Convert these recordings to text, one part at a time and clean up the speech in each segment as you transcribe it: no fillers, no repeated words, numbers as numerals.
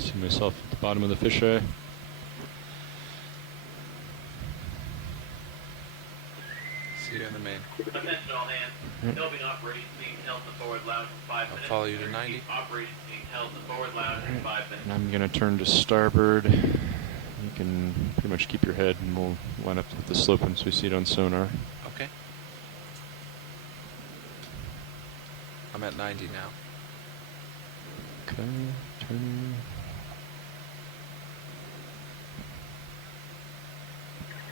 See myself at the bottom of the fisheye. See you in the main. Attention all hands. Helping operations being held in the forward lounge for 5 minutes. I'll follow you to 90. Operations being held in the forward lounge for 5 minutes. And I'm going to turn to starboard. You can pretty much keep your head and we'll line up with the slope once we see it on sonar. Okay. I'm at 90 now. Okay, turning.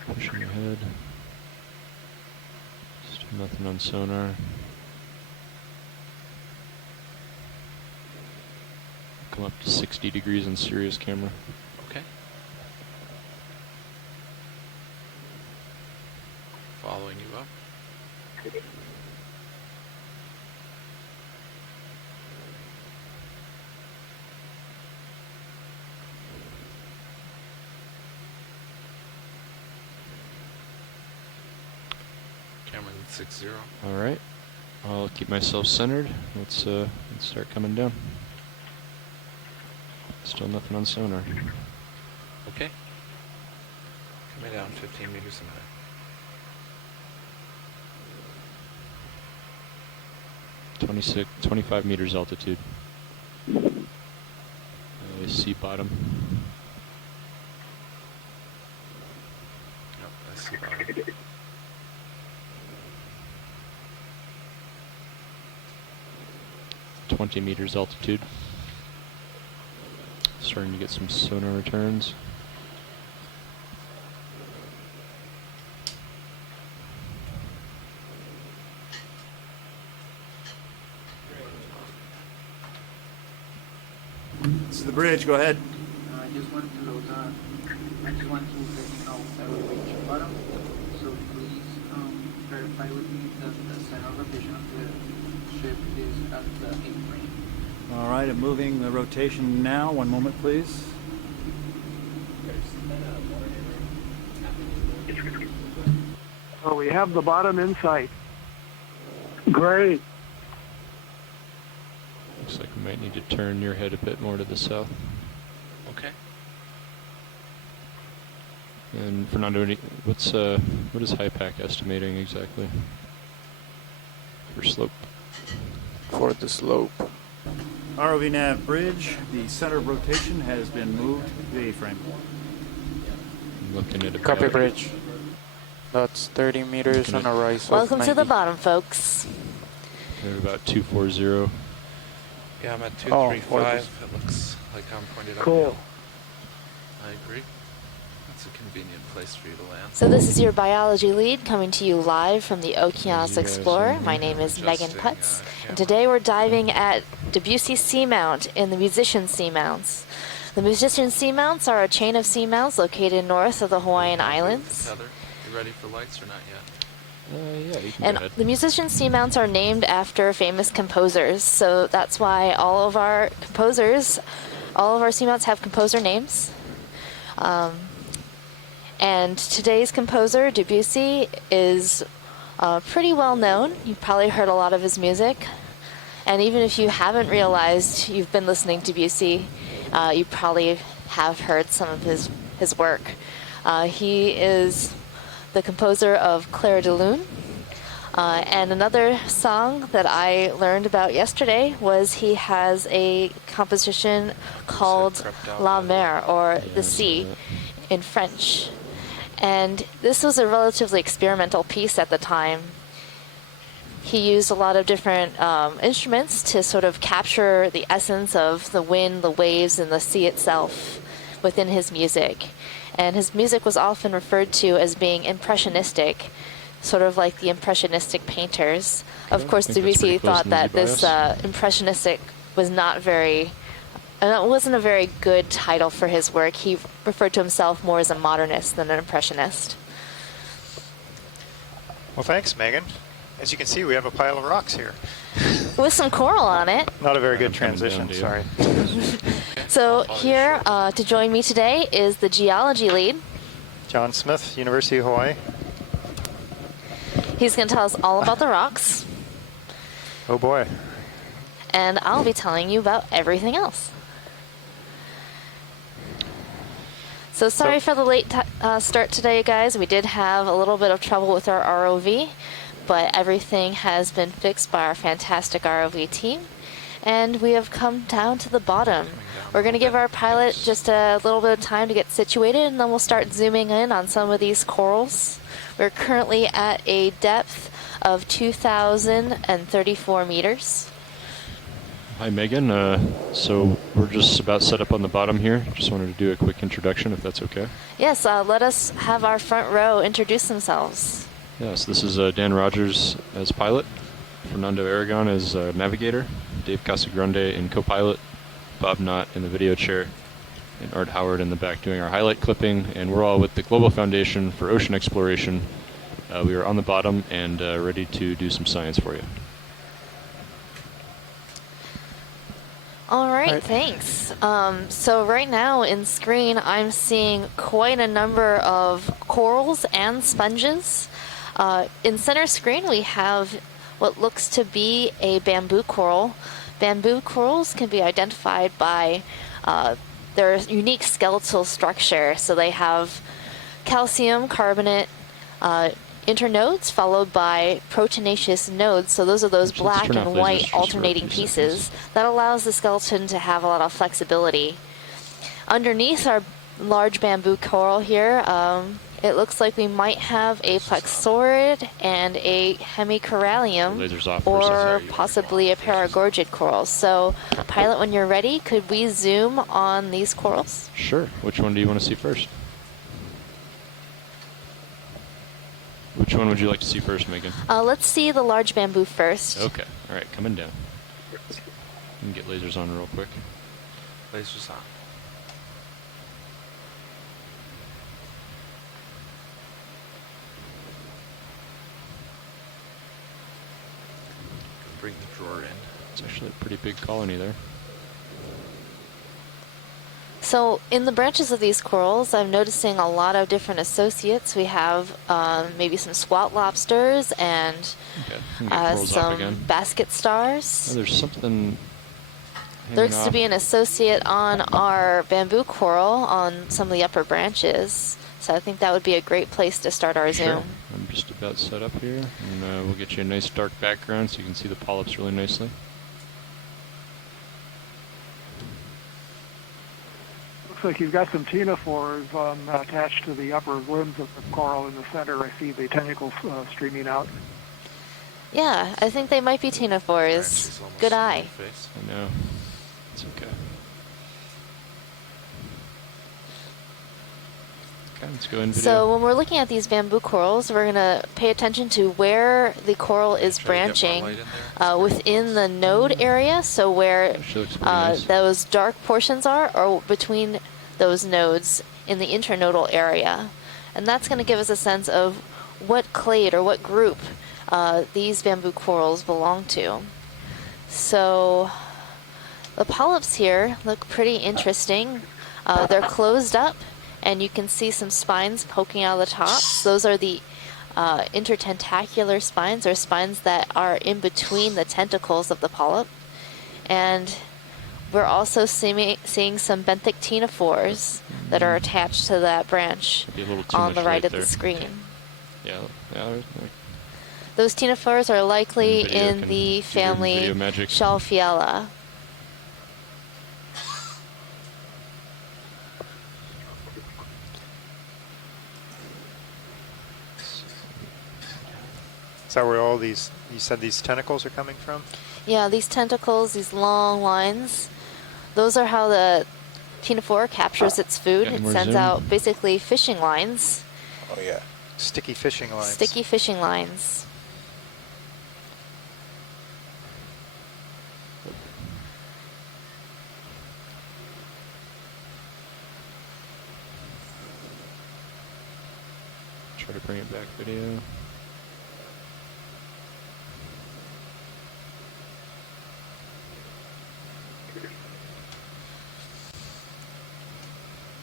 Pushing ahead. Still nothing on sonar. Come up to 60 degrees on Sirius camera. Okay. Following you up. Camera's at 6-0. All right, I'll keep myself centered. Let's start coming down. Still nothing on sonar. Okay. Coming down 15 meters a minute. 25 meters altitude. Sea bottom. Nope, I see bottom. .20 meters altitude. Starting to get some sonar returns. This is the bridge. Go ahead. I just want to load I just want to let you know I will reach bottom. So please verify with me that the center of rotation of the ship is at the 8th plane. All right, I'm moving the rotation now. One moment, please. Oh, we have the bottom in sight. Great. Looks like we might need to turn your head a bit more to the south. Okay. And Fernando, what is HIPAC estimating exactly for slope? For the slope. ROV nav bridge. The center of rotation has been moved to the A-frame. I'm looking at Copy about bridge. That's 30 meters on a rise of Welcome 90. to the bottom, folks. at about 240. Yeah, I'm at Oh, 235. It looks like I'm pointed up. Cool. I agree. That's a convenient place for you to land. So this is your biology lead coming to you live from the Okeanos As you guys Explorer. know, My name is Megan adjusting, Putz, camera. and today we're diving at Debussy Seamount in the Musician Seamounts. The Musician Seamounts are a chain of seamounts located north of the Hawaiian Islands. Heather, you ready for lights or not yet? Yeah, you can And go ahead. the Musician Seamounts are named after famous composers, so that's why all of our seamounts have composer names. And today's composer, Debussy, is pretty well known. You've probably heard a lot of his music. And even if you haven't realized you've been listening to Debussy, you probably have heard some of his work. He is the composer of Clair de Lune. And another song that I learned about yesterday was he has a composition called La Mer, or The Sea, in French. And this was a relatively experimental piece at the time. He used a lot of different instruments to sort of capture the essence of the wind, the waves, and the sea itself within his music. And his music was often referred to as being impressionistic, sort of like the impressionistic painters. Of course, I think that's Debussy pretty close thought to that this Debussy. impressionistic was not very... it wasn't a very good title for his work. He referred to himself more as a modernist than an impressionist. Well, thanks, Megan. As you can see, we have a pile of rocks here. With some coral on it. Not a very good Coming down transition, to you. sorry. So here to join me today is the geology lead. John Smith, University of Hawaii. He's going to tell us all about the rocks, Oh boy. and I'll be telling you about everything else. So sorry for the late start today, guys. We did have a little bit of trouble with our ROV, but everything has been fixed by our fantastic ROV team. And we have come down to the bottom. We're going to give our pilot just a little bit of time to get situated, and then we'll start zooming in on some of these corals. We're currently at a depth of 2,034 meters. Hi, Megan. So we're just about set up on the bottom here. Just wanted to do a quick introduction, if that's okay. Yes, let us have our front row introduce themselves. Yes, this is Dan Rogers as pilot, Fernando Aragon as navigator, Dave Casagrande in co-pilot, Bob Knott in the video chair, and Art Howard in the back doing our highlight clipping. And we're all with the Global Foundation for Ocean Exploration. We are on the bottom and ready to do some science for you. All right, thanks. So right now in screen, I'm seeing quite a number of corals and sponges. In center screen, we have what looks to be a bamboo coral. Bamboo corals can be identified by their unique skeletal structure. So they have calcium carbonate internodes followed by proteinaceous nodes. So those are those black and white alternating pieces that allows the skeleton to have a lot of flexibility. Underneath our large bamboo coral here, it looks like we might have a plexaurid and a hemicorallium, or possibly a pair of gorged corals. So, pilot, when you're ready, could we zoom on these corals? Sure. Which one do you want to see first? Which one would you like to see first, Megan? Let's see the large bamboo first. Okay. All right, coming down. You can get lasers on real quick. Lasers on. Bring the drawer in. It's actually a pretty big colony there. So in the branches of these corals, I'm noticing a lot of different associates. We have maybe some squat lobsters and some basket stars. Oh, there's something. There looks to be an associate on our bamboo coral on some of the upper branches. So I think that would be a great place to start our zoom. I'm just about set up here, and we'll get you a nice dark background so you can see the polyps really nicely. Looks like you've got some ctenophores attached to the upper limbs of the coral in the center. I see the tentacles streaming out. Yeah, I think they might be ctenophores. Good eye. I know. It's okay. Okay, let's go in video. So when we're looking at these bamboo corals, we're going to pay attention to where the coral is branching within the node area, so where those dark portions are, or between those nodes in the internodal area. And that's going to give us a sense of what clade or what group these bamboo corals belong to. So the polyps here look pretty interesting. They're closed up, and you can see some spines poking out of the tops. Those are the intertentacular spines, or spines that are in between the tentacles of the polyp. And we're also seeing some benthic ctenophores that are attached to that branch on the right of the screen. Yeah. Those ctenophores are likely in the family Shelfiella. Is that where all these, you said these tentacles are coming from? Yeah, these tentacles, these long lines, those are how the ctenophore captures its food. It sends out basically fishing lines. Oh yeah, sticky fishing lines. Sticky fishing lines. Try to bring it back video.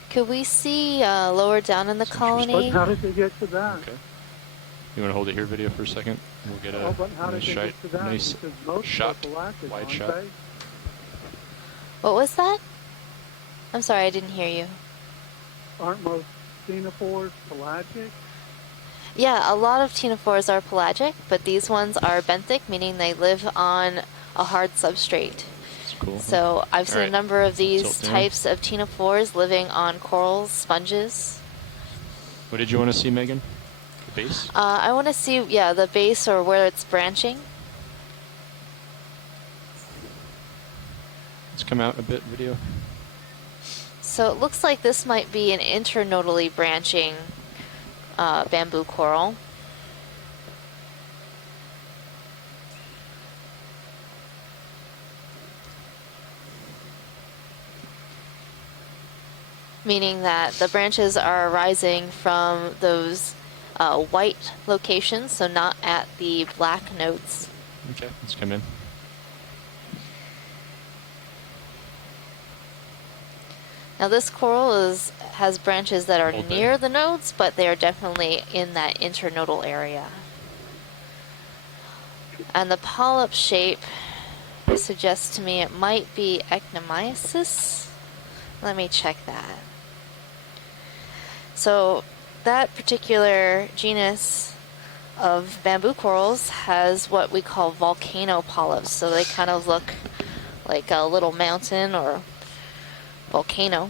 Could we see lower down in the colony? How did they get to that? Okay. You want to hold it here, video, for a second? We'll get a nice shot, wide shot. What was that? I'm sorry, I didn't hear you. Aren't most ctenophores pelagic? Yeah, a lot of ctenophores are pelagic, but these ones are benthic, meaning they live on a hard substrate. It's cool. So I've seen a Alright. number of these Tilt down. types of ctenophores living on corals, sponges. What did you want to see, Megan? The base? I want to see, yeah, the base or where it's branching. Let's come out a bit, video. So it looks like this might be an internodally branching bamboo coral. Meaning that the branches are arising from those white locations, so not at the black nodes. Okay, let's come in. Now this coral has branches that are Hold near the nodes, but they are definitely in that internodal area. And the polyp shape suggests to me it might be Ecnomyces. Let me check that. So that particular genus of bamboo corals has what we call volcano polyps. So they kind of look like a little mountain or volcano.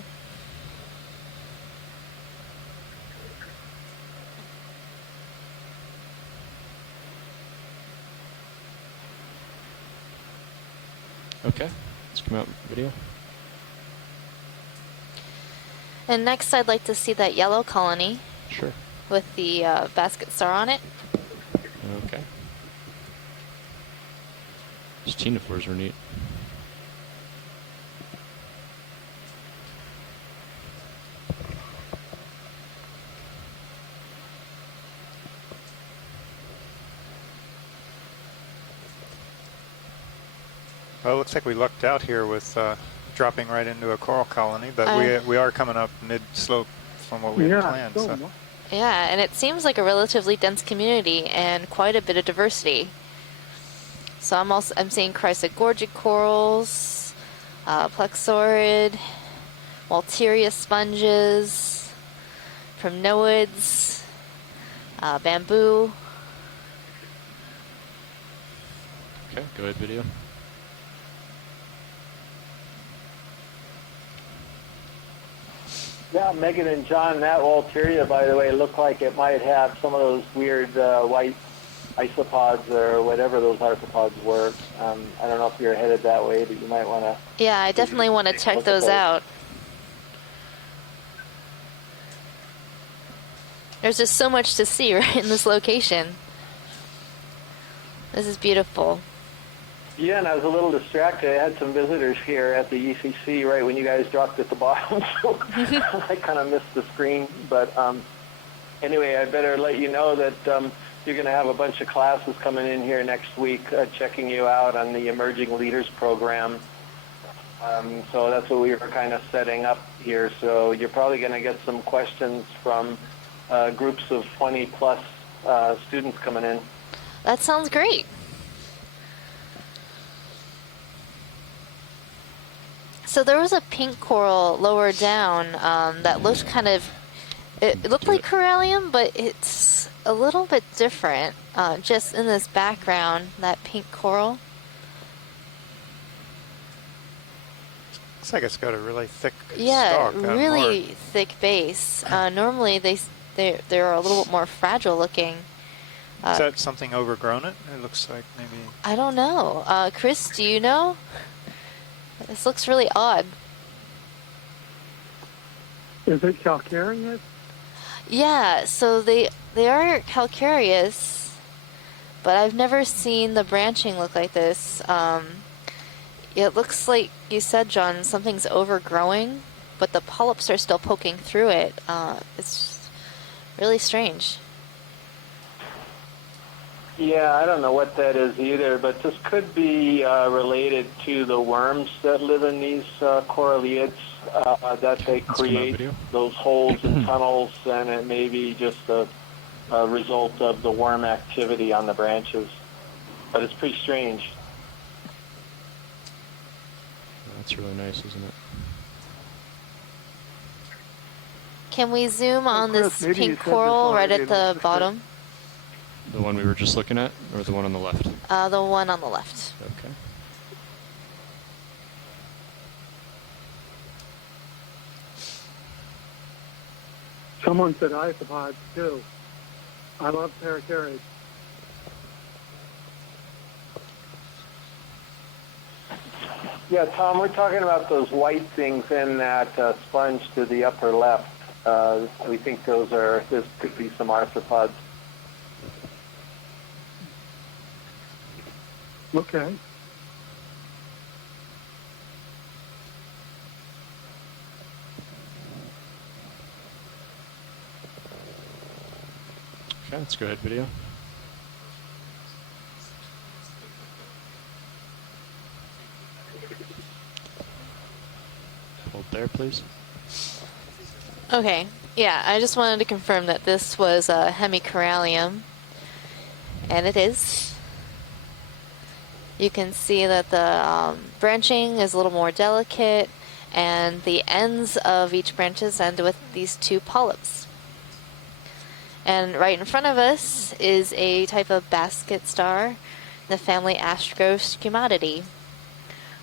Okay, let's come out video. And next I'd like to see that yellow colony Sure. with the basket star on it. Okay. These ctenophores are neat. Well, it looks like we lucked out here with dropping right into a coral colony, but we are coming up mid-slope from what we had planned. So. Yeah, and it seems like a relatively dense community and quite a bit of diversity. So I'm seeing Chrysler Gorged corals, plexaurid, Walteria sponges, primnoids, bamboo. Okay, go ahead, video. Yeah, Megan and John, that Walteria, by the way, looked like it might have some of those weird white isopods or whatever those arthropods were. I don't know if you're headed that way, but you might want to... Yeah, I definitely want to check those out. There's just so much to see right in this location. This is beautiful. Yeah, and I was a little distracted. I had some visitors here at the ECC right when you guys dropped at the bottom, so I kind of missed the screen. But anyway, I better let you know that you're going to have a bunch of classes coming in here next week checking you out on the Emerging Leaders program. So that's what we were kind of setting up here. So you're probably going to get some questions from groups of 20-plus students coming in. That sounds great. So there was a pink coral lower down that looked kind of, it looked like corallium, but it's a little bit different. Just in this background, that pink coral. Looks like it's got a really thick Yeah, stalk. really thick base. Normally they're a little bit more fragile looking. Is that something overgrown it? It looks like maybe... I don't know. Chris, do you know? This looks really odd. Is it calcareous? Yeah, so they are calcareous, but I've never seen the branching look like this. It looks like you said, John, something's overgrowing, but the polyps are still poking through it. It's really strange. Yeah, I don't know what that is either, but this could be related to the worms that live in these coralliids, that they create those holes and tunnels, and it may be just a result of the worm activity on the branches. But it's pretty strange. That's really nice, isn't it? Can we zoom on Chris, this maybe you pink said this coral right already at in the the bottom? The one we were just looking at, or the one on the left? The one on the left. Okay. Someone said isopods too. I love paracariots. Yeah, Tom, we're talking about those white things in that sponge to the upper left. We think this could be some arthropods. Okay. Okay, let's go ahead, video. Hold there, please. Okay, yeah, I just wanted to confirm that this was a hemicorallium, and it is. You can see that the branching is a little more delicate, and the ends of each branches end with these two polyps. And right in front of us is a type of basket star in the family Astroscumatidae.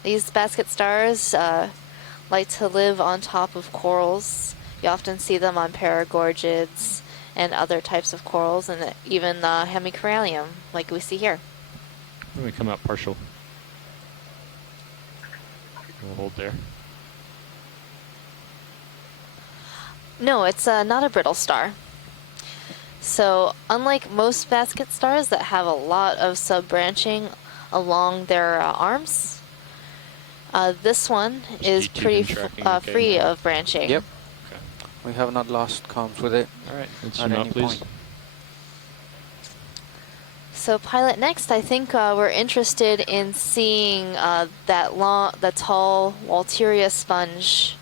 These basket stars like to live on top of corals. You often see them on paragorgids and other types of corals, and even hemicorallium, like we see here. Let me come out partial. We'll hold there. No, it's not a brittle star. So, unlike most basket stars that have a lot of sub-branching along their arms, this one is pretty free of branching. Yep. Okay. We have not lost comms with it. All right, let's at zoom any out, please. point. So, Pilot, next, I think we're interested in seeing that tall Walteria sponge.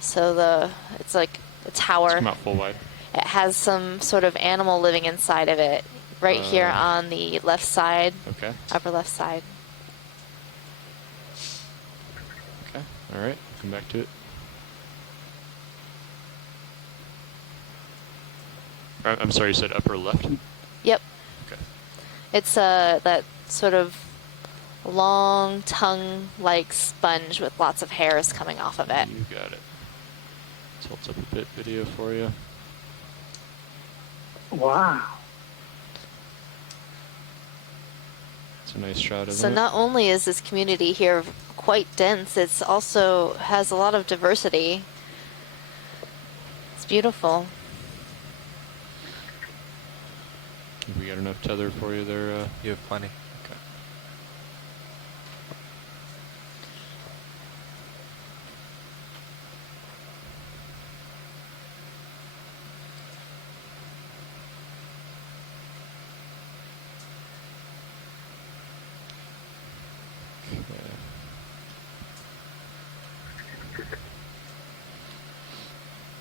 So it's like a tower. Let's come out full wide. It has some sort of animal living inside of it, right here on the left side, upper left side. Okay, all right, come back to it. I'm sorry, you said upper left? Yep. Okay. It's that sort of long tongue-like sponge with lots of hairs coming off of it. You got it. Tilt up a bit, video for you. Wow. It's a nice shot, isn't So it? not only is this community here quite dense, it's also has a lot of diversity. It's beautiful. Have we got enough tether for you there? You have plenty. Okay.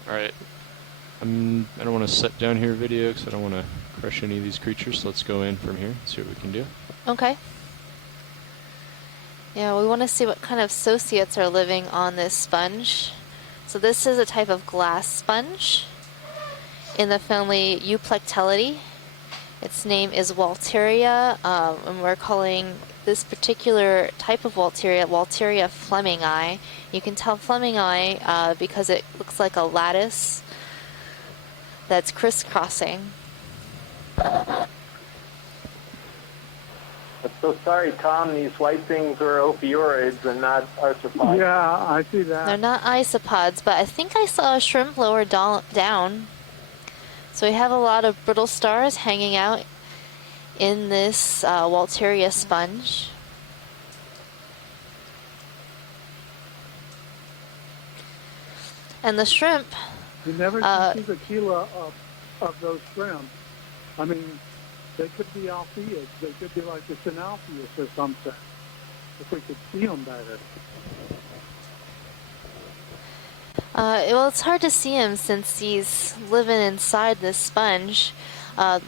All right. I don't want to set down here video because I don't want to crush any of these creatures. So let's go in from here and see what we can do. Okay. Yeah, we want to see what kind of associates are living on this sponge. So this is a type of glass sponge in the family Euplectellidae. Its name is Walteria, and we're calling this particular type of Walteria Flemingi. You can tell Flemingi because it looks like a lattice that's crisscrossing. I'm so sorry, Tom. These white things are ophiurids and not arthropods. Yeah, I see that. They're not isopods, but I think I saw a shrimp lower down. So we have a lot of brittle stars hanging out in this Walteria sponge. And the shrimp... You never see the chela of those shrimp. I mean, they could be alpheus. They could be like a synalpheus or something. If we could see them better. Well, it's hard to see him since he's living inside this sponge.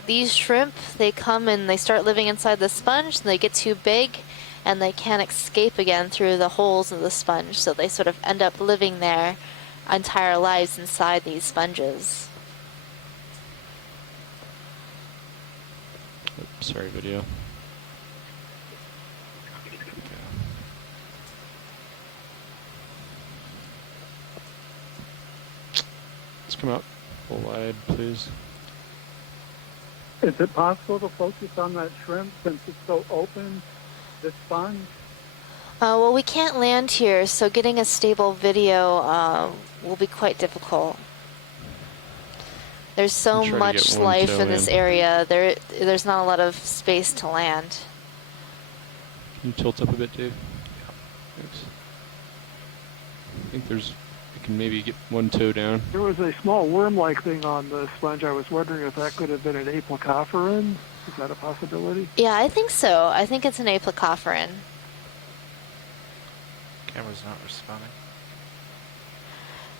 These shrimp, they come and they start living inside the sponge, and they get too big, and they can't escape again through the holes in the sponge, so they sort of end up living there entire lives inside these sponges. Oops, sorry, video. Let's come out full wide, please. Is it possible to focus on that shrimp since it's so open, this sponge? Well, we can't land here, so getting a stable video will be quite difficult. There's so Try to much get one life tail in this in. area. There's not a lot of space to land. Can you tilt up a bit, Dave? Thanks. I think there's, you can maybe get one toe down. There was a small worm-like thing on the sponge. I was wondering if that could have been an aplicophoran. Is that a possibility? Yeah, I think so. I think it's an aplicophoran. Camera's not responding.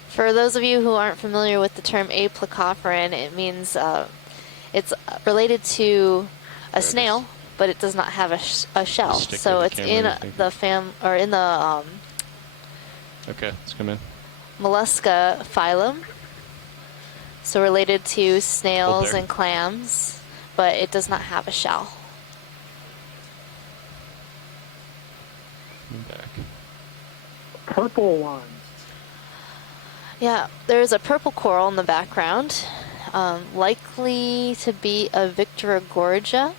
For those of you who aren't familiar with the term aplicophoran, it means it's related to a snail, but it does not have a shell. So it's in the Okay, let's come in. mollusca phylum. So related to snails there. and clams, but it does not have a shell. Come back. Purple one. Yeah, there's a purple coral in the background, likely to be a Victoria gorgia.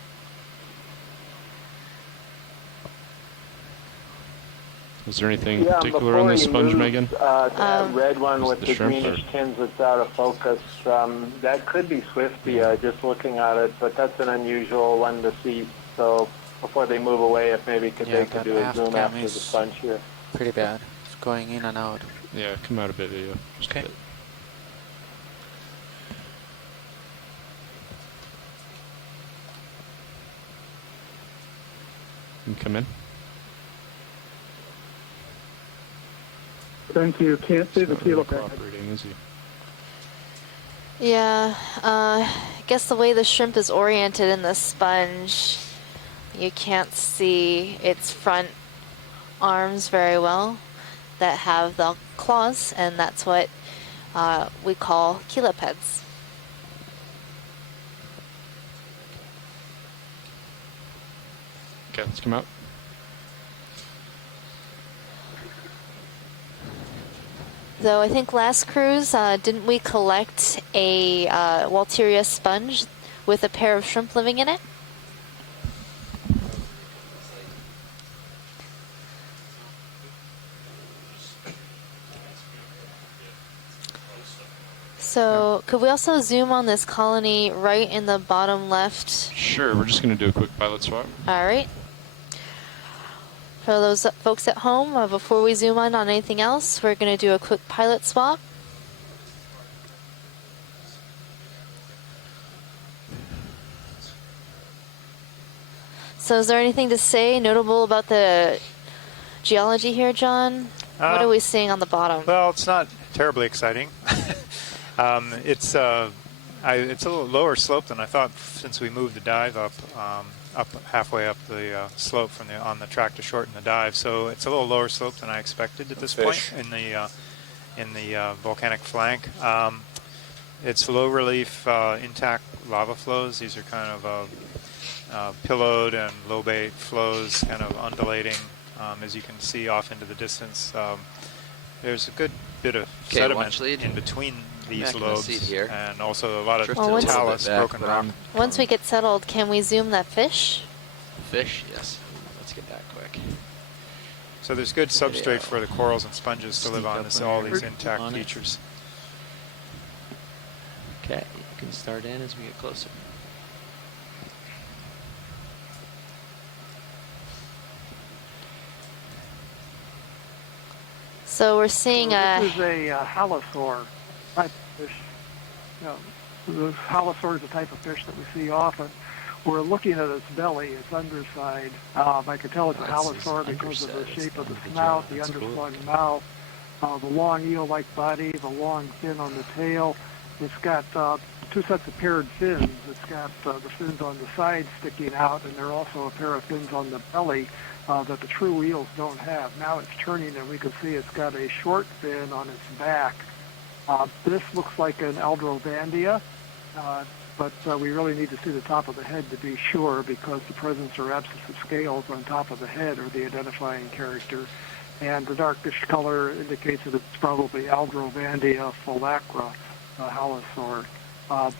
Is there anything Yeah, particular on this before he sponge, moves, Megan? that red one Was with the the shrimp greenish tins that's out of focus, that could be Swiftia, just looking at it, but that's an unusual one to see. So before they move away, if maybe they could do a aft zoom cam after the is sponge here. pretty bad. It's going in and out. Yeah, come out a bit, video. Just a Okay. bit. You can come in. Thank you. Can't see the Not really kilo pad. cooperating, is he? Yeah, I guess the way the shrimp is oriented in the sponge, you can't see its front arms very well that have the claws, and that's what we call chelipeds. Okay, let's come out. Though I think last cruise, didn't we collect a Walteria sponge with a pair of shrimp living in it? So could we also zoom on this colony right in the bottom left? Sure, we're just going to do a quick pilot swap. All right. For those folks at home, before we zoom in on anything else, we're going to do a quick pilot swap. So is there anything to say notable about the geology here, John? What are we seeing on the bottom? Well, it's not terribly exciting. It's a little lower slope than I thought since we moved the dive up halfway up the slope from on the track to shorten the dive. So it's a little lower slope than I expected at this point in the volcanic flank. It's low relief, intact lava flows. These are kind of pillowed and lobate flows, kind of undulating, as you can see off into the distance. There's a good bit of sediment in between these lobes, and also a lot of talus, broken rock. Once we get settled, can we zoom that fish? Fish, yes. Let's get that quick. So there's good substrate for the corals and sponges to live on, all these intact features. Okay, you can start in as we get closer. So we're seeing This is a halosaur type of fish. The halosaur is a type of fish that we see often. We're looking at its belly, its underside. I can tell it's a halosaur because of the shape of the snout, the underslung mouth, the long eel-like body, the long fin on the tail. It's got two sets of paired fins. It's got the fins on the side sticking out, and there are also a pair of fins on the belly that the true eels don't have. Now it's turning, and we can see it's got a short fin on its back This looks like an Aldrovandia, but we really need to see the top of the head to be sure, because the presence or absence of scales on top of the head are the identifying character. And the darkish color indicates that it's probably Aldrovandia phylacra, halosaur.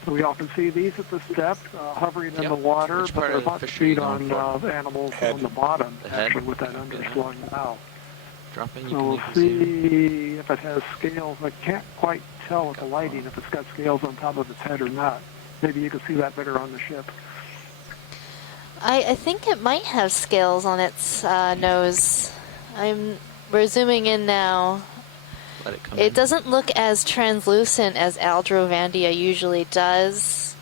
We often see these at the step, hovering in the water, but they're about to feed on animals on the bottom, actually, with that underslung mouth. So we'll see if it has scales. I can't quite tell with the lighting if it's got scales on top of its head or not. Maybe you can see that better on the ship. I think it might have scales on its nose. We're zooming in now. Let it come It in. doesn't look as translucent as Aldrovandia usually does,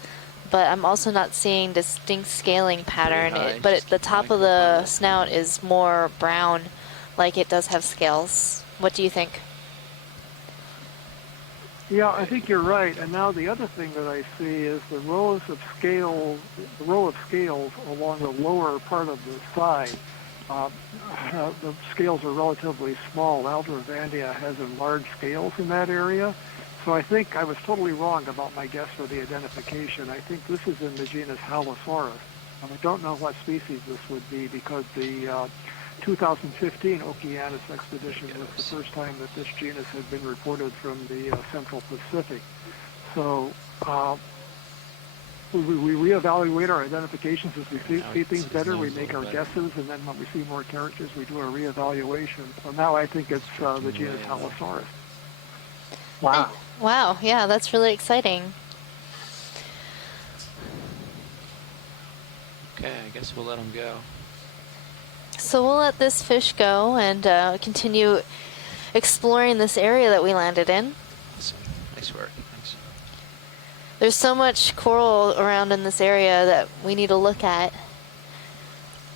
but I'm also not seeing distinct scaling pattern. But the top of the snout is more brown, like it does have scales. What do you think? Yeah, I think you're right. And now the other thing that I see is the row of scales along the lower part of the side. The scales are relatively small. Aldrovandia has enlarged scales in that area. So I think I was totally wrong about my guess for the identification. I think this is in the genus Halosaurus. I don't know what species this would be, because the 2015 Okeanos expedition was the first time that this genus had been reported from the Central Pacific. So we reevaluate our identifications as we see things better. We make our guesses, and then when we see more characters, we do a reevaluation. So now I think it's the genus Halosaurus. Wow. Wow, yeah, that's really exciting. Okay, I guess we'll let them go. So we'll let this fish go and continue exploring this area that we landed in. Awesome. Nice work. Thanks. There's so much coral around in this area that we need to look at.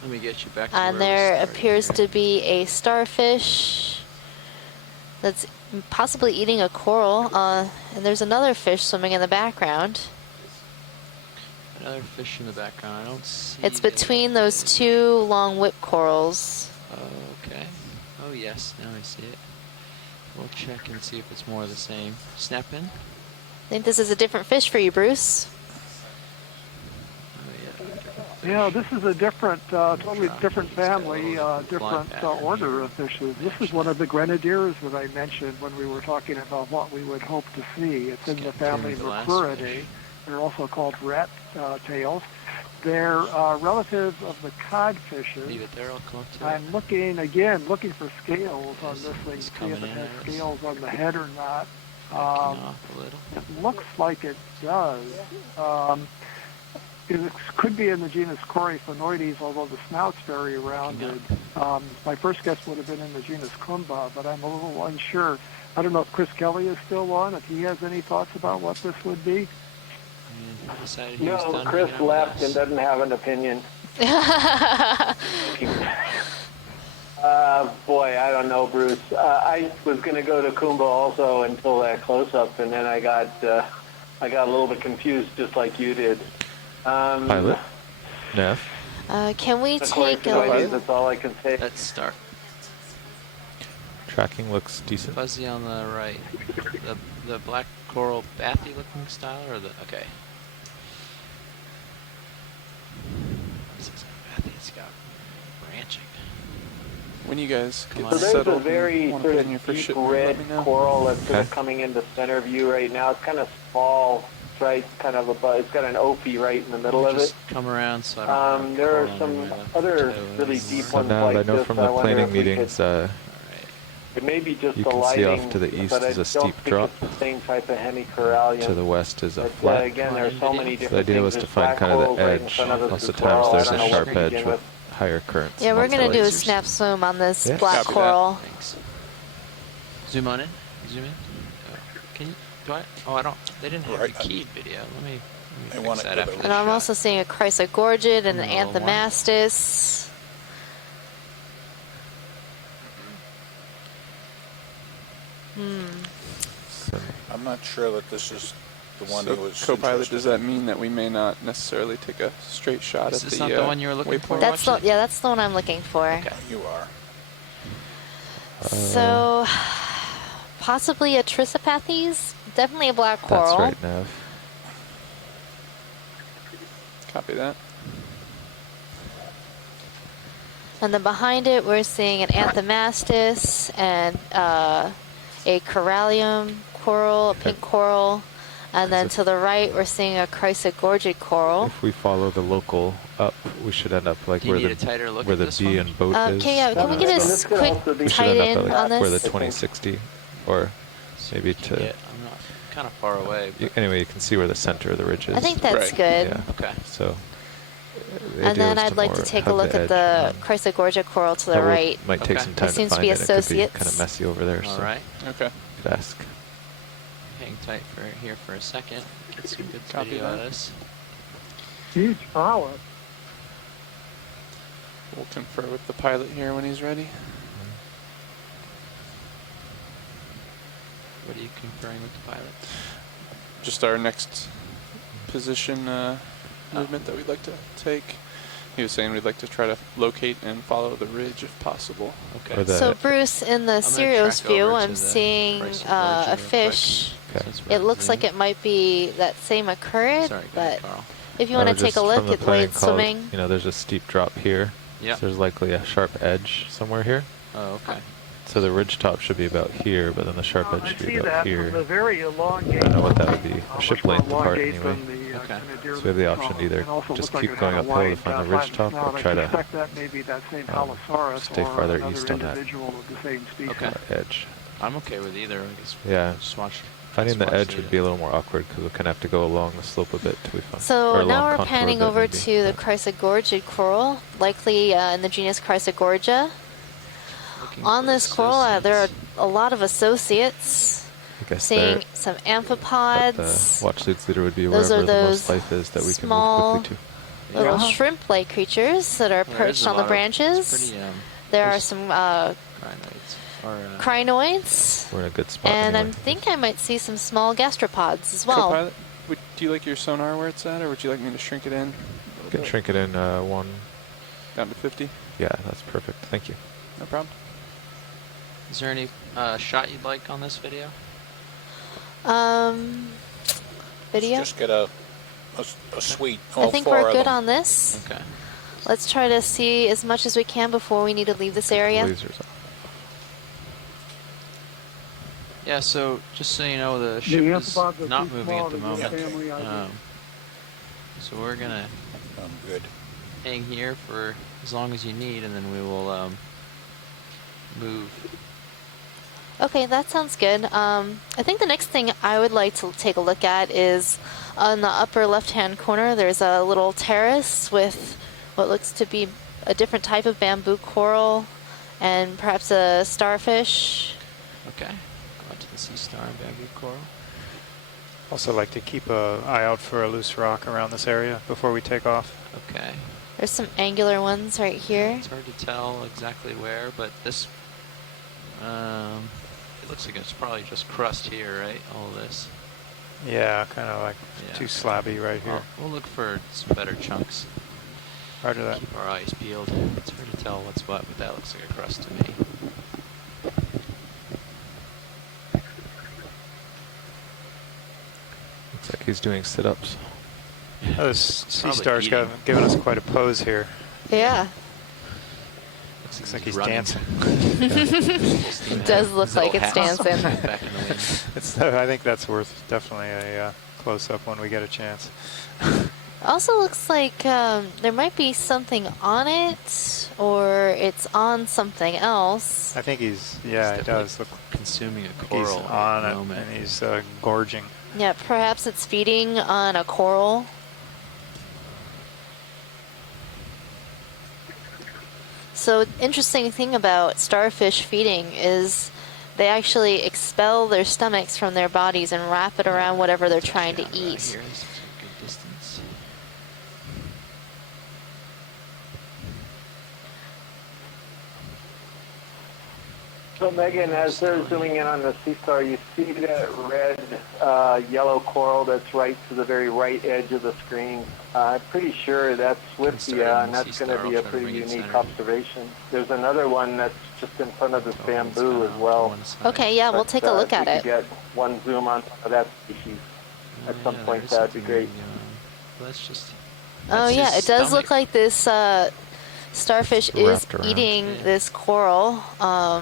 Let me get you back to And there appears to be a starfish that's possibly eating a coral. And there's another fish swimming in the background. Another fish in the background. I don't see. It's between those two long whip corals. Okay. Oh yes, now I see it. We'll check and see if it's more of the same. Snap in. I think this is a different fish for you, Bruce. Yeah, this is a different, totally different family, different order of fishes. This is one of the grenadiers that I mentioned when we were talking about what we would hope to see. It's in the family Mercuridae. They're also called rat tails. They're relatives of the codfishes. Leave it there, I'll come up to it. I'm looking for scales on this thing, see if it has scales on the head or not. It looks like it does. It could be in the genus Coryphonoides, although the snout's very rounded. My first guess would have been in the genus Kumba, but I'm a little unsure. I don't know if Chris Kelly is still on, if he has any thoughts about what this would be. No, Chris left and doesn't have an opinion. Boy, I don't know, Bruce. I was going to go to Kumba also until that close-up, and then I got a little bit confused, just like you did. Pilot. Nav. Can we take a look? That's all I can say. Let's start. Tracking looks decent. Fuzzy on the right. The black coral bathy looking style, or the okay. This is bathy. It's got branching. When you guys get So there's settled, a very and sort put in your of first deep shipment, red let me know. coral that's sort of coming into center view right now. It's kind of small, right? Kind of above. It's got an opie right in the middle of it. Just come around so I don't there are some other really deep So ones now like I know this. from I the wonder planning if we could- meetings, It may be just you the can lighting, see off to the east but I is a don't steep think drop. it's the same type of hemicorallium. To the west is a But, flat. again, there are so many So the different idea things. was to There's find black kind of corals the right in edge. front of us Most of as the times well. there's I don't a know where sharp to edge begin with higher currents. Yeah, we're amongst going to the do a lasers. snap zoom on this Yeah. black Copy that. coral. Thanks. Zoom on in. Zoom in. Can you? Do I? Oh, I don't. They didn't have the keyed video. Let me fix that after this And I'm shot. also seeing a Chrysler Gorged and an Another one. Anthomastus. I'm not sure that this is the one So, who was co-pilot, does that mean that we may not necessily take a straight shot Is at this the not the one you were looking for? waypoint? That's the one I'm looking for. Okay. You are. So, possibly a Trisopathes, definitely a black coral. That's right, Nav. Copy that. And then behind it, we're seeing an Anthomastus and a Corallium coral, a pink coral. And then to the right, we're seeing a Chrysler Gorged coral. If we follow the local up, we should end up like Do you where need the a tighter look where at the this B one? and boat is. Okay, yeah, can we get a quick We should tight end up in at, like, on this? where the 2060, or maybe to. Yeah, I'm not kind of far away. Anyway, you can see where the center of the ridge is. I think that's good. Yeah. Okay. So. The And idea then is I'd like to more take a have look at edge the on. Chrysler Gorged coral to the That will- right. Might take some time There seems to to be find it. It could be associates. kind of messy over there. All So right. Okay. could ask. Hang tight here for a second. Get some good Copy video that. of this. Huge power. We'll confer with the pilot here when he's ready. What are you conferring with the pilot? Just our next position movement that we'd like to take. He was saying we'd like to try to locate and follow the ridge if possible. Okay. Or the- So Bruce, in the gonna Sirius track view, over to I'm the seeing Chrysler a Gorged real fish. Okay. Since It we're looks like zooming. it might be that same occurred, Sorry, go but ahead, Carl. if you want to Or take just a look from the at the way plan it's called, swimming. You know, there's a steep drop here. Yeah. So there's likely a sharp edge somewhere here. Oh, okay. So the ridge top should be about here, but then the sharp edge I should see be about that here. from the very I elongate. don't know what that would be. A much ship more length apart elongate anyway. than the, Okay. kind of deer So we have the that option to we either saw. It also just looks keep like it going had a uphill to wide, find the ridge flat top, snout. or try I to suspect that may be that same Halosaurus stay or farther another east on that individual of the same species. Okay. edge. I'm okay with either. I guess Yeah. just watch. Finding just the watch edge would be a little more awkward because we'll kind of have to go along the slope a bit till we find. So or now along we're contour a panning bit over maybe. to the Chrysler Gorged coral, likely in the genus Chrysogorgia. Looking On for this coral, there are associates. a lot of associates. I guess Seeing there, some but the amphipods, watch leads leader would be Those wherever are the most those life is that we can small move quickly to. little Yeah. shrimp-like creatures that are There is perched a on the lot of- branches. It's pretty, There are there's some crinoids. Or, crinoids, We're in a good spot. and I anyway. think I might see some small gastropods as well. Co-pilot, do you like your sonar where it's at, or would you like me to shrink it in? a little Can bit? shrink it in one. Down to 50? Yeah, that's perfect. Thank you. No problem. Is there any shot you'd like on this video? Video. Just get a suite. I think we're good on this. Okay. Let's try to see as much as we can before we need to leave this area. Lasers off. Yeah. So just so you know, the ship is amphipods are not too moving small at the to be a moment. family idea. So we're gonna I'm good. hang here for as long as you need, and then we will move. Okay, that sounds good. I think the next thing I would like to take a look at is on the upper left-hand corner, there's a little terrace with what looks to be a different type of bamboo coral and perhaps a starfish. Okay. Go out to the sea star and bamboo coral. Also like to keep an eye out for a loose rock around this area before we take off. Okay. There's some angular ones right here. It's hard to tell exactly where, but this, it looks like it's probably just crust here, right? All of this. Yeah, kind of like Yeah. too slabby right here. We'll look for some better chunks. Roger that. Keep our eyes peeled. It's hard to tell what's what, but that looks like a crust to me. Looks like he's doing sit-ups. Oh, this sea Probably star's eating. given us quite a pose here. Yeah, Looks like he's running. dancing. it does look like it's dancing. Back in the wind. It's, I think that's worth definitely a close-up when we get a chance. Also looks like there might be something on it, or it's on something else. I think he's, yeah, it definitely does look consuming a like coral he's at on the it, moment. and he's gorging. Yeah, perhaps it's feeding on a coral. So interesting thing about starfish feeding is they actually expel their stomachs from their bodies and wrap it around whatever they're trying to Camera eat. Here is a good distance. So Megan, as they're zooming in on the sea star, you see that red, yellow coral that's right to the very right edge of the screen. I'm pretty sure that's Start Swiftia, on and the that's sea going star. to be I'll a try to pretty bring it unique centered. observation. There's another one that's just in front of this bamboo as well. Okay, yeah, we'll take a look at If it. we could get one zoom on that species at some point, that'd be great. Let's just. Oh That's yeah, his it does stomach. look like this starfish is Wrapped around. eating this coral. I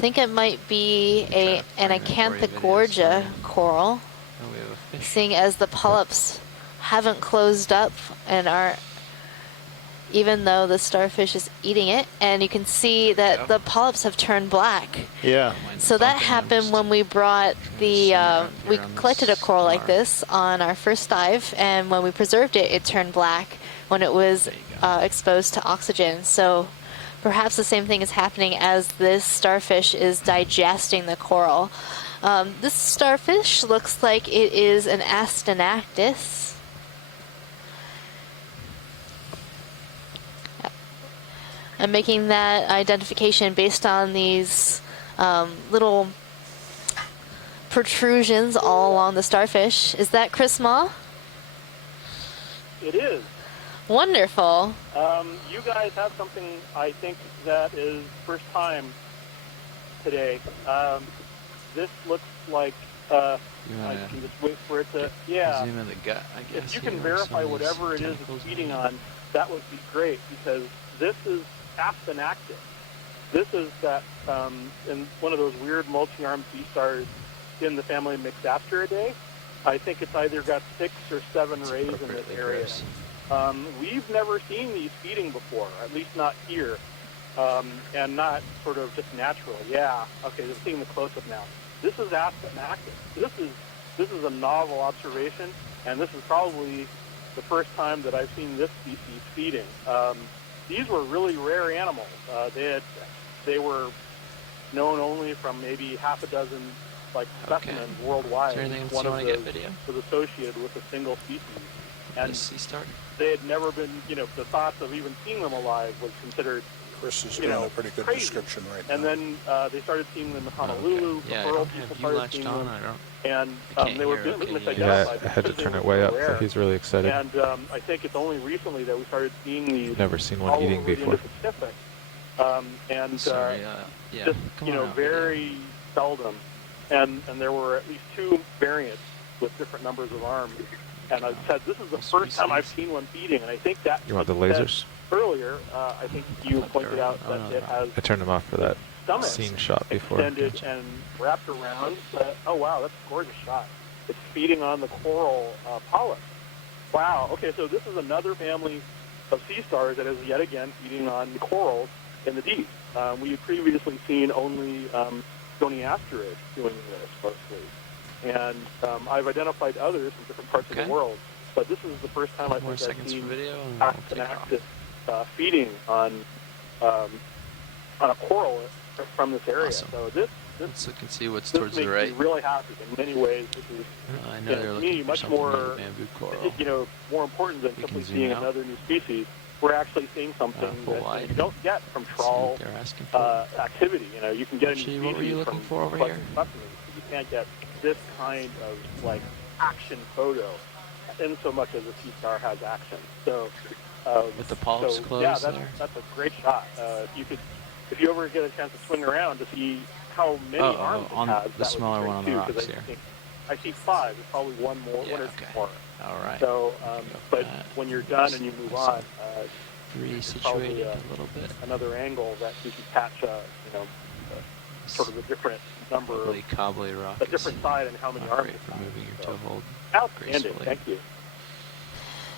think it might be an Acanthogorgia coral, Oh, we have a fish. seeing as the polyps haven't closed up and are, even though the starfish is eating it, and you can see that the polyps have turned black. Yeah. So that happened when we brought the, we collected a coral like this on our first dive, and when we preserved it, it turned black when it was exposed to oxygen. So perhaps the same thing is happening as this starfish is digesting the coral. This starfish looks like it is an Astenactis. I'm making that identification based on these little protrusions all along the starfish. Is that Chris Ma? It is. Wonderful. You guys have something, I think, that is first time today. This looks like, I can just wait for it to, yeah. Zoom in the gut, I guess. If you can here, verify some of these whatever it is tentacles it's feeding maybe. on, that would be great, because this is Astenactis. This is that, in one of those weird multi-armed sea stars in the family Mixapteridae. I think it's either got 6 or 7 rays in this area. We've never seen these feeding before, at least not here, and not sort of just natural. Yeah, okay, I'm seeing the close-up now. This is Astenactis. This is a novel observation, and this is probably the first time that I've seen this species feeding. These were really rare animals. They were known only from maybe half a dozen specimens worldwide. Is there anything else One you of want to get those video? was associated with a single species. And sea star? they had never been, the thoughts of even seeing them alive was considered, Chris is doing a pretty good crazy. description right now. And then they started seeing them in Honolulu. Yeah, the I Pearl don't people have you started latched seeing on. them. I don't. And they were misidentified. Yeah, I had to turn it way up, but he's really excited. And I think it's only recently that we started seeing these. Never seen one all eating over the before. Pacific. And Sorry, yeah. just Come on out, very seldom. And there were at least 2 variants with different numbers of arms. And I said, this is the first time I've seen one feeding, and I think that. You want the lasers? Earlier, I think you pointed out that it has I turned them off for that stomach scene shot before. extended and wrapped around. Oh wow, that's a gorgeous shot. It's feeding on the coral polyp. Wow. Okay, so this is another family of sea stars that is yet again feeding on corals in the deep. We had previously seen only Goniasterid doing this mostly, and I've identified others in different parts of the world. But this is the first time I think I've seen Astenactis feeding on a coral from this area. Awesome. So this Let's look and see what's this towards makes the right. me really happy. In many ways, this is I know they're to looking me for much something more in the bamboo coral. more important than We simply can zoom seeing out. another new species. We're actually seeing something full that wide. you don't get from trawl they're asking for. activity. You can get Actually, a new what were you species looking from for over collecting here? specimens. You can't get this kind of action photo, in so much as a sea star has action. So With the polyps so, closed yeah, there? that's a great shot. If you ever get a chance to swing around to see how many arms on it has, the that would be smaller great one on the too, rocks 'cause here. I see 5. There's probably one more, one or two more. All right. So, but when you're done and you move on, probably Resituate a little bit. another angle that you can catch, sort of a different number of Cobbly rock. a different side and how many arms. For moving your toe hold Outstanding. gracefully. Thank you.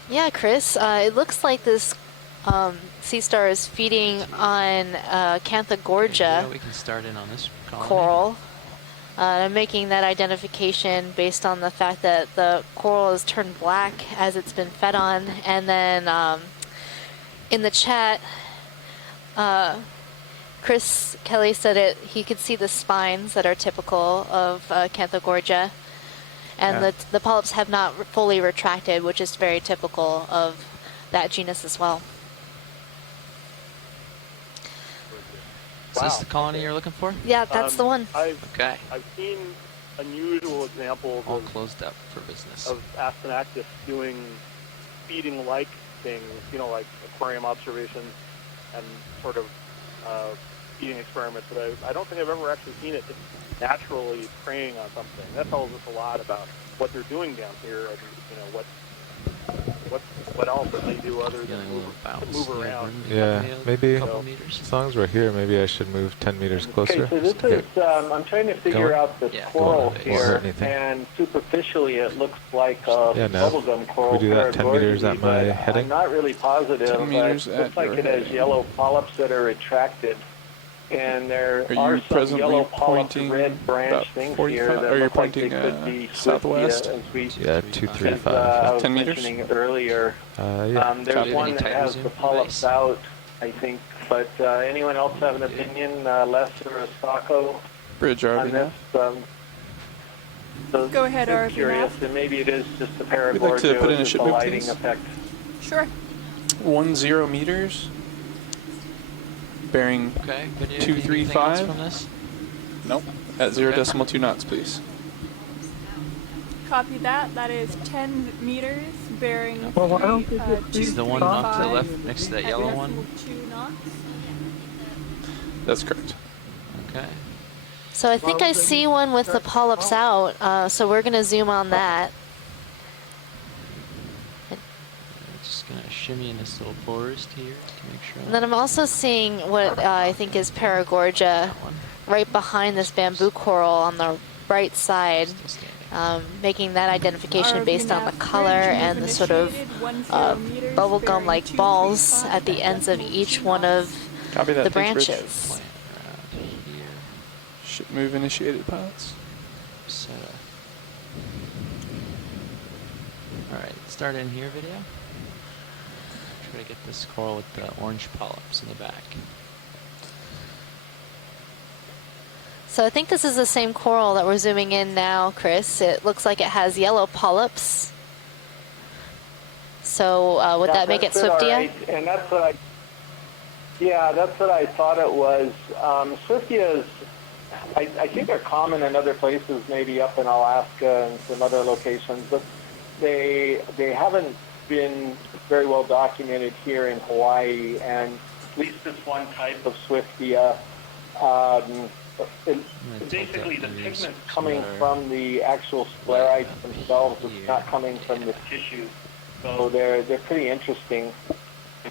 Yeah, Chris, it looks like this sea star is feeding on Acanthogorgia We can start in on this colony. coral. I'm making that identification based on the fact that the coral has turned black as it's been fed on. And then in the chat, Chris Kelly said he could see the spines that are typical of Acanthogorgia. And the polyps have not fully retracted, which is very typical of that genus as well. Is this the colony you're looking for? Yeah, that's the one. I've seen unusual examples All of closed up for business. of Astenactis doing feeding-like things, like aquarium observations, and sort of eating experiments, but I don't think I've ever actually seen it just naturally preying on something. That tells us a lot about what they're doing down here. I mean, you know, what else do they do other than move around? Yeah, maybe So- as long as we're here, maybe I should move 10 meters closer. Okay, so this just to is, get I'm trying to figure going. out the Yeah, coral won't hurt here, anything. and superficially it looks like a Yeah, no. bubblegum coral. We do that 10 meters at Paragorgia, my but heading? I'm not really positive, 10 but meters it at looks like your it has heading. yellow polyps that are retracted. And there Are are you some presently yellow polyp pointing red branch about things 45 here that or you're look like they pointing, could be southwest? Swiftia, as we Yeah, 235. I was 10 meters? mentioning earlier. Yeah. There's Copy. one Any that type has zoom the from polyps base? out, I think. But anyone else have an opinion, Les or Sacco, Bridge on RV this? now. So Go ahead, just RV curious, nav. and maybe it is just the Paragorgia, We'd like to put in a just ship a move, lighting please. effect. Sure. 10 meters. Bearing Okay, video, anything else 235. from this? Nope. At 0.2 knots, please. Copy that. That is 10 meters bearing. Well, I don't think it's Is the one off to the 235 left next to that yellow one? 2 knots. That's correct. Okay. So I think I see one with the polyps out, so we're going to zoom on that. I'm just gonna shimmy in this little forest here to make sure. And then I'm also seeing what I think is Paragorgia right behind this bamboo coral on the right side, making that identification based on the color and the sort of bubblegum-like balls at the ends of each one of Copy that. the Thanks, Rich. branches. Plant around here. Ship move initiated, pilots. Set up. Alright, start in here video. Try to get this coral with the orange polyps in the back. So I think this is the same coral that we're zooming in now, Chris. It looks like it has yellow polyps. So would that make it That's all Swiftia? right. And that's what that's what I thought it was. Swiftias, I think they're common in other places, maybe up in Alaska and some other locations, but they haven't been very well documented here in Hawaii. And at least this one type of Swiftia, basically the pigment's coming from the actual sclerites themselves. It's not coming from the tissue. So they're pretty interesting.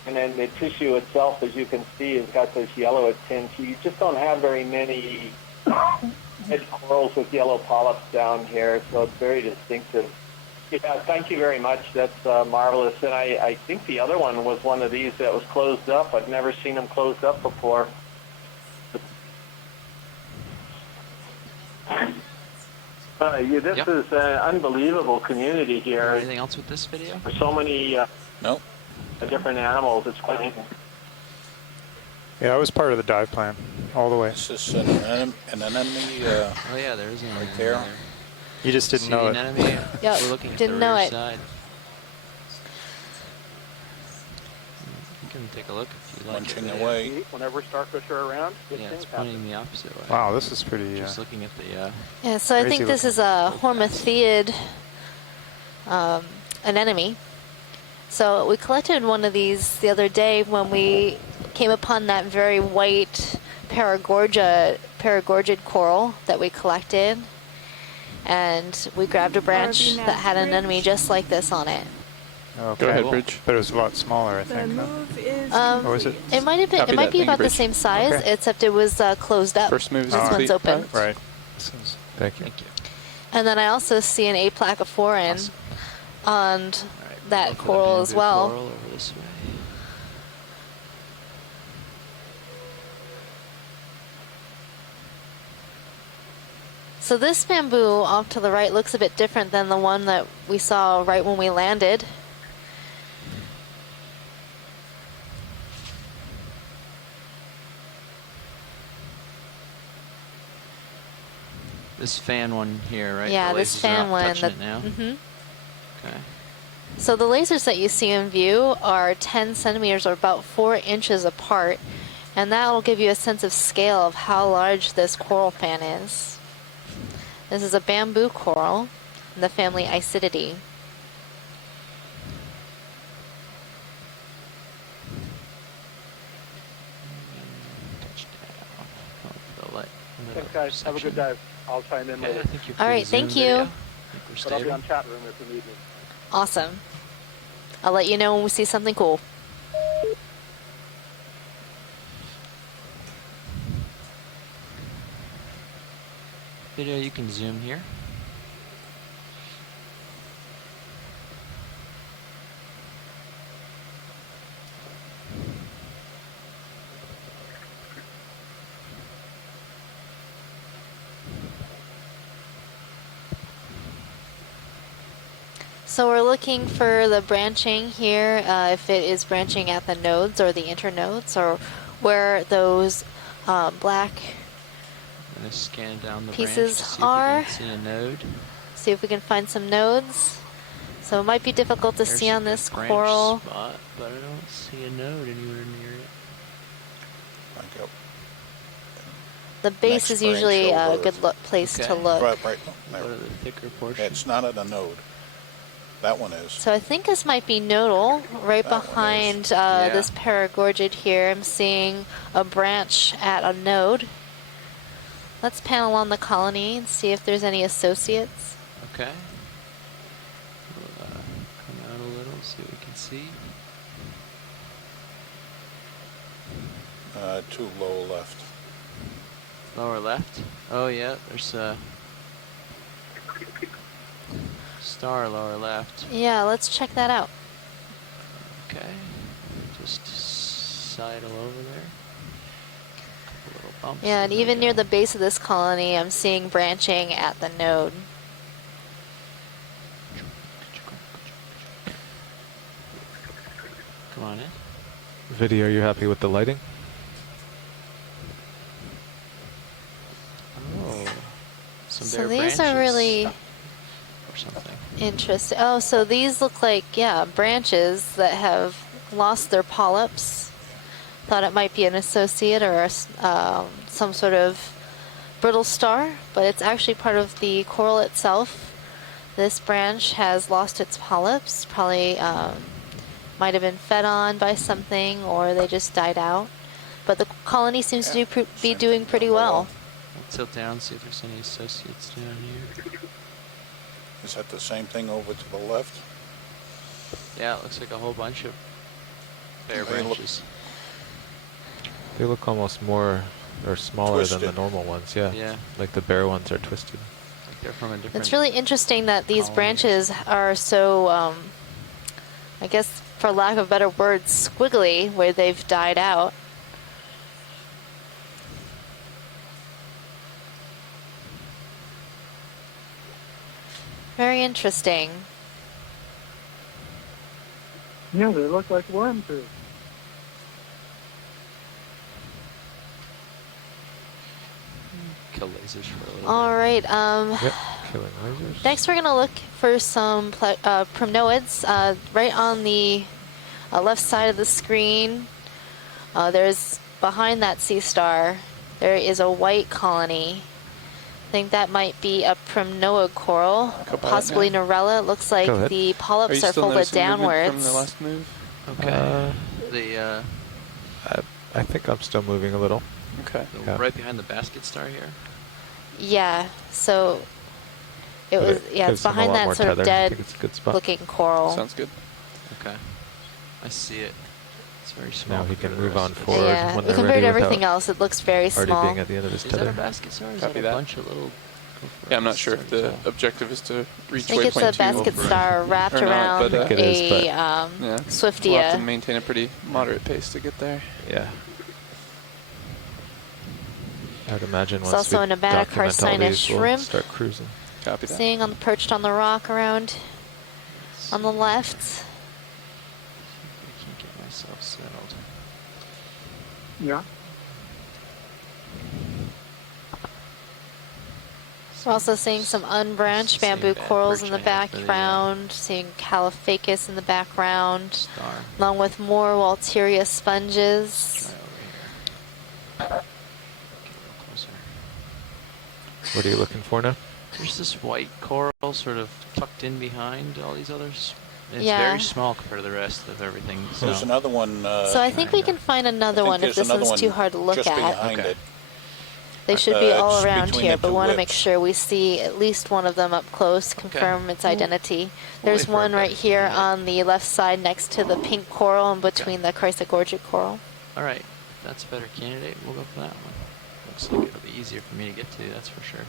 And then the tissue itself, as you can see, has got this yellow tint. You just don't have very many head corals with yellow polyps down here, so it's very distinctive. Yeah, thank you very much. That's marvelous. And I think the other one was one of these that was closed up. I've never seen them closed up before. This is an unbelievable community here. Anything else with this video? There's so many Nope. different animals. It's quite amazing. Yeah, I was part of the dive plan all the way. Is this an enemy? Oh yeah, there is an right enemy there. You just didn't See know an it. enemy? Yep, We're looking at didn't the know rear it. side. You can take a look if you like. Munching it. away. Whenever starfish are around, good Yeah, it's things happen. pointing the opposite way. Wow, this is pretty. Just looking at the. Yeah, so I think Crazy this is a Hormathiid anemone. So we collected one of these the other day when we came upon that very white Paragorgid coral that we collected. And we grabbed a branch that had an anemone just like this on it. Okay. Go ahead, Bridge. But it was a lot smaller, I The think. move is Or was it? It might have been. Copy It might that. be Thank you, about the Bridge. same size, Okay. except it was closed up. First move is This complete. one's open. Right. Thank you. Thank you. And then I also see an aplacophoran Awesome. on Alright, that look for the coral as bamboo well. coral over this way. So this bamboo off to the right looks a bit different than the one that we saw right when we landed. This fan one here, right? Yeah, The this lasers are fan not one. touching it now. Mhm. Okay. So the lasers that you see in view are 10 centimeters or about 4 inches apart, and that will give you a sense of scale of how large this coral fan is. This is a bamboo coral in the family Isididae. Touchdown. guys. Have a good dive. I'll chime in later. All right, thank you. But I'll be on chat room if you need me. Awesome. I'll let you know when we see something cool. Video, you can zoom here. So we're looking for the branching here, if it is branching at the nodes or the internodes, or where those black I'm gonna scan down the pieces branch to see are. if we can see a node. See if we can find some nodes. So it might be difficult to see on this Branch coral. spot, but I don't see a node anywhere near it. Thank you. The base Next is usually branch a over. good place to look. Right. Go to the thicker portion. It's not at a node. That one is. So I think this might be nodal. Right That one behind is. this paragorgid here, I'm seeing a branch at a node. Let's panel on the colony and see if there's any associates. Okay. We'll come out a little, see what we can see. Too low left. Lower left? Oh yeah, there's a star lower left. Yeah, let's check that out. Okay. Just sidle over there. Little bumps. Yeah, and even near the base of this colony, I'm seeing branching at the node. Come on in. Video, are you happy with the lighting? Oh. Some So bare these are branches really or something. interesting. Oh, so these look like, yeah, branches that have lost their polyps. Thought it might be an associate or some sort of brittle star, but it's actually part of the coral itself. This branch has lost its polyps, probably might have been fed on by something, or they just died out. But the colony seems to be doing pretty well. We'll tilt down, see if there's any associates down here. Is that the same thing over to the left? Yeah, it looks like a whole bunch of bare branches. They look almost more or smaller than the normal ones. Yeah. Yeah. Like the bare ones are twisted. Like they're from a different. It's really interesting that these branches are so, I guess, for lack of better words, squiggly, where they've died out. Very interesting. Yeah, they look like worms too. Kill lasers for a little All right. Yep, killing lasers. Next, we're going to look for some primnoids right on the left side of the screen. There's behind that sea star. There is a white colony. I think that might be a primnoid coral, possibly Norella. It looks like the polyps are folded downwards. From the last move? Okay. I think I'm still moving a little. Okay. Yeah. Right behind the basket star here. Yeah. So it was. Yeah, it's behind that sort of dead-looking coral. Sounds good. Okay. I see it. It's very small. Now he can move on forward. Yeah, when compared to everything else, it looks very already small. being at the end of his Is that tether. a basket star? Is Copy that a that. bunch of little? Yeah, I'm not sure if the objective is to reach I think it's a waypoint 2 basket star wrapped or not, around but, a yeah. Swiftia. We'll have to maintain a pretty moderate pace to get there. Yeah. I'd imagine It's once also we a Nevada document all carcinus these, we'll shrimp. start cruising. Copy that. Seeing perched on the rock around on the left. I can't get myself settled. Yeah. We're also seeing some unbranched bamboo bad corals perch in the I had for the, background, seeing Caliphacus in the background, Star. along with more Walteria sponges. Try over here. Get a little closer. What are you looking for now? There's this white coral sort of tucked in behind all these others. It's Yeah. very small compared to the rest of everything. So There's another one. So I think we can find another one if this one's too hard to look just at. behind Okay. it. They should be all It's around between here, the but two we want to make lips. sure we see at least one of them up close, confirm its identity. We'll There's wait for one right everybody. here on the left side next to the pink coral and between the Chrysler Gorged coral. All right, if that's a better candidate, we'll go for that one. Looks like it'll be easier for me to get to, that's for sure.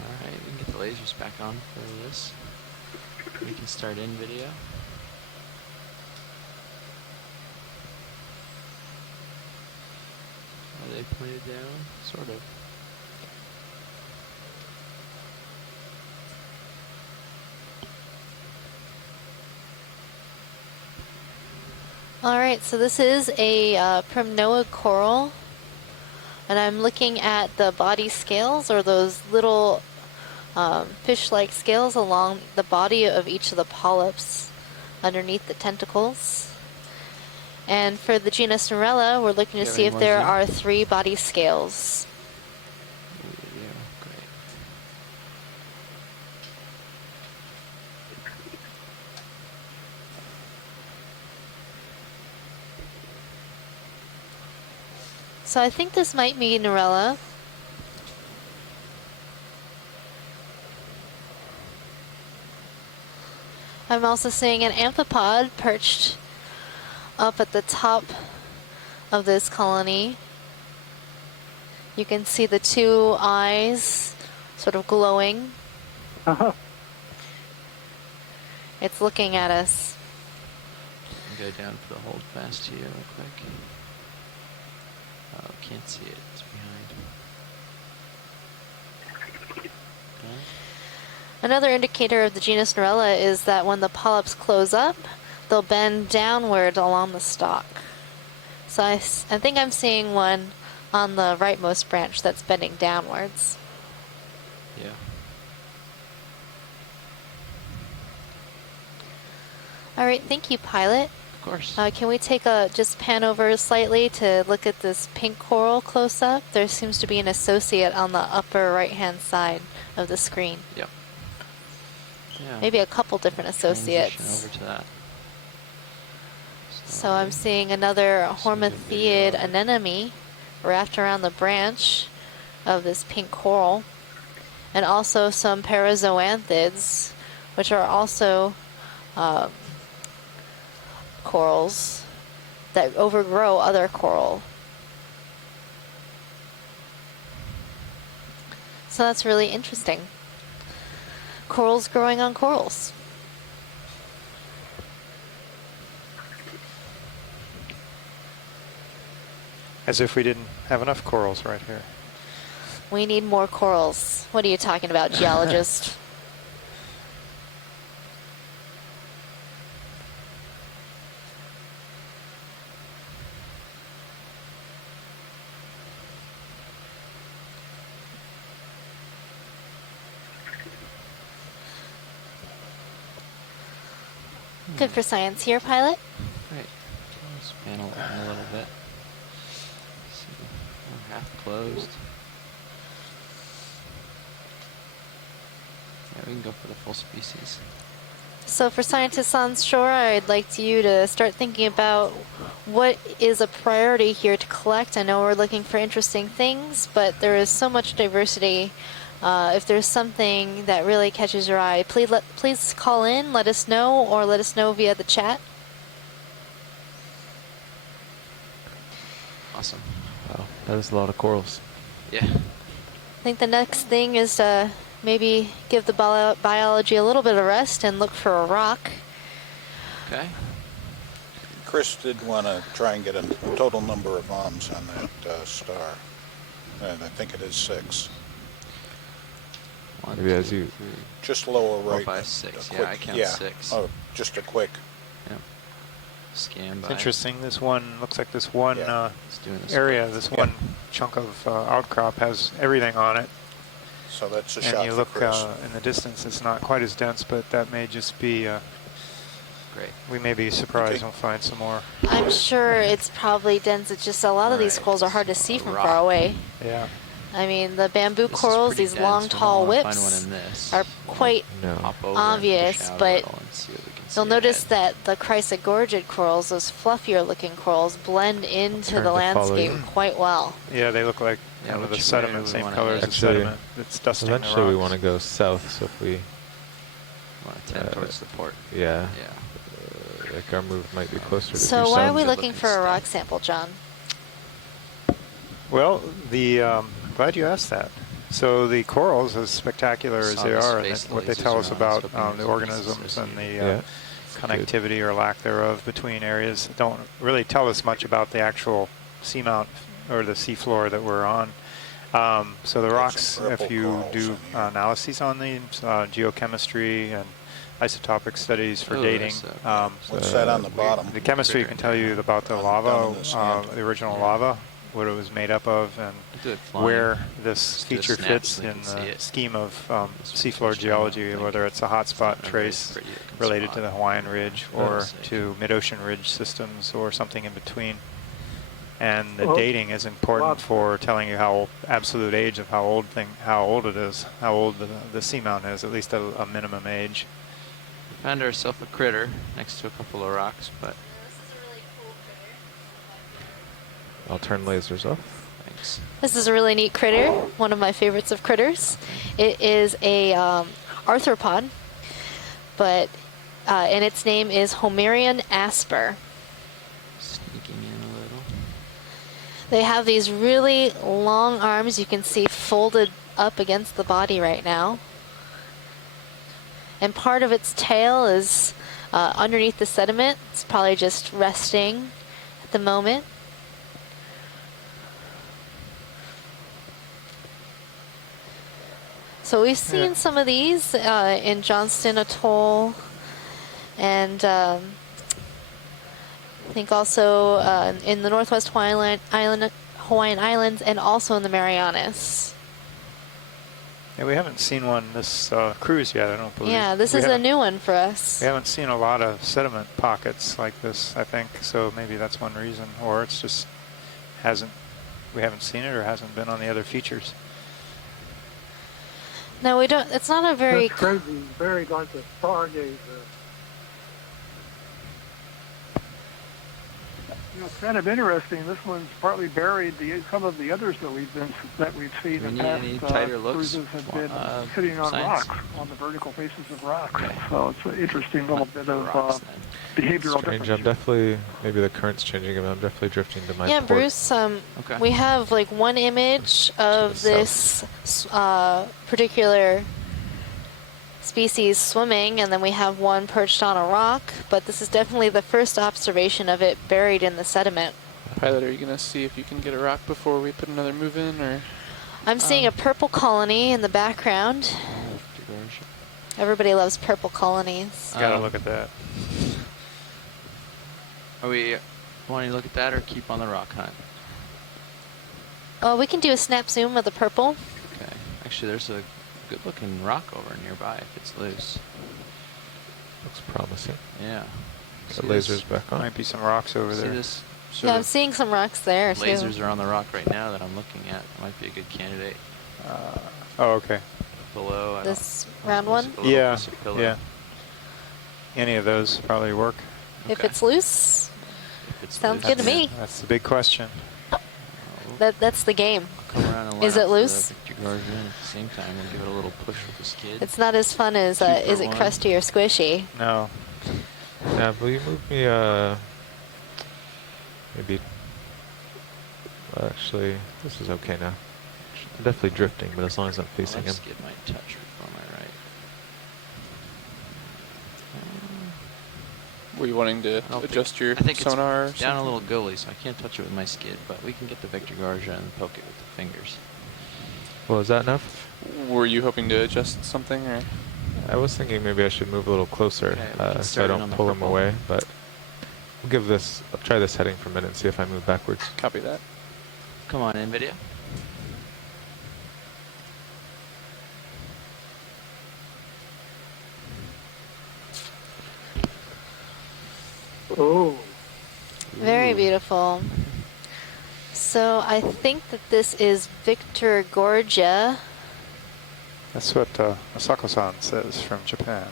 Alright, we can get the lasers back on for this. We can start in video. Are they pointed down? Sort of. Alright, so this is a Primnoid coral, and I'm looking at the body scales, or those little fish-like scales along the body of each of the polyps underneath the tentacles. And for the genus Norella, we're looking to Do you have see any if more there zoom? are 3 body scales. Yeah, great. So I think this might be Norella. I'm also seeing an amphipod perched up at the top of this colony. You can see the 2 eyes sort of glowing. It's looking at us. Go down for the hold fast here real quick. Oh, can't see it. It's behind. Okay. Another indicator of the genus Norella is that when the polyps close up, they'll bend downward along the stalk. So I think I'm seeing one on the rightmost branch that's bending downwards. Yeah. All right, thank you, pilot. Of course. Can we take a just pan over slightly to look at this pink coral close up? There seems to be an associate on the upper right-hand side of the screen. Yep. Yeah. Maybe a couple different associates. Transition over to that. So I'm seeing another hormathiid anemone wrapped around the branch of this pink coral, and also some parazoanthids, which are also corals that overgrow other coral. So that's really interesting. Corals growing on corals. As if we didn't have enough corals right here. We need more corals. What are you talking about, geologist? Good for science here, pilot. Great. Let's panel in a little bit. See, we're half closed. Yeah, we can go for the full species. So for scientists on shore, I'd like you to start thinking about what is a priority here to collect. I know we're looking for interesting things, but there is so much diversity. If there's something that really catches your eye, please call in, let us know, or let us know via the chat. Awesome. Wow, that is a lot of corals. Yeah. I think the next thing is to maybe give the biology a little bit of rest and look for a rock. Okay. Chris did want to try and get a total number of arms on that star. And I think it is 6. One, Maybe as two, you- three, Just lower 4, right. 5, 6. a Yeah, quick- I count yeah. 6. Oh, just a quick. Yep. Scan It's by. interesting. This one looks like this one It's doing this area, quick. this one chunk of outcrop has everything on it. So that's a And shot you for look Chris. in the distance, it's not quite as dense, but that may just be Great. We may be surprised we'll find some more. I'm sure it's probably dense. It's just a lot of these corals are hard to see from far away. Yeah. I mean, the bamboo This is corals, pretty these dense. long, We don't tall wanna find whips, one in this. are quite Hop over and obvious, push out a but little and see what we can see you'll notice ahead. that the Chrysler Gorged corals, those fluffier looking corals, blend into Turn the to follow landscape you. quite well. Yeah, they look like Yeah, kind of the which way sediment, do we same wanna color as head? the Actually, sediment. It's dusting the eventually we rocks. want to go south, so if we... Want to tend towards the port. Yeah. Yeah. Like our move might be closer to So due why are south. we looking for a rock sample, John? Well, the glad you asked that. So the corals, as spectacular as Saw they the are, and space what they lasers tell us around, about hoping there's the a organisms piece and the Yeah. connectivity or lack thereof between areas, don't really tell us much about the actual seamount or the seafloor that we're on. So the rocks, if you do analyses on these, geochemistry and isotopic studies for dating. What's that on the bottom? The chemistry can tell you about the lava, the original lava, what it was made up of, and where this feature fits in the scheme of seafloor geology, whether it's a hotspot trace related to the Hawaiian Ridge or to mid-ocean ridge systems or something in between. And the dating is important for telling you how absolute age of how old it is, how old the seamount is, at least a minimum age. Found ourselves a critter next to a couple of rocks, but I'll turn lasers off. thanks. This is a really neat critter, one of my favorites of critters. It is a arthropod, but and its name is Homerian Asper. Sneaking in a little. They have these really long arms you can see folded up against the body right now. And part of its tail is underneath the sediment. It's probably just resting at the moment. So we've seen some of these in Johnston Atoll, and I think also in the Northwest Hawaiian Islands, and also in the Marianas. Yeah, we haven't seen one this cruise yet, I don't believe. Yeah, this is a new one for us. We haven't seen a lot of sediment pockets like this, I think, so maybe that's one reason, or it's just we haven't seen it or hasn't been on the other features. No, we don't. It's not a very. That's crazy. Buried like a stargazer. You know, it's kind of interesting. This one's partly buried. Some of the others that we've seen in any past tighter looks? cruises have been sitting on science? rocks, on the vertical faces of rocks. So it's an interesting little bit of behavioral Strange. difference. I'm definitely, maybe the current's changing, and I'm definitely drifting to my Yeah, port. Bruce. We have like one image of this particular species swimming, and then we have one perched on a rock, but this is definitely the first observation of it buried in the sediment. Pilot, are you going to see if you can get a rock before we put another move in, or? I'm seeing a purple colony in the background. Everybody loves purple colonies. Gotta look at that. Are we wanting to look at that or keep on the rock hunt? Oh, we can do a snap zoom of the purple. Okay. Actually, there's a good-looking rock over nearby if it's loose. Looks promising. Yeah. The See lasers this? back on. Might be some rocks over See there. this? Yeah, I'm seeing some rocks there too. Lasers are on the rock right now that I'm looking at. It might be a good candidate. Oh, okay. Below. This round one? Yeah, yeah. Any of those probably work. If it's loose, sounds good to me. That's the big question. That's the game. Come around and Is line it up for loose? the Victor Guardian at the same time and give it a little push with the skid. It's not as fun as is it crusty or squishy? No. Yeah, will you move me, maybe, actually, this is okay now. I'm definitely drifting, but as long as I'm facing him. Skid might touch before my right. Were you wanting to adjust your I think sonar? It's down a little gully, so I can't touch it with my skid, but we can get the Victor Guardian and poke it with the fingers. Well, is that enough? Were you hoping to adjust something, or? I was thinking maybe I should move a little closer, Okay, we can so I start in on don't the pull him purple. away, but I'll try this heading for a minute and see if I move backwards. Copy that. Come on in, video. Oh. Very beautiful. So I think that this is Victor Gorged. That's what Asako-san says from Japan.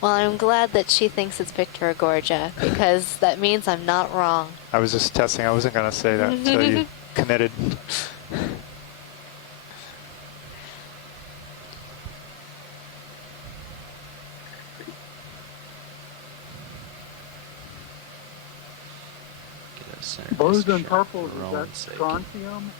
Well, I'm glad that she thinks it's Victor Gorged because that means I'm not wrong. I was just testing. I wasn't going to say that until you committed. Blues and purples, is that strontium?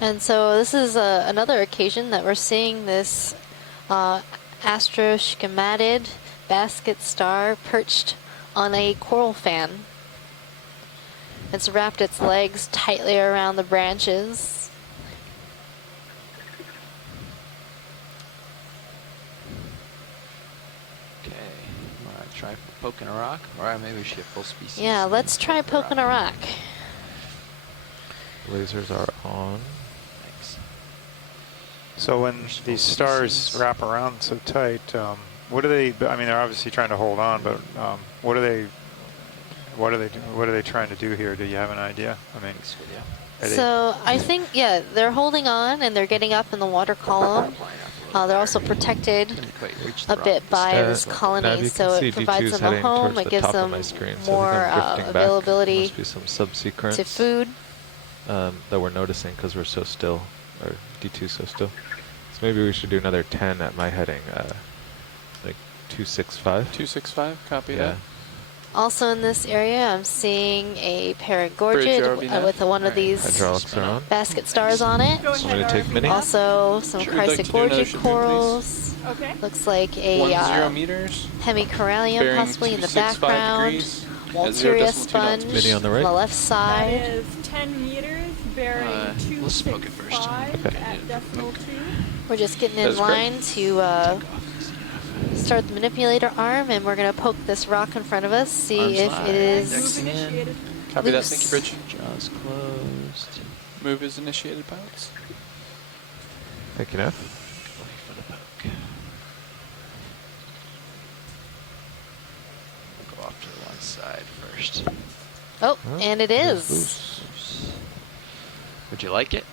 And so this is another occasion that we're seeing this astroschematid basket star perched on a coral fan. It's wrapped its legs tightly around the branches. Okay, want to try poking a rock? Or maybe we should get full species. Yeah, let's try poking a rock. Lasers are on. Thanks. So when these stars wrap around so tight, what do they? I mean, they're obviously trying to hold on, but what are they trying to do here? Do you have an idea? I mean, So I think, yeah, they're holding on and they're getting up in the water column. They're also protected a bit by this colony, so it provides them a home. It gives them more availability to food. That we're noticing because we're so still, or D2 so still. So maybe we should do another 10 at my heading, like 265. 265, copy yeah. that. Also in this area, I'm seeing a parrot gorged with one of these basket stars on it. Also some Chrysler gorged corals. Okay. Looks like a 10 meters. hemicorallium possibly in the background. Walteria sponge on the left side. That is 10 meters, bearing 265 at decimal 2. We're just getting in line to start the manipulator arm, and we're going to poke this rock in front of us, see if it is Copy that, thank you, Bridge. Jaws closed. Move is initiated, pilots. Thank you, Neff. Go off to the one side first. Oh, and it is. Would you like it?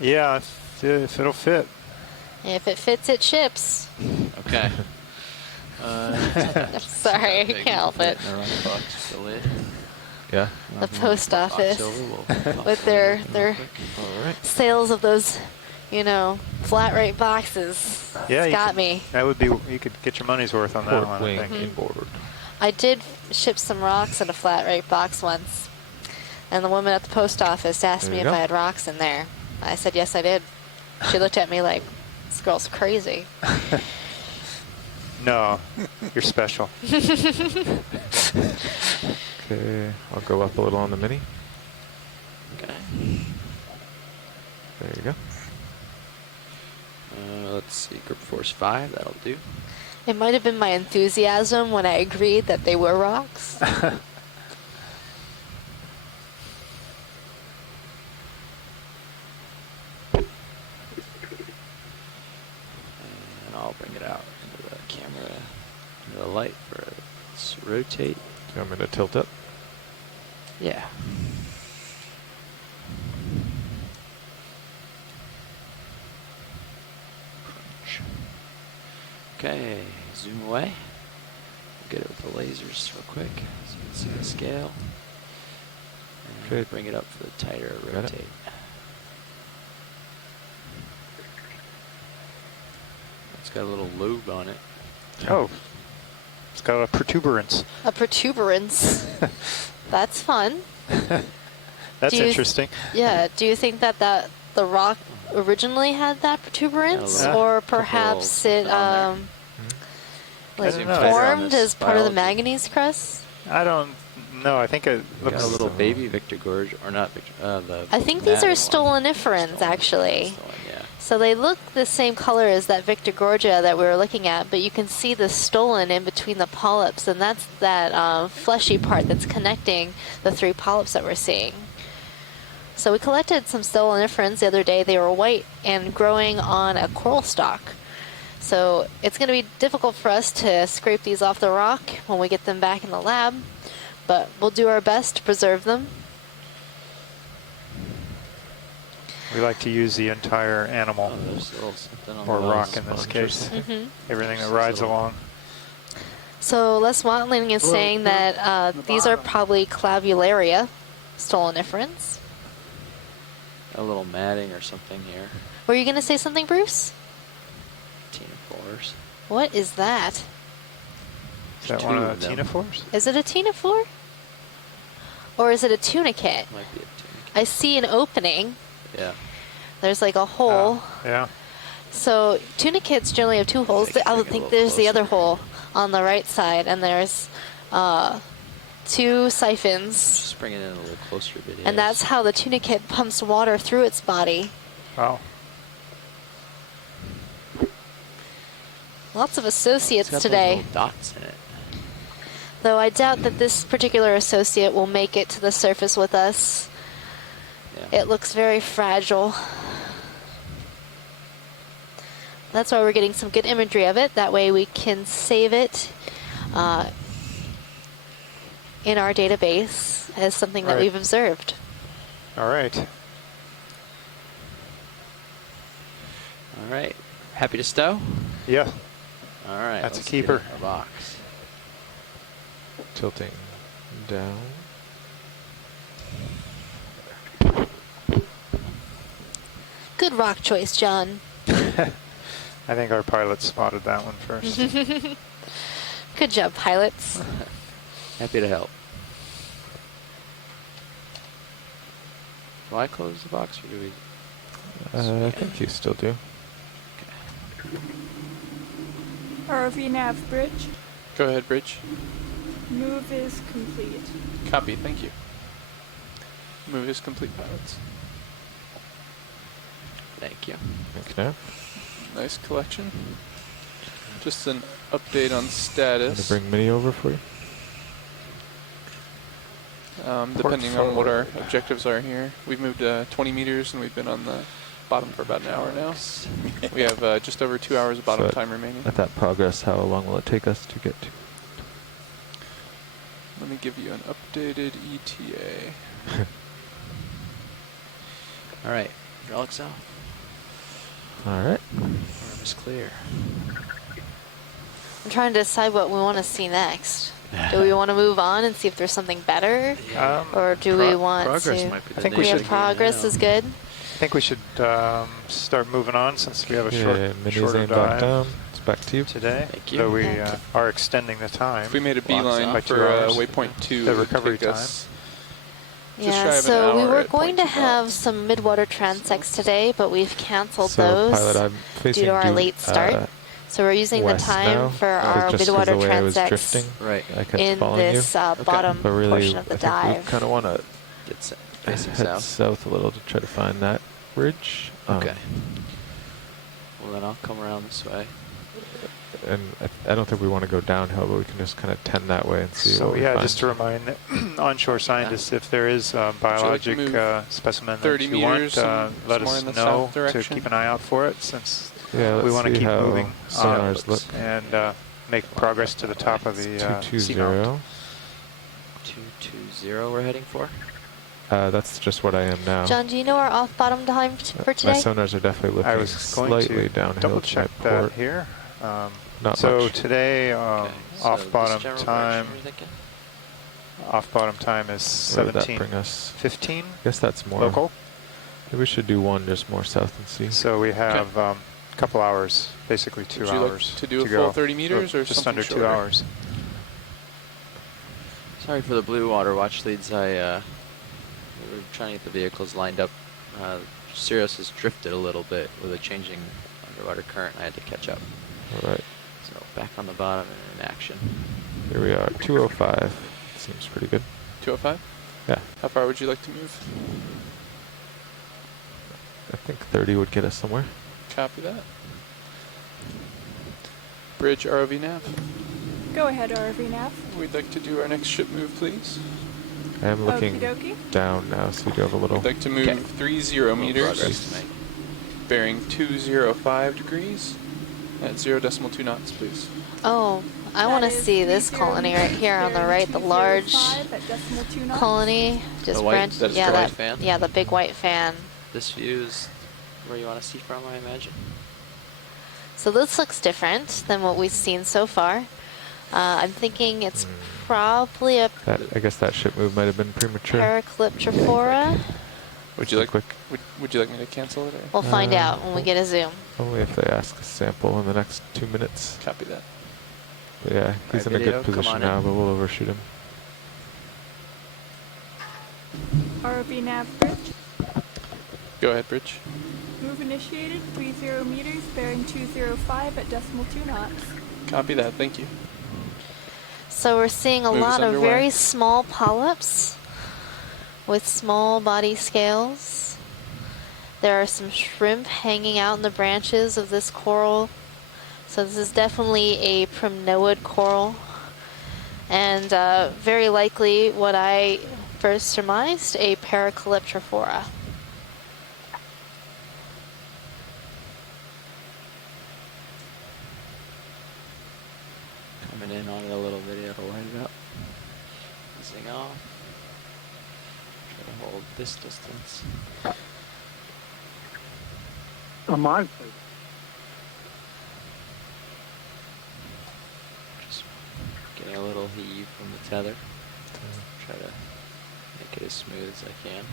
Yeah, if it'll fit. If it fits, it ships. Okay. Sorry, I can't help it. The lid. Yeah. The post office with their sales of those, you know, flat rate boxes. Yeah, it's got me. That would be. You could get your money's worth on that one. I think. Inboard. I did ship some rocks in a flat rate box once, and the woman at the post office asked me if I had rocks in there. I said yes, I did. She looked at me like, this girl's crazy. No, you're special. Okay, I'll go up a little on the mini. Okay. There you go. Let's see, group force 5, that'll do. It might have been my enthusiasm when I agreed that they were rocks. And I'll bring it out into the camera, into the light for let's rotate. Do you want me to tilt up? Yeah. Okay, zoom away. Get it with the lasers real quick so you can see the scale. And bring it up for the tighter rotate. It's got a little lobe on it. Oh, it's got a protuberance. A protuberance. That's fun. That's interesting. Yeah. Do you think that the rock originally had that protuberance, or perhaps it like formed as part of the manganese crust? I don't know. I think it looks got a little baby Victor Gorge, or not Victor. I think these are stoloniferans, actually. So they look the same color as that Victor Gorgia that we were looking at, but you can see the stolon in between the polyps, and that's that fleshy part that's connecting the 3 polyps that we're seeing. So we collected some stoloniferans the other day. They were white and growing on a coral stalk. So it's going to be difficult for us to scrape these off the rock when we get them back in the lab, but we'll do our best to preserve them. We like to use the entire animal, or rock in this case. Everything that rides along. So Les Watling is saying that these are probably clavularia stoloniferans. A little matting or something here. Were you going to say something, Bruce? Ctenophores. What is that? Is that one of the ctenophores? Is it a ctenophore? Or is it a tunicate? Might be a tunicate. I see an opening. Yeah. There's like a hole. Yeah. So tunicates generally have 2 holes. I would think there's the other hole on the right side, and there's 2 siphons. Just bring it in a little closer, video. And that's how the tunicate pumps water through its body. Wow. Lots of associates It's got today. those little dots in it. Though I doubt that this particular associate will make it to the surface with us. Yeah. It looks very fragile. That's why we're getting some good imagery of it. That way we can save it in our database as something that we've observed. All right. All right. Happy to stow? Yeah. All right. That's a let's keeper. get in our box. Tilting down. Good rock choice, John. I think our pilot spotted that one first. Good job, pilots. Happy to help. Do I close the box or do we? I think you still do. ROV nav bridge. Go ahead, Bridge. Move is complete. Copy, thank you. Move is complete, pilots. Thank you. Thank you, Nav. Nice collection. Just an update on status. Gonna bring Minnie over for you. Depending on what our objectives are here. We've moved 20 meters and we've been on the bottom for about an hour now. We have just over 2 hours of bottom time remaining. At that progress, how long will it take us to get to? Let me give you an updated ETA. All right. Relics out. All right. Arm is clear. I'm trying to decide what we want to see next. Do we want to move on and see if there's something better? Or do we want progress to... might be the I think we should. Progress is good. I think we should start moving on since we have a shorter aimed back dive down. It's back to you. today. Thank you. Though we are extending the time. If we made a beeline by for 2 hours, waypoint 2, the it would recovery take time. us just shy Yeah, of an so we hour were at going to 0.2 have some midwater transects today, but we've canceled So, those pilot, I'm due facing to our late start. So we're using the west time now, for our just 'cause midwater the way I was transects drifting, Right. I kept in following this you. bottom But really, portion of the I think dive. we kind of want to Get facing head south. a little to try to find that bridge. Okay. Well, then I'll come around this way. And I don't think we want to go downhill, but we can just kind of tend that way and see So what we yeah, find. just to remind onshore scientists, if there is a biologic specimen that 30 you want, meters let somewhere us in the know south to direction? keep an eye out for it, since Yeah, we let's want to see keep how moving sonars look. and make progress to the top of the Seamount. 220. 220 we're heading for? That's just what I am now. John, do you know our off-bottom time for My today? sonars are definitely looking I was going slightly to downhill double to my check that port. here. Not so much. today, so off this bottom general time. direction we're thinking? Off bottom time is Where would that bring us? 17:15. I guess that's more local. Maybe we should do one just more south and see. So we have a couple hours, basically 2 Would you like hours to do a go. full 30 meters or just something under shorter? 2 hours. Sorry for the blue water watch leads. We were trying to get the vehicles lined up. Sirius has drifted a little bit with a changing underwater current. I had to catch up. All right. So back on the bottom and in action. Here we are, 205. Seems pretty good. 205? Yeah. How far would you like to move? I think 30 would get us somewhere. Copy that. Bridge ROV nav. Go ahead, RV nav. We'd like to do our next ship move, please. I am looking Okie dokie. down now, so you do have a little. We'd like to move 30 meters, Progress to make. bearing 205 degrees at 0.2 knots, please. Oh, I want to see this colony right here on the right, the large colony. Just The white- branch. that's Yeah, the white fan? Yeah, the big white fan. This view is where you want to see from, I imagine. So this looks different than what we've seen so far. I'm thinking it's probably a I guess that ship move might have been premature. Paracalyptrophora. Would you like Would you like me to cancel it? Or? We'll find out when we get a zoom. Only if they ask a sample in the next 2 minutes. Copy that. But yeah, he's in a video, good come position on now, in. but we'll overshoot him. ROV nav bridge. Go ahead, Bridge. Move initiated. 30 meters, bearing 205 at 0.2 knots. Copy that. Thank you. So we're seeing a Move is lot of underway. very small polyps with small body scales. There are some shrimp hanging out in the branches of this coral. So this is definitely a primnoid coral. And very likely what I first surmised, a Paracalyptrophora. Coming in on it a little video to light it up. Easing off. Try to hold this distance. On my side. Just getting a little heave from the tether. Try to make it as smooth as I can.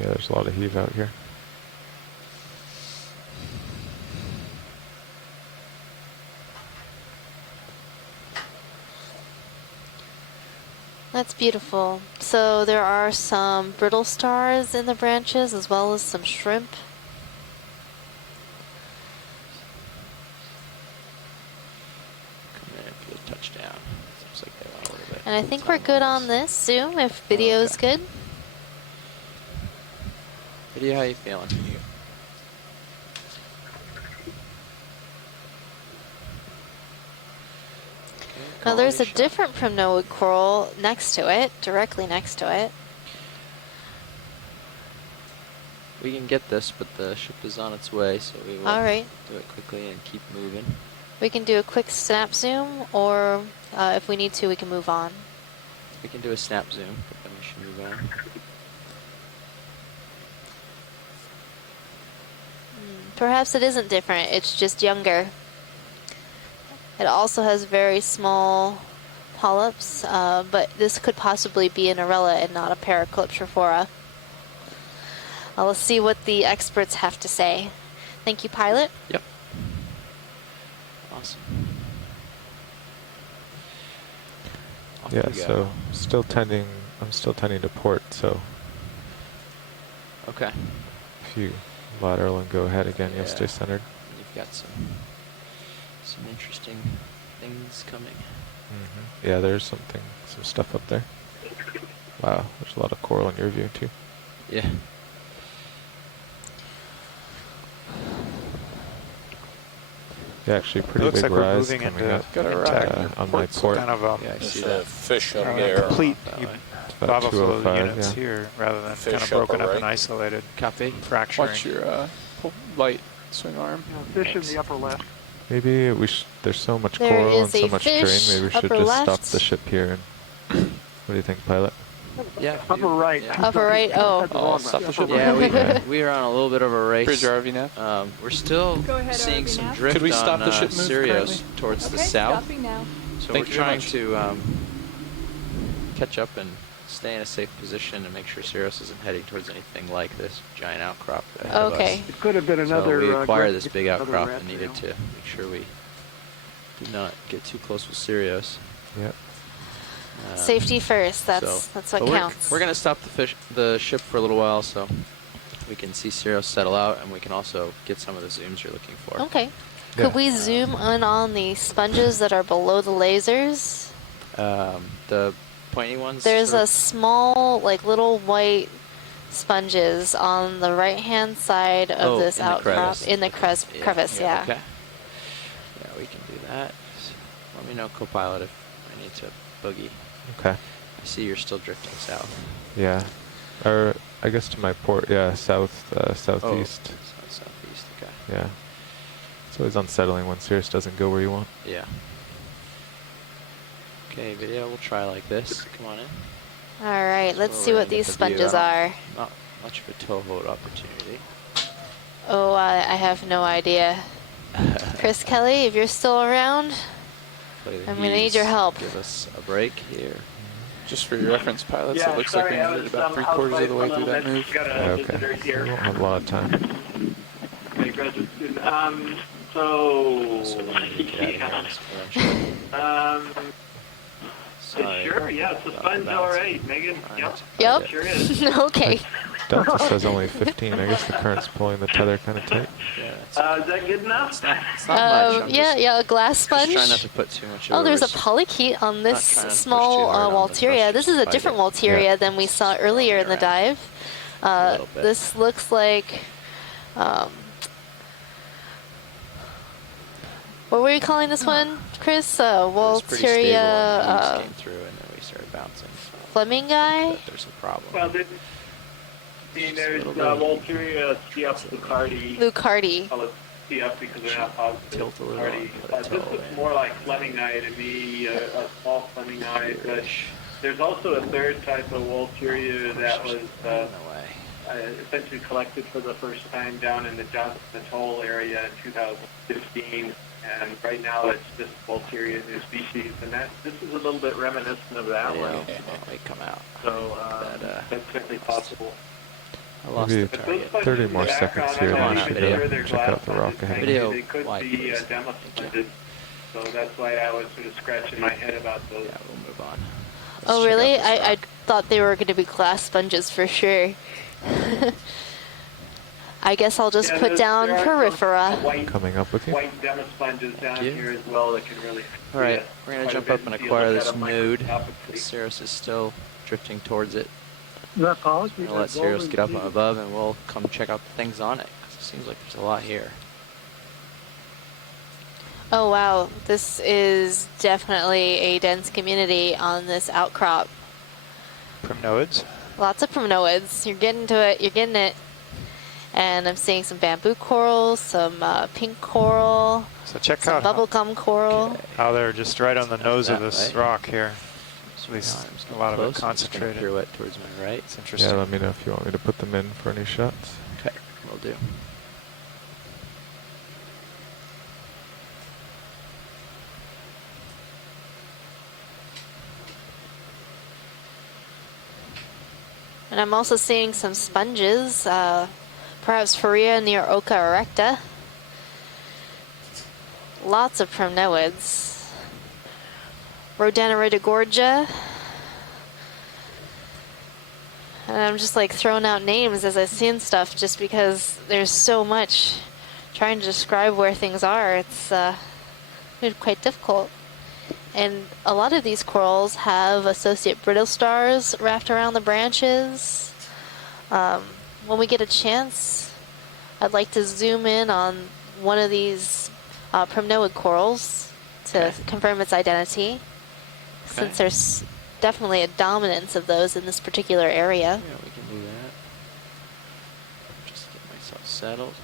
Yeah, there's a lot of heave out here. That's beautiful. So there are some brittle stars in the branches as well as some shrimp. Come in for the touchdown. Seems like they want a little bit. And I think we're good on this zoom if video is good. Video, how you feeling? Now there's a different primnoid coral next to it, directly next to it. We can get this, but the ship is on its way, so we will Alright. do it quickly and keep moving. We can do a quick snap zoom, or if we need to, we can move on. We can do a snap zoom, but then we should move on. Perhaps it isn't different, it's just younger. It also has very small polyps, but this could possibly be an arella and not a Paracalyptrophora. Let's see what the experts have to say. Thank you, pilot. Yep. Awesome. Off Yeah, we go. so I'm still tending to port, so Okay. if you lateral and go ahead again, you'll stay centered. You've got some interesting things coming. Yeah, there's some stuff up there. Wow, there's a lot of coral in your view too. Yeah. Yeah, actually pretty Looks big like we're rise moving coming into up got a rack on my port. kind of Yeah, I see There's a that. fish up a there. complete about lava flow 205, units yeah. here rather than Fish kind of up broken up right. and isolated. Copy. Fracturing. Watch your light swing arm. Fish in the upper left. Maybe there's so much There coral and is so a much terrain, fish maybe we should upper just left. stop the ship here and what do you think, pilot? Yeah. Upper right. Yeah. Upper right, oh. I'll stop the ship. Yeah, we are on a little bit of a race. Bridge RV nav. We're still Go ahead, seeing RV some nav. drift Could we stop on the ship move Sirius currently? towards the Okay, south. stopping now. So Thank we're you very trying much. to catch up and stay in a safe position and make sure Sirius isn't heading towards anything like this giant outcrop ahead of Okay. us. It could have been another. So we acquired great- this big another outcrop rat and needed to tail. make sure we do not get too close with Sirius. Yep. Safety first, that's what but counts. We're gonna stop the ship for a little while so we can see Sirius settle out and we can also get some of the zooms you're looking for. Okay. Yeah. Could we zoom in on the sponges that are below the lasers? The pointy ones? There's or- a small, like little white sponges on the right-hand side of this outcrop in the crevice. Yeah. Okay. Yeah, we can do that. Let me know, co-pilot, if I need to boogie. Okay. I see you're still drifting south. Yeah. Or I guess to my port. Yeah, southeast. Southeast. Okay. Yeah. It's always unsettling when Cirrus doesn't go where you want. Yeah. Okay, video. We'll try like this. Come on in. All right, let's see what these sponges are. Not much of a toehold opportunity. Oh, I have no idea. Chris Kelly, if you're still around, I'm going to need your help. Give us a break here. Just for your reference, pilots, it looks like we made it about 3/4 of the way through that move. Okay. We won't have a lot of time. Okay, graduate student. So sure, yeah, it's a sponge, all right, Megan. Yep. Sure is. Okay. Delta says only 15. I guess the current's pulling the tether kind of tight. Is that good enough? It's not much. Yeah, a glass sponge. Just try not to put too much Oh, there's a polychaete on this small Walteria. This is a different Walteria than we saw earlier in the dive. This looks like... what were you calling this one, Chris? Walteria... came through and then we started bouncing. Fleming guy? But there's a problem. Well, there's Walteria CF Lucardi. Lucardi. Call it CF because they're not positive. Tilt a little. This looks more like Flemingii to me, a small Flemingii. But there's also a third type of Walteria that was essentially collected for the first time down in the Johnson Atoll area in 2015. And right now it's just Walteria new species, and this is a little bit reminiscent of that one. They come out. So that's certainly possible. I lost Maybe the target. 30 more seconds here and we should check out the rock ahead. They could be demo sponges, so that's why I was sort of scratching my head about those. Yeah, we'll move on. Oh, really? I thought they were going to be glass sponges for sure. I guess I'll just put down Peripera. Coming up with you. White demo sponges down here as well that can really... All right, we're going to jump up and acquire this node. Cirrus is still drifting towards it. That policy. We'll let Cirrus get up above and we'll come check out the things on it. 'Cause it seems like there's a lot here. Oh wow, this is definitely a dense community on this outcrop. Primnoids? Lots of primnoids. You're getting to it, you're getting it. And I'm seeing some bamboo coral, some pink coral, So check some out bubblegum coral. how they're just right on the nose of this way. rock here. At least a lot of it concentrated. Pirouette towards my right. It's interesting. Yeah, let me know if you want me to put them in for any shots. Okay, will do. And I'm also seeing some sponges, perhaps Faria near Oka erecta. Lots of primnoids. Rhodanirid gorgia. And I'm just like throwing out names as I see stuff just because there's so much trying to describe where things are. It's quite difficult. And a lot of these corals have associate brittle stars wrapped around the branches. When we get a chance, I'd like to zoom in on one of these primnoid corals to confirm its identity, since there's definitely a dominance of those in this particular area. Yeah, we can do that. Just get myself settled.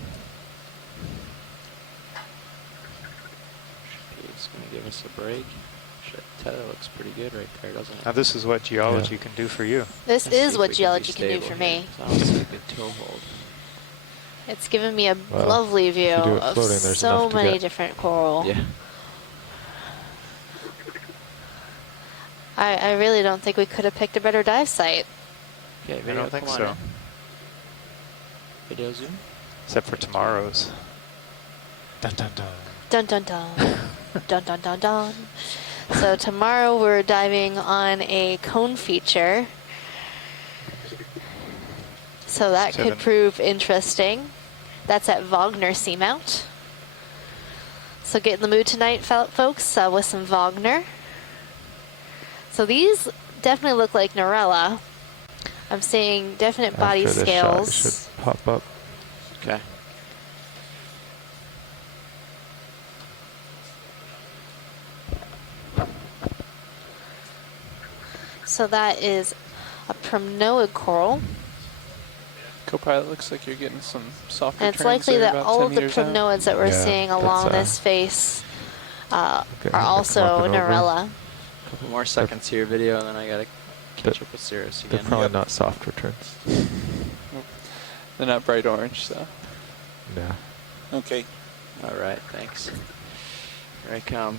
It's going to give us a break. Tether looks pretty good right there, doesn't it? Now this is what geology can do for you. This is what geology can do for me. So I want to see a good toe hold. It's given me a lovely view of so many different coral. Yeah. I really don't think we could have picked a better dive site. Okay, I don't think so. Video zoom? Except for tomorrow's. Dun dun dun. Dun dun dun. Dun dun dun dun. So tomorrow we're diving on a cone feature. So that could prove interesting. That's at Wagner Seamount. So get in the mood tonight, folks, with some Wagner. So these definitely look like Norella. I'm seeing definite After body this shot, it scales. should pop up. Okay. So that is a primnoid coral. Copilot, looks like you're getting some soft And it's returns likely there that about all 10 of the meters out. primnoids that we're Yeah, seeing that's, along this face are come up also and over. Narella. A couple more seconds here, video, and then I gotta catch up with Cirrus They're again. probably not soft returns. They're not bright orange, so. No. Okay. All right, thanks. Here I come.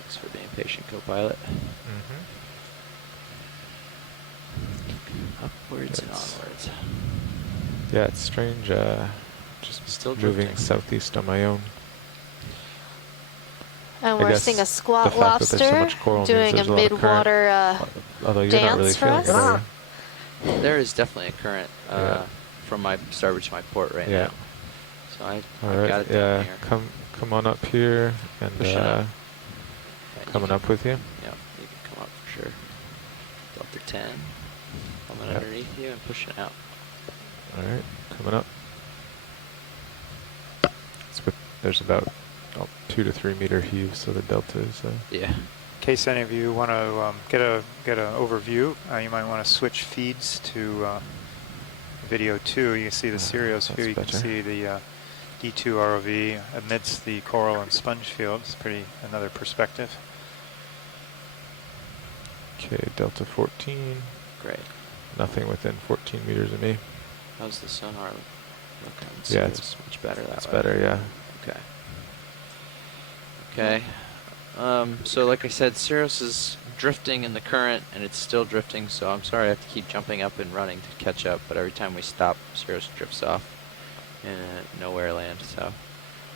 Thanks for being patient, Copilot. Upwards and onwards. Yeah, it's strange. Just Still moving drifting. southeast on my own. And I we're guess seeing a the squat fact that there's so lobster much coral means doing a there's a lot of current. mid-water Although you're not really dance for feeling us. it, are you? There is definitely a current from my starboard to my port right Yeah. now. So I've Alright, got it yeah, down here. come on up here and Push it up. coming up with you. Yep, you can come up for sure. Delta 10. Coming Yep. underneath you and pushing out. Alright, coming up. There's about 2 to 3 meter heave, so the delta is. Yeah. In case any of you want to get an overview, you might want to switch feeds to video 2. You can see the Sirius here. You can better. see the D2 ROV amidst the coral and sponge field. It's another perspective. Okay, delta 14. Great. Nothing within 14 meters of me. How's the sonar looking? Yeah, It's much better that it's way. better, yeah. Okay. Okay. So like I said, Cirrus is drifting in the current, and it's still drifting, so I'm sorry I have to keep jumping up and running to catch up, but every time we stop, Cirrus drifts off in nowhere land, so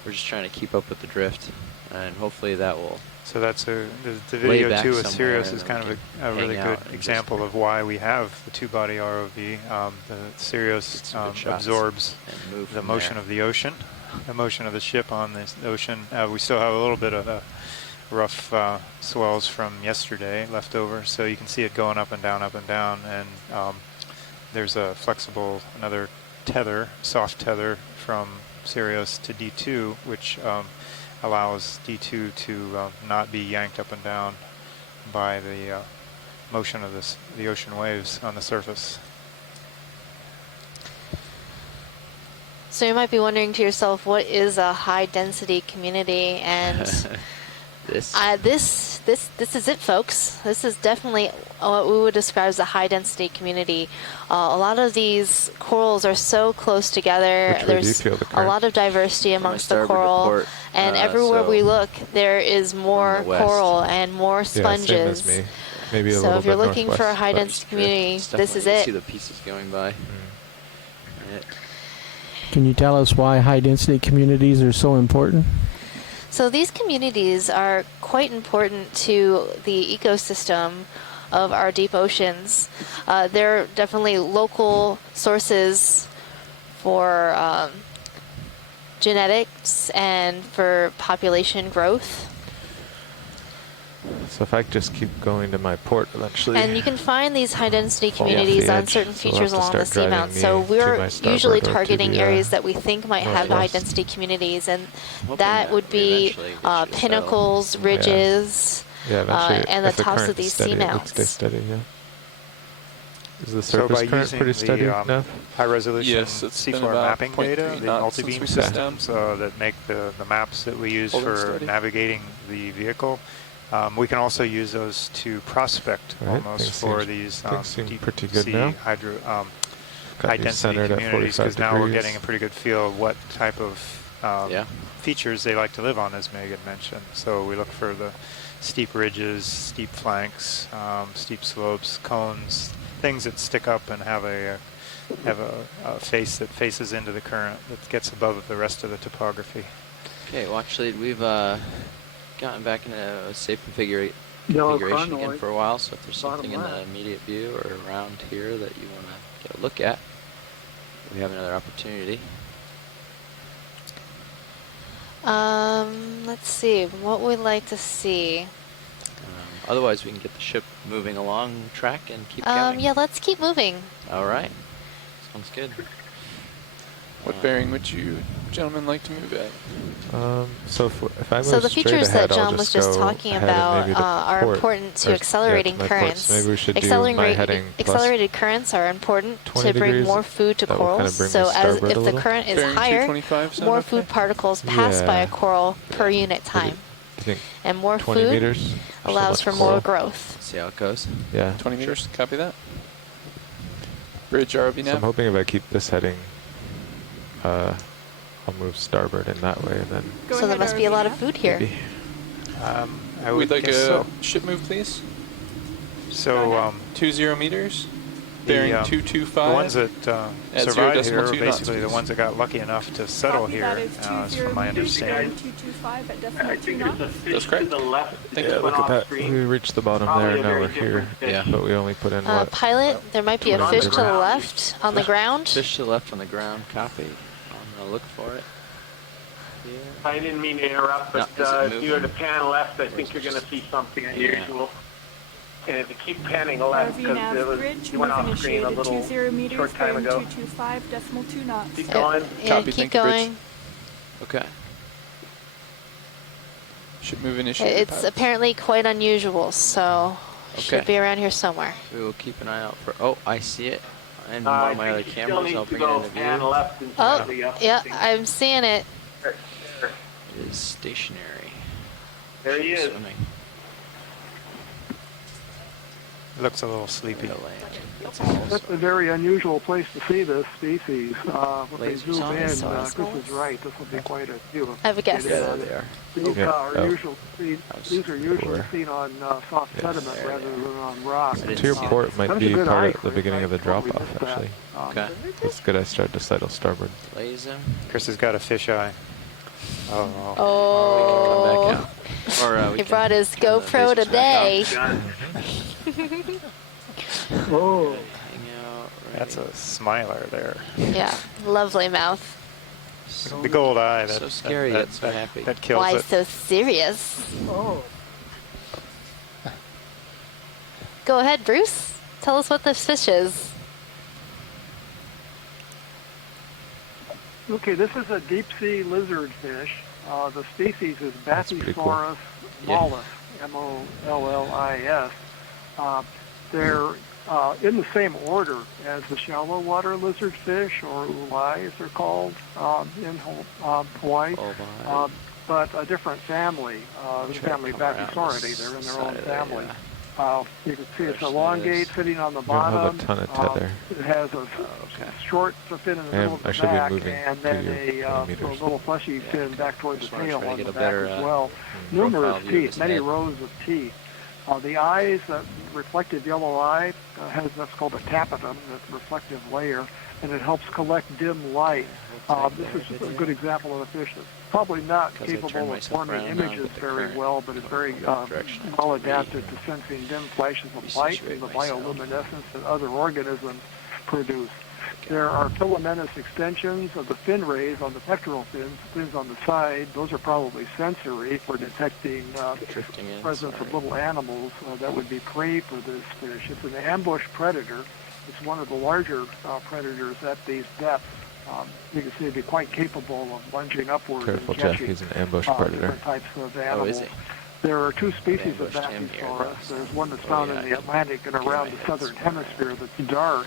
we're just trying to keep up with the drift, and hopefully that will... So that's the lay video back 2 with somewhere, Sirius and is then kind we of can a really hang good out and example of why we have the two-body ROV. The Sirius some good shots absorbs and move the from motion there. of the ocean, the motion of the ship on the ocean. We still have a little bit of rough swells from yesterday left over, so you can see it going up and down, and there's a flexible, another tether, soft tether from Sirius to D2, which allows D2 to not be yanked up and down by the motion of the ocean waves on the surface. So you might be wondering to yourself, what is a high density community? And this is it, folks. This is definitely what we would describe as a high density community. A lot of these corals are so close together. Which way do you There's feel the a current? lot of diversity From my amongst the starboard to coral, port, and everywhere we so look, there is more from the west. coral and more sponges. Yeah, same as me. Maybe a So little if you're bit looking for a northwest, high but- density community, It's this is definitely- you it. see the pieces going by. Right. Can you tell us why high-density communities are so important? So these communities are quite important to the ecosystem of our deep oceans. They're definitely local sources for genetics and for population growth. So if I just keep going to my port eventually. And you can find these high-density fall off communities the on edge, certain so we'll features have to along the start driving Seamount. me So to we're my starboard usually or to targeting the, areas that we think might have northwest. high-density communities, and Hoping that would we be eventually get you to pinnacles, settle. ridges, Yeah, eventually, and the if the tops of current is these steady, it would stay seamounts. steady, yeah. Is the So surface by current using pretty steady the enough? high-resolution Yes, it's been seafloor about mapping 0.3 data, the knots since multi-beam we sat down. systems that make the maps that we use Holding for steady. navigating the vehicle, we can also use those to prospect Right, almost things for seem- these things seem deep pretty good sea now. high Got you density centered at communities, 45 because now we're degrees. getting a pretty good feel of what type of Yeah. features they like to live on, as Megan mentioned. So we look for the steep ridges, steep flanks, steep slopes, cones, things that stick up and have a face that faces into the current, that gets above the rest of the topography. Okay, well actually we've gotten back in a safe configuration Yellow again chronoid, for a while, so if there's bottom something in the left. immediate view or around here that you want to get a look at, we have another opportunity. Let's see, what we'd like to see. Otherwise, we can get the ship moving along track and keep going. Yeah, let's keep moving. All right. Sounds good. What bearing would you gentlemen like to move at? So if I move So the straight features ahead, that John I'll was just just go talking ahead and about maybe the are port, important to or, accelerating yeah, to my currents. ports. Maybe we should do my heading plus Accelerated currents are important 20 to bring degrees. more food to That will corals. bring me So as starboard a if the little. current is Bearing higher, 225 sound more okay? food particles pass by a coral per unit time. I think And more 20 food meters or so allows much for coral. more growth. See how it goes. Yeah. 20 meters, copy that. Bridge ROV So nav. I'm hoping if I keep this heading, I'll move starboard in that way, and then So there must be a lot of food here. maybe. I would We'd like guess a so. ship move, please. So 20 meters. Bearing 225. the ones that at survived here 0.2 are knots, basically the please. ones that got lucky enough to settle Copy, here, that is is 20 from my meters, bearing understanding. 225 at I decimal 2 think there's a knots. fish That's to correct. the left Thank that you. went Look at off that. screen. We reached the bottom Probably there. a Now very we're here, different fish. Yeah. but we only put in what? Pilot, there might be a 200 fish to the ground. left on the ground. Fish to the left on the ground. Copy. I'm gonna look for it. Yeah. I didn't mean to interrupt, but No, is it if you were to moving? pan left, I think you're going to see something unusual. And if you keep panning left, RV because nav bridge, you went move off screen a initiated little 20 meters, short time bearing ago. 225 decimal 2 knots. Keep going. Yeah, Copy, keep thank you, Bridge. going. Okay. Ship move initiated. It's pilot. apparently quite unusual, so should Okay. be around here somewhere. We will keep an eye out for. Oh, I see it. And one I of my think other you still cameras. need I'll to bring it go into pan view. left and Oh, slightly up. I yeah, think. I'm seeing it. There, there. It is stationary. There he is. Swimming. Looks a little sleepy. Gonna land. It's That's a very unusual place to see this species. When they Lasers zoom on in, it, so Chris is right. This will be quite a view. I have a guess. Yeah, there they are. These Yeah. are Oh. usually these are usually seen on soft sediment there rather they are. than on rock. I didn't To your see port it. might That's a be good part eye, of the Chris. beginning of the I totally drop-off, missed that. actually. Okay. It's good I started to sidle starboard. Lays him. Chris has got a fisheye. Oh. Oh, Come back out. Or we he can brought his turn the GoPro lasers back today. Oh, on. Hang out right That's a smiler there. Yeah, lovely mouth. so, Big old eye. so scary yet so happy. That kills Why it. so serious? oh. Go ahead, Bruce. Tell us what this fish is. Okay, this is a deep sea lizard fish. The species is pretty cool. Bathysaurus mollis, M-O-L-L-I-S. They're in the same order as the shallow water lizard fish, or ulai as they're called in Hawaii, but a different family, the family Bathysauridae. They're in their own family. You can see it's elongate, sitting on the You don't have bottom. a ton of tether. It has a short fin in the middle of I the should be back, moving and to then you a 20 meters. little fleshy fin back towards the Just wanna tail try to on get the a back better, as well. profile Numerous view of teeth, his many head. rows of teeth. The eyes, that reflective yellow eye, has what's called a tapetum, that reflective layer, and it helps collect dim light. This is a good example of a fish that's probably not Because I turned capable of myself forming around now, images but the very current well, but is very direction is well adapted to sensing dim flashes of light and the myself. bioluminescence that other organisms produce. There are filamentous extensions of the fin rays on the pectoral fins on the side. Those are probably sensory for detecting Drifting in. presence of little animals that would be prey for this fish. It's an ambush predator. It's one of the larger predators at these depths. You can see it'd be quite capable of lunging upward Careful, and Jeff. catching He's an ambush predator. different types of Oh, animals. is he? There are two species of ambushed him here, Bathysaurus. though. There's one that's Oh, found yeah, in the Atlantic and get around my the head southern somewhere. hemisphere that's dark.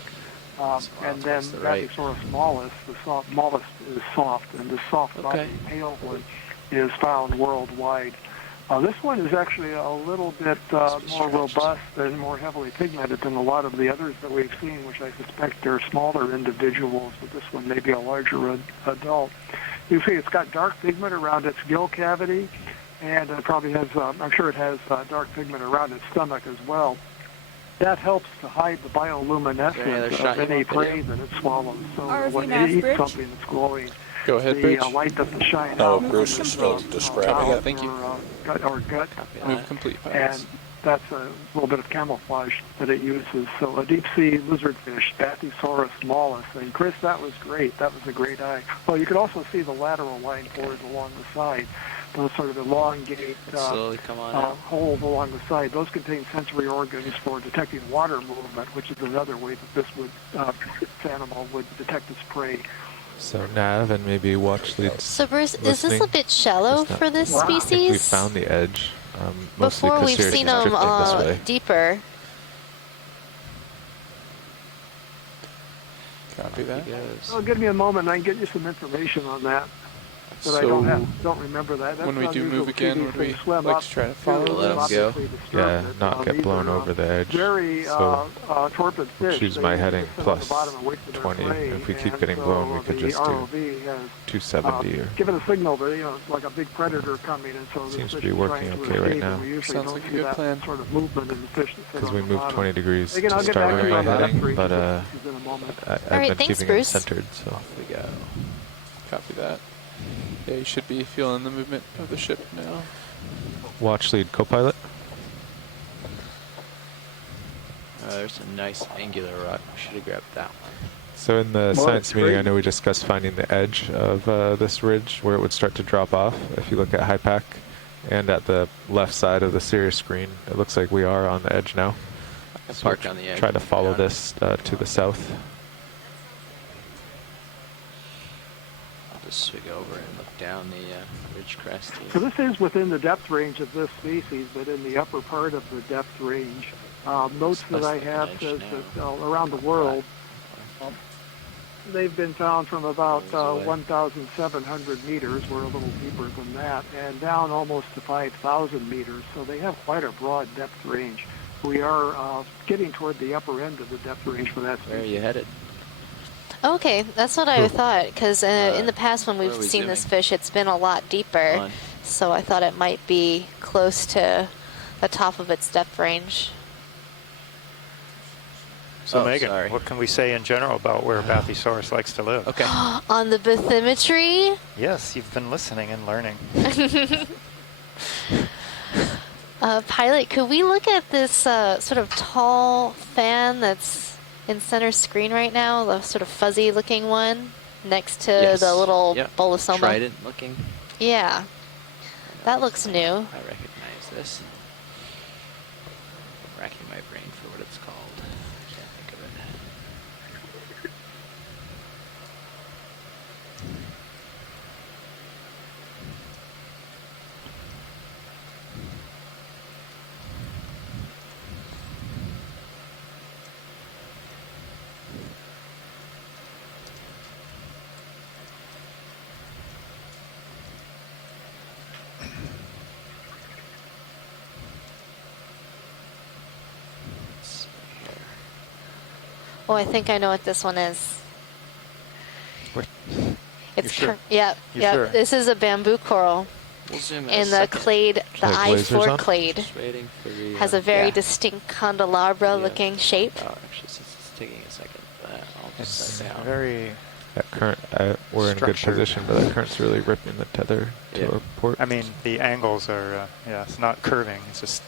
And then towards the right. Bathysaurus mollis, the soft mollis is soft, and the soft Okay. body pale one is found worldwide. This one is actually a little bit more robust and more heavily pigmented than a lot of the others that we've seen, which I suspect are smaller individuals, but this one may be a larger adult. You see it's got dark pigment around its gill cavity, and it probably has, I'm sure it has dark pigment around its stomach as well. That helps to hide the bioluminescence shot of you any want prey video? that it swallows. So RV when nav it eats bridge. something that's glowing, Go ahead, the Bridge. light doesn't shine Oh, out. Bruce is still describing mouth it. Thank you. Or gut. Move complete, And pilots. that's a little bit of camouflage that it uses. So a deep-sea lizardfish, Bathysaurus mollis. And Chris, that was great. That was a great eye. Well, you could also see the lateral line pores along the side. those sort of elongate Slowly come on out. holes along the side. Those contain sensory organs for detecting water movement, which is another way that this animal would detect its prey. So nav and maybe watch leads. So Bruce, listening. is this a bit shallow for this I think we species? found the edge. Mostly Before 'cause we've Sirius seen is them drifting this way. deeper. Copy that. Well, give me a moment, and I can get you some information on that. But I don't remember that. That's when we do unusual move again, TV would we swim like up to try to follow Let them obviously go. disturbed Yeah, it. not get These blown are, over the edge. Very So torpid we'll fish. choose They my just heading sit on plus the bottom and wait for their 20. prey, If we keep and getting so blown, we could the just do ROV has 270 or given a signal that it's like a big predator coming, and so seems the to be fish is working trying to okay right escape, now. and we usually Sounds don't like a see good that plan. sort of movement in the fish that sit because on we the moved bottom. 20 degrees Again, to I'll get start back with to you my on that heading, upgrade but in a moment. I've Alright, been thanks, keeping Bruce. it centered, so Off we go. Copy that. Yeah, you should be feeling the movement of the ship now. watch lead co-pilot. There's a nice angular rock. We should have grabbed that one. So in the science meeting, I know we discussed finding the edge of this ridge where it would start to drop off. If you look at HIPAC and at the left side of the Sirius screen, it looks like we are on the edge now. So parked on the edge. try to follow this to the south. I'll just swing over and look down the ridge crest here. So this is within the depth range of this species, but in the upper part of the depth range. Notes that I have says that around the world, they've been found from about 1,700 meters. We're a little deeper than that, and down almost to 5,000 meters. So they have quite a broad depth range. We are getting toward the upper end of the depth range for that species. Where are you headed? Okay, that's what I thought, because in the past when we've where are we seen this zooming? fish, it's been a lot deeper. On. So I thought it might be close to the top of its depth range. So Oh, Megan, sorry. what can we say in general about where Bathysaurus likes to live? Okay. On the bathymetry? Yes, you've been listening and learning. Pilot, could we look at this sort of tall fan that's in center screen right now, the sort of fuzzy looking one next to Yes. the little Yep. bolosoma? Trident looking. Yeah, that looks new. I recognize this. I'm racking my brain for what it's called. I can't think of it. Oh, I think I know what this one is. What? It's You're sure? Yep, You're yep. sure? This is a bamboo coral. We'll zoom in In a the second. clade, the Like lasers I4 on? clade Just waiting for the, has a very yeah. distinct candelabra looking shape. Oh, actually, since it's taking a second for that, I'll just It's set down. very, That current, we're in a good Structured. position, but that current's really ripping the tether to Yeah. our port. I mean, the angles are, it's not curving, it's just,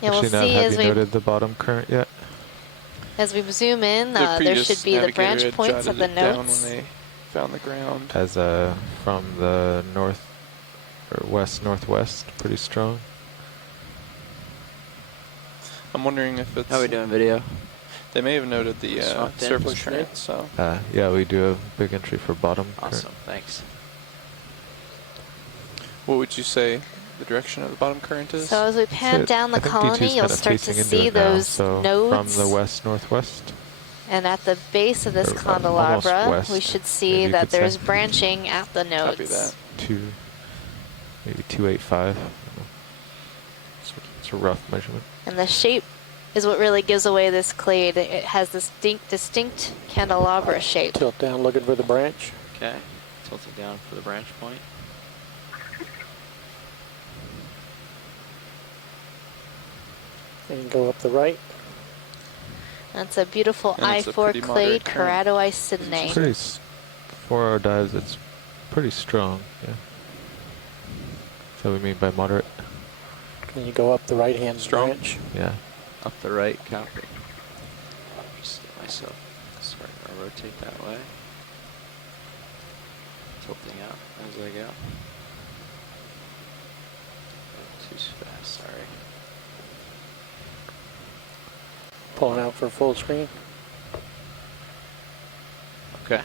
Yeah, we'll Actually, Nav, see have as you we noted the bottom current yet? zoom in. The There previous should be the navigator branch had points of jotted the it down notes. when they found the ground. As from the north or west northwest, pretty strong. I'm wondering if it's. How are we doing video? They may have noted the Swapped in surface today? current, so. Yeah, we do a big entry for bottom current. Awesome, thanks. What would you say the direction of the bottom current is? So as we pan So down the I think colony, D2's you'll kind of start to facing into see it now, those so nodes. from the west northwest. And at the base of this Or, almost candelabra, west, we should maybe see you that could say. there's branching at the nodes. Copy that. Maybe 285. It's a rough measurement. And the shape is what really gives away this clade. It has this distinct candelabra shape. Tilt down, looking for the branch. Okay, tilt it down for the branch point. And go up the right. That's a beautiful And it's a I4 pretty clade, moderate current. Keratoicidinae. Pretty, for our dives, it's pretty strong, yeah. So we mean by moderate? Can you go up the right-hand branch? Yeah. Up the right, copy. Just get myself starting to rotate that way. tilting out as I go. Too fast, sorry. Pulling out for full screen. Okay.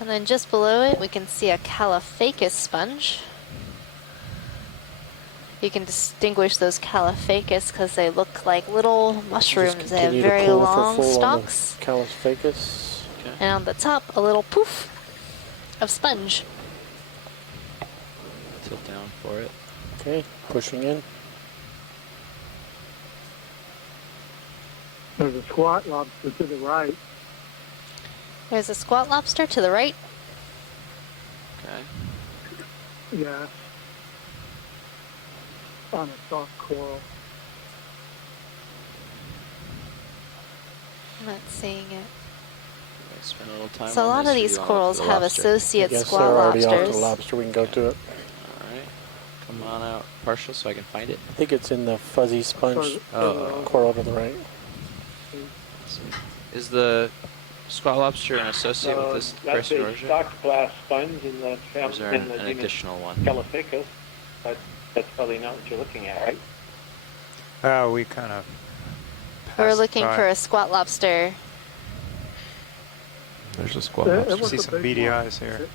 And then just below it, we can see a Caliphacus sponge. You can distinguish those Caliphacus because they look like little mushrooms. They have very long stalks. Caliphacus. Okay. And on the top, a little poof of sponge. Tilt down for it. Okay, pushing in. There's a squat lobster to the right. There's a squat lobster to the right. Okay. Yes. On a soft coral. I'm not seeing it. Spend a little time So a on lot this, of or these do you wanna corals look for the have lobster? associate Yes, squat they're already lobsters. off the lobster. We can go to it. Alright. Come on out partial so I can find it. I think it's in the fuzzy sponge coral to the right. Is the squat lobster an associate with this That's a Chrysler? stock glass sponge in the Or is there in the an genus additional one? Caliphacus, but that's probably not what you're looking at, right? We kind of. We're looking for a squat lobster. There's a squat It lobster. was See a some big beady one. eyes here.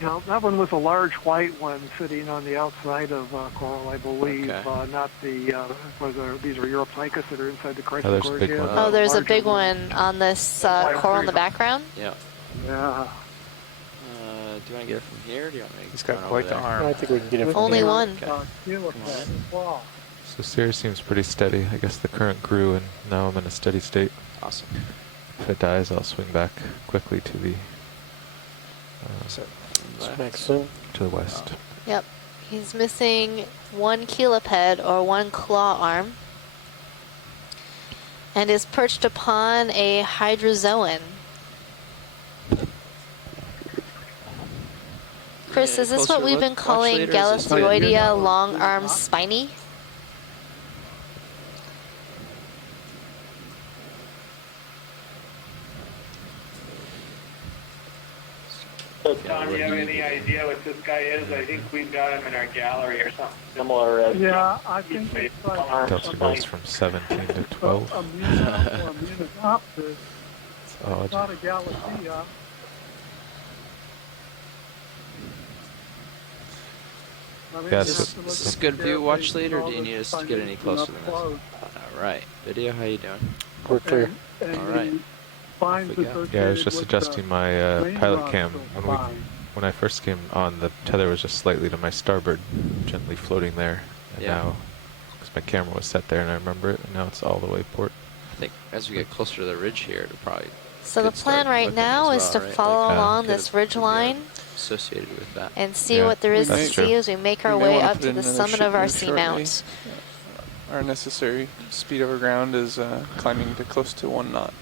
Yeah, that one was a large white one sitting on the outside of coral, I believe. Okay. Not the, these are Europlycus that are inside the Chrysler there's a big Gorged. one. Oh, there's a Larger big one on this coral in the background. Yeah. Yeah. Do you want to get it from here? Or do you want me to He's run got over quite the there? arm. I think we can get it from Only here. one. Okay. So Sirius seems pretty steady. I guess the current grew and now I'm in a steady state. Awesome. If it dies, I'll swing back quickly to the Smack soon. to the west. Yep. He's missing one cheliped or one claw arm and is perched upon a hydrozoan. Chris, Yeah, is this closer what we've look, been calling watch later, is this- Galathioidea long arm spiny? So, Tom, do you have any idea what this guy is? I think we've got him in our gallery or something. Similar. Yeah, I think it's like Delta goes from 17 to 12. a Munopsis. odd. It's not a Galathea. I mean, Yeah, you so- have to look Is this at good the view scale watch base lead, or and do you all need the us to get any findings closer up than this? close. Alright. Video, how you doing? We're clear. And Alright. the fines Off we go. associated Yeah, I was just with adjusting the my main pilot rod cam. still When fine. when I first came on, the tether was just slightly to my starboard, gently floating there. And Yeah. now, because my camera was set there and I remember it, and now it's all the way port. I think as we get closer to the ridge here, it'll probably So the could start plan right looking now as is to well, right? follow Like, along could this it- ridge could be line associated with that. and see Yeah, what there is to that's true. see as we make our We may way wanna up put to in the another summit ship of our move shortly. seamount. Our necessary speed over ground is climbing to close to 1 knot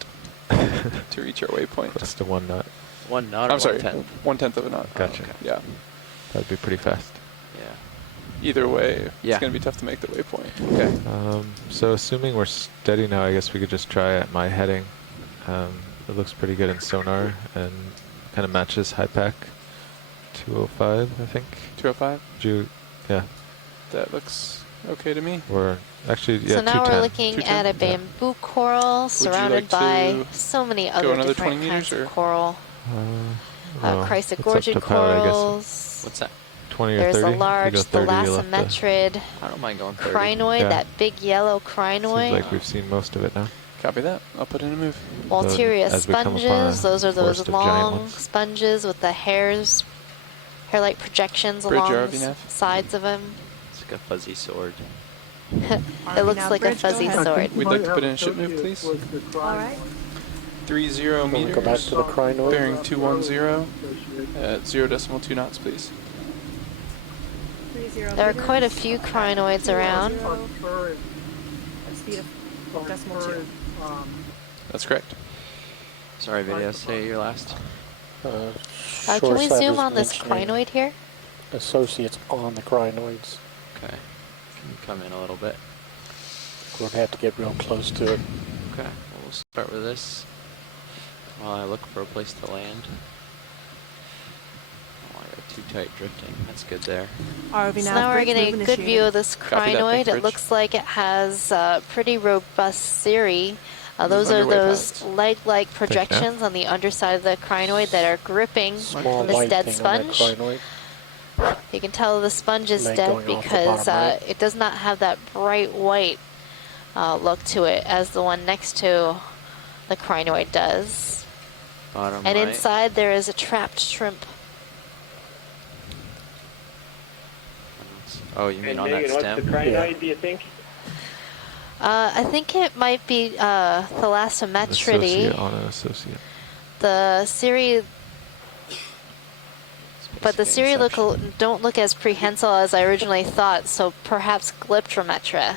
to reach our waypoint. Close to 1 knot. 1 knot or I'm sorry, 1/10? 1/10 of a knot. Gotcha. okay. Yeah. That'd be pretty fast. Yeah. Either way, Yeah. it's going to be tough to make the waypoint. Okay. So assuming we're steady now, I guess we could just try at my heading. It looks pretty good in sonar and kind of matches high pack 205, I think. 205? Yeah. That looks okay to me. Or actually, yeah, So now 210. we're looking at a bamboo coral surrounded like by to so many go other another different 20 kinds meters, of coral. No, Chrysler it's up Gorged to pilot, I guess. corals. What's that? 20 or There's 30. a large If you go 30, you'll have to- thalassometrid I don't mind going 30. crinoid, Yeah. that big yellow Seems crinoid. like we've seen most of it now. Copy that. I'll put in a move. Walteria as we come upon a sponges, those are those forest of giant long ones. sponges with the hair-like projections Bridge along the RVNAV. sides of them. It's like a fuzzy sword. It looks like a Bridge, go fuzzy ahead. sword. We'd like to put in a ship move, please. All right. 30 Can we go back meters. to the crinoid? Bearing 210 at 0.2 knots, please. 30 There are meters. quite a few crinoids around. Speed of decimal 2. That's correct. Sorry, video. Say your last. Can we zoom on this crinoid here? Associates on the crinoids. Okay. Can you come in a little bit? We'll have to get real close to it. Okay. Well, we'll start with this while I look for a place to land. I don't want to go too tight drifting. That's good there. So now we're getting a good view of this crinoid. It looks like it has pretty robust cirri. Those are those leg-like projections on the underside of the crinoid that are gripping this dead sponge. You can tell the sponge is dead because it does not have that bright white look to it as the one next to the crinoid does. Bottom and right. Inside there is a trapped shrimp. Oh, you mean And on Megan, that stem? what's the crinoid, do you think? I think it might be Thalassometridae. Associate. The cirri, but the cirri don't look as prehensile as I originally thought, so perhaps Glyptrometra.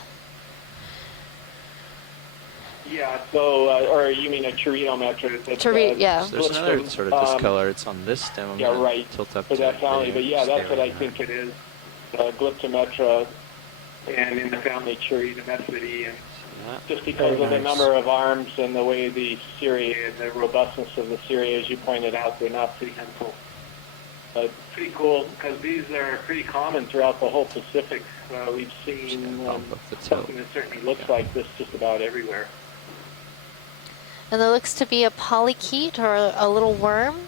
Yeah, so, or you mean a Chirinometra? Yeah. There's another sort of discolor. It's on this stem. I'm yeah, right. Tilt up for to that family, video. but yeah, that's Stay what right I think it is. Glyptometra, and in the family Chirinometridae, and just because of the number of arms and the way the cirri and the robustness of the cirri, as you pointed out, they're not prehensile. But pretty cool, because these are pretty common throughout the whole Pacific. We've seen something that certainly looks like this just about everywhere. And there looks to be a polychaete, or a little worm,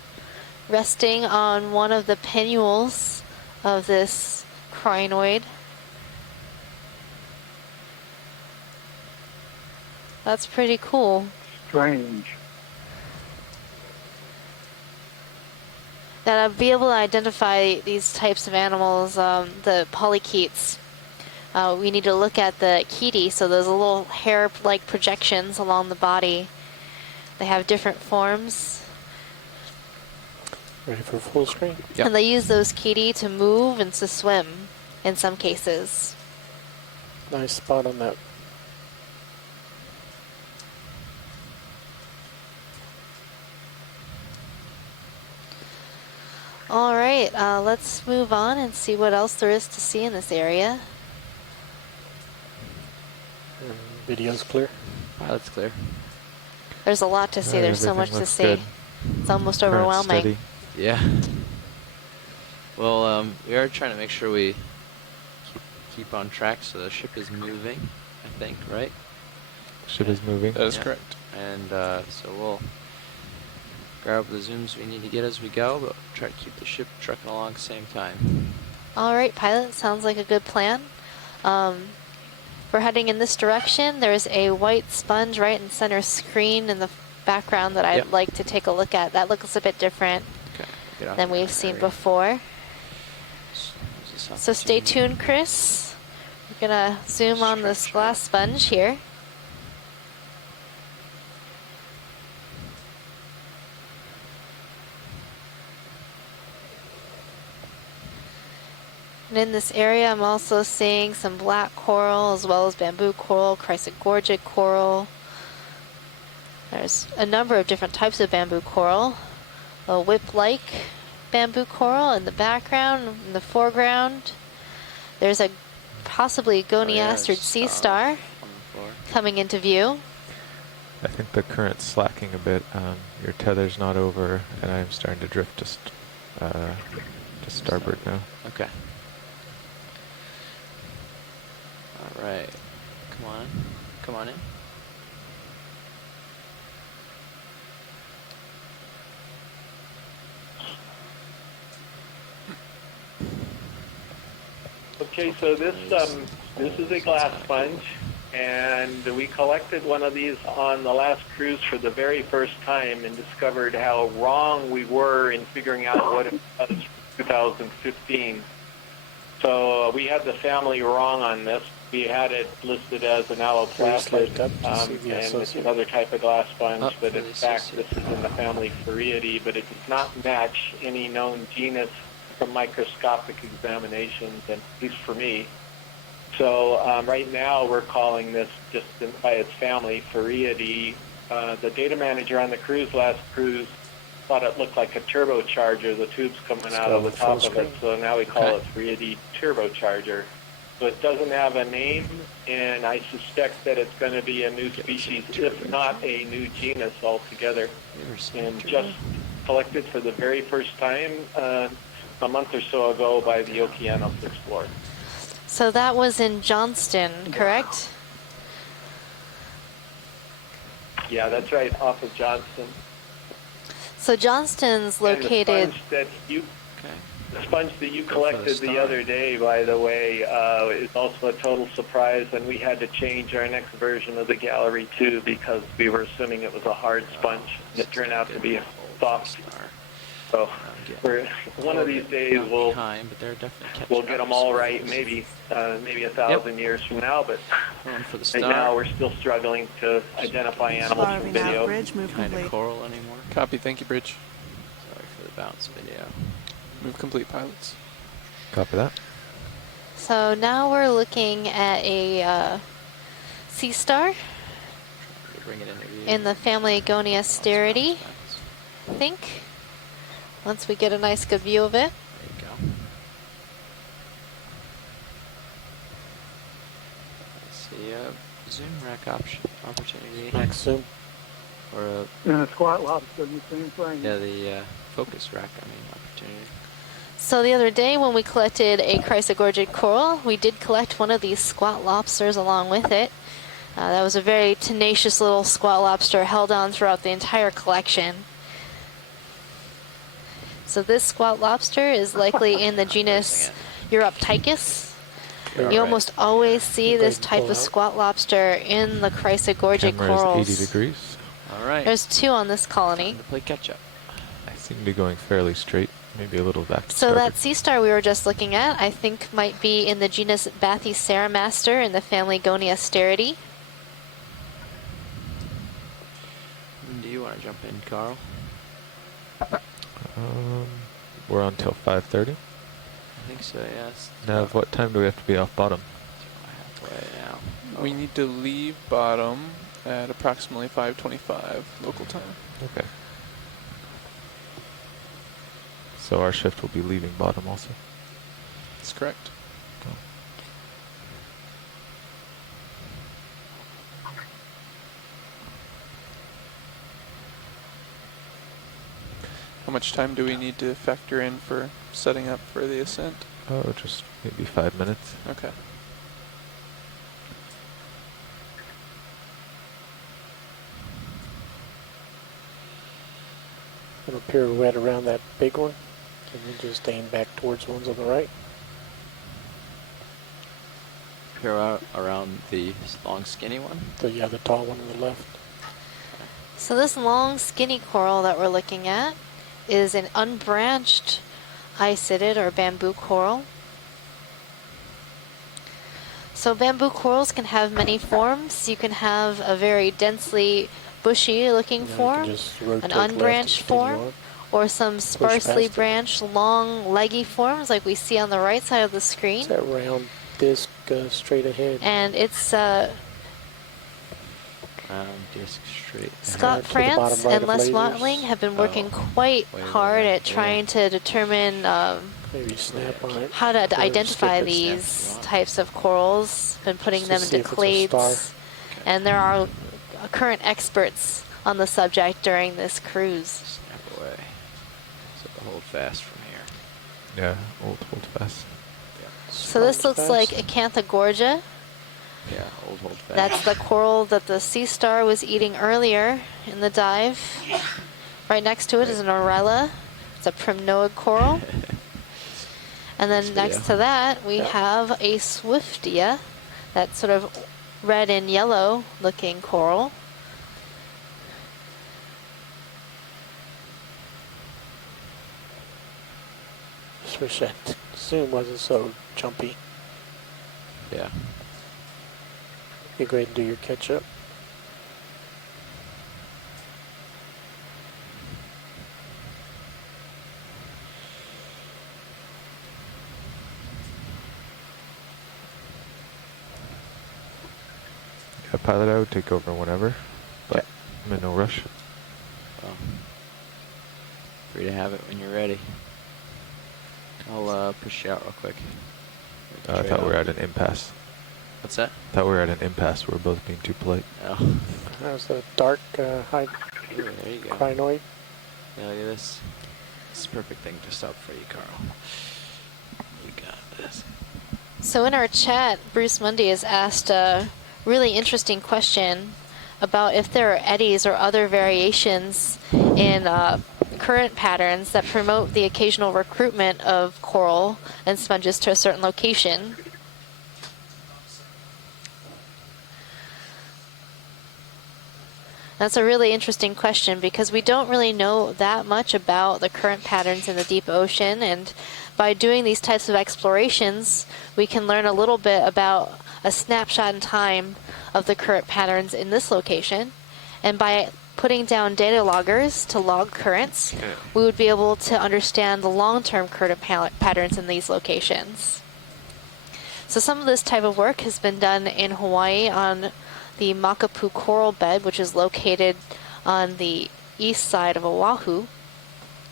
resting on one of the pinnules of this crinoid. That's pretty cool. Strange. That I'd be able to identify these types of animals, the polychaetes. We need to look at the chaetae, so those little hair-like projections along the body. They have different forms. Ready for full screen? Yep. And they use those chaetae to move and to swim in some cases. Nice spot on that. All right, let's move on and see what else there is to see in this area. Video's clear? That's clear. There's a lot to see. There's so much to see. Good. It's almost Current overwhelming. steady. Yeah. Well, we are trying to make sure we keep on track, so the ship is moving, I think, right? Ship is moving. That is correct. And so we'll grab the zooms we need to get as we go, but try to keep the ship trucking along at the same time. All right, pilot, sounds like a good plan. We're heading in this direction. There's a white sponge right in center screen in the background that I'd like to take a look at. That looks a bit different than we've seen before. So stay tuned, Chris. We're gonna zoom on this glass sponge here. And in this area, I'm also seeing some black coral as well as bamboo coral, Chrysler coral. There's a number of different types of bamboo coral. A whip-like bamboo coral in the background, in the foreground. There's a possibly goniastered sea star coming into view. I think the current's slacking a bit. Your tether's not over, and I'm starting to drift just to starboard now. Okay. All right. Come on in. Okay, so this is a glass sponge, and we collected one of these on the last cruise for the very first time and discovered how wrong we were in figuring out what it was for 2015. So we had the family wrong on this. We had it listed as an alloplastid, and it's another type of glass sponge, but in fact this is in the family Phoriidae, but it does not match any known genus from microscopic examinations, and at least for me. So right now we're calling this just by its family, Phoriidae. The data manager on the last cruise, thought it looked like a turbocharger, the tubes coming out of the top of it, so now we call it 3D turbocharger. So it doesn't have a name, and I suspect that it's going to be a new species, if not a new genus altogether. And just collected for the very first time a month or so ago by the Okeanos explorer. So that was in Johnston, correct? Yeah, that's right, off of Johnston. So Johnston's And located. the sponge that you collected the other day, by the way, is also a total surprise, and we had to change our next version of the gallery too because we were assuming it was a hard sponge. It turned out to be a soft. So we're one of these days we'll get them all right. Maybe 1,000 years from now, but right now we're still struggling to identify animals from video. Kind of coral anymore. Copy. Thank you, Bridge. Sorry for the bounce video. Move complete, pilots. Copy that. So now we're looking at a sea star in the family Goniasterity, I think. Once we get a nice good view of it. There you go. Let's see, zoom rack opportunity. Max zoom. Or a... And a squat lobster, the same thing. Yeah, the focus rack, opportunity. So the other day when we collected a Chrysler Gorged coral, we did collect one of these squat lobsters along with it. That was a very tenacious little squat lobster held on throughout the entire collection. So this squat lobster is likely in the genus Europtychus. You almost always see this type of squat lobster in the Chrysler Gorged corals. 80 degrees. All right. There's 2 on this colony. Time to play catch up. I seem to be going fairly straight, maybe a little back to So starboard. that sea star we were just looking at, I think might be in the genus Bathysaurus in the family Goniasterity. Do you want to jump in, Carl? We're on till 5:30. I think so, yes. Now, what time do we have to be off bottom? Halfway now. We need to leave bottom at approximately 5:25 local time. Okay. So our shift will be leaving bottom also. That's correct. How much time do we need to factor in for setting up for the ascent? Oh, just maybe 5 minutes. Okay. It'll pirouette around that big one, and then just aim back towards ones on the right. Pirouette around the long, skinny one? The tall one on the left. So this long skinny coral that we're looking at is an unbranched icidid or bamboo coral. So bamboo corals can have many forms. You can have a very densely bushy looking form, an unbranched form, or some sparsely branched long leggy forms like we see on the right side of the screen. It's that round disc straight ahead. And it's Round disc straight. Scott France and Les Watling have been working quite hard at trying to determine maybe snap on it. how to identify these types of corals. Been putting them into clades, and there are current experts on the subject during this cruise. Snap away. So hold fast from here. Yeah, hold fast. So this looks like Acanthogorgia. Yeah, hold fast. That's the coral that the sea star was eating earlier in the dive. Right next to it is an orella. It's a primnoid coral. And then next to that, we have a swiftia, that sort of red and yellow looking coral. Just wish that zoom wasn't so jumpy. Yeah. You go ahead and do your catch up. Yeah, pilot, I would take over whenever, but I'm in no rush. Well, free to have it when you're ready. I'll push you out real quick. I thought we were at an impasse. What's that? I thought we were at an impasse. We're both being too polite. Oh. That was a dark high Ooh, there you go. crinoid. Yeah, look at this. This is the perfect thing to stop for you, Carl. You got this. So in our chat, Bruce Mundy has asked a really interesting question about if there are eddies or other variations in current patterns that promote the occasional recruitment of coral and sponges to a certain location. That's a really interesting question because we don't really know that much about the current patterns in the deep ocean, and by doing these types of explorations we can learn a little bit about a snapshot in time of the current patterns in this location, and by putting down data loggers to log currents we would be able to understand the long-term current patterns in these locations. So some of this type of work has been done in Hawaii on the Makapu coral bed, which is located on the east side of Oahu.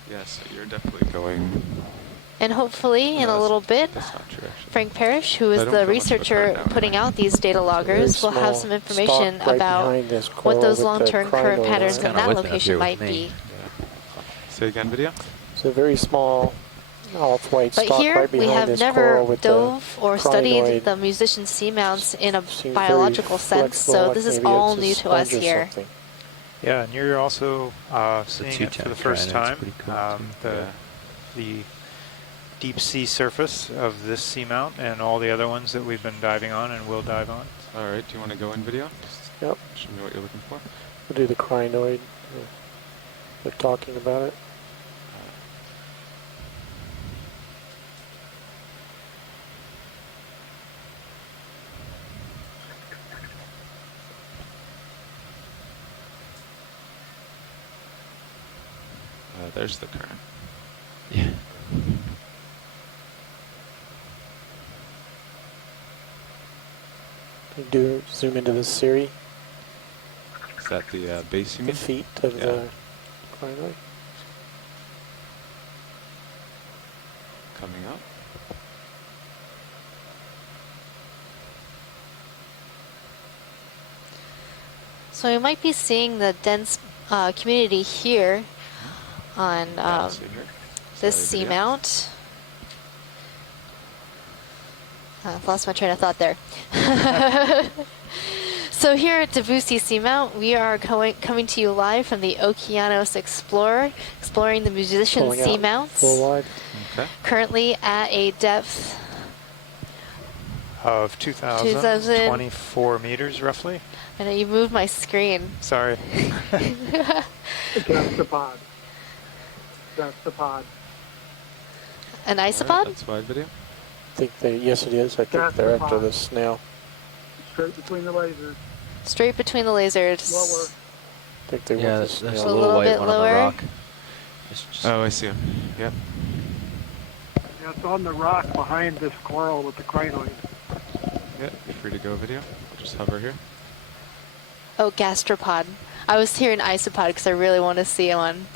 Yes, you're definitely going. And hopefully in a little bit, Frank Parrish, who is the researcher putting out these data loggers, will have some information about what those long-term current patterns in that location might be. Say again, video? It's a very small off-white But stalk here right we behind have this never coral with dove or studied crinoid. the musician seamounts in a Seems biological very sense, flexible, so like this is maybe all it's a new to us sponge or here. something. Yeah, and you're also seeing it for the first time. The deep sea surface of this seamount and all the other ones that we've been diving on and will dive on. All right, do you want to go in video? Yep. Show me what you're looking for. We'll do the crinoid. They're talking about it. There's the current. Yeah. Can you do zoom into the Siri? Is that the base you The mean? feet of the crinoid? Coming up. So we might be seeing the dense community here on this seamount. I've lost my train of thought there. So here at Debussy Seamount, we are coming to you live from the Okeanos Explorer, exploring the musician seamounts. Full wide. Okay. Currently at a depth of 2,024 meters, roughly. I know you moved my screen. Sorry. That's the pod. That's the pod. An isopod? Right, that's wide video. I think they, yes it is. I think That's they're the after pod. the snail. Straight between the lasers. Straight between the lasers. Lower. I think they Yeah, want the there's snail. a little white bit one on the lower. rock. Oh, I see him. Yep. Yeah, it's on the rock behind this coral with the crinoid. Yeah, you're free to go video. Just hover here. Oh, gastropod. I was hearing isopod because I really want to see one.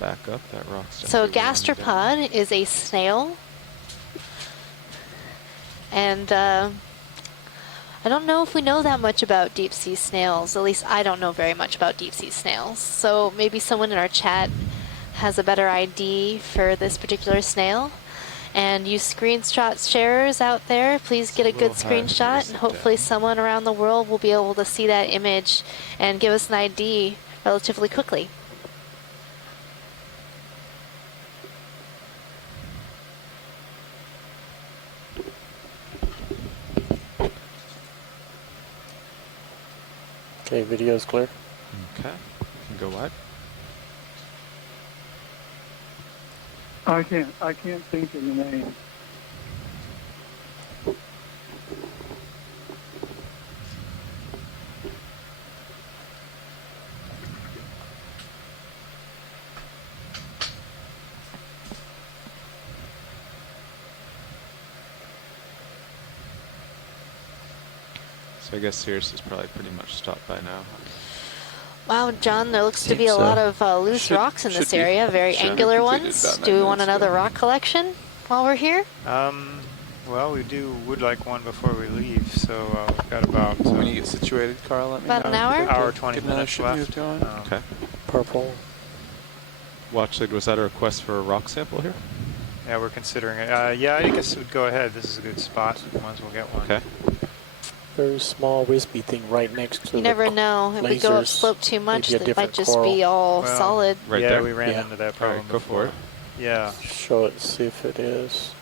Back up, that rock's So a definitely rolling down. gastropod is a snail. And I don't know if we know that much about deep sea snails. At least I don't know very much about deep sea snails. So maybe someone in our chat has a better ID for this particular snail. And you screenshot sharers out there, please get a good screenshot, and hopefully someone around the world will be able to see that image and give us an ID relatively quickly. Okay, video's clear. Okay, you can go wide. I can't think of the name. So I guess Sirius is probably pretty much stopped by now. Wow, John, there looks to Think be a so. lot of loose rocks in this area, very angular ones. Do we want another rock collection while we're here? Well, would like one before we leave, so we've got about... when you get situated, Carl, let me know. About an hour? Hour, 20 minutes left. Okay. Purple. Watchlead, was that a request for a rock sample here? Yeah, we're considering it. Yeah, I guess we'd go ahead. This is a good spot. Might as well get one. Okay. Very small wispy thing right next to You the never know. If we go up slope too much, maybe a it might different just coral. be all Well, solid. Right yeah, there? we ran into that problem All right, go before. for it. Yeah. Show it, see if it is.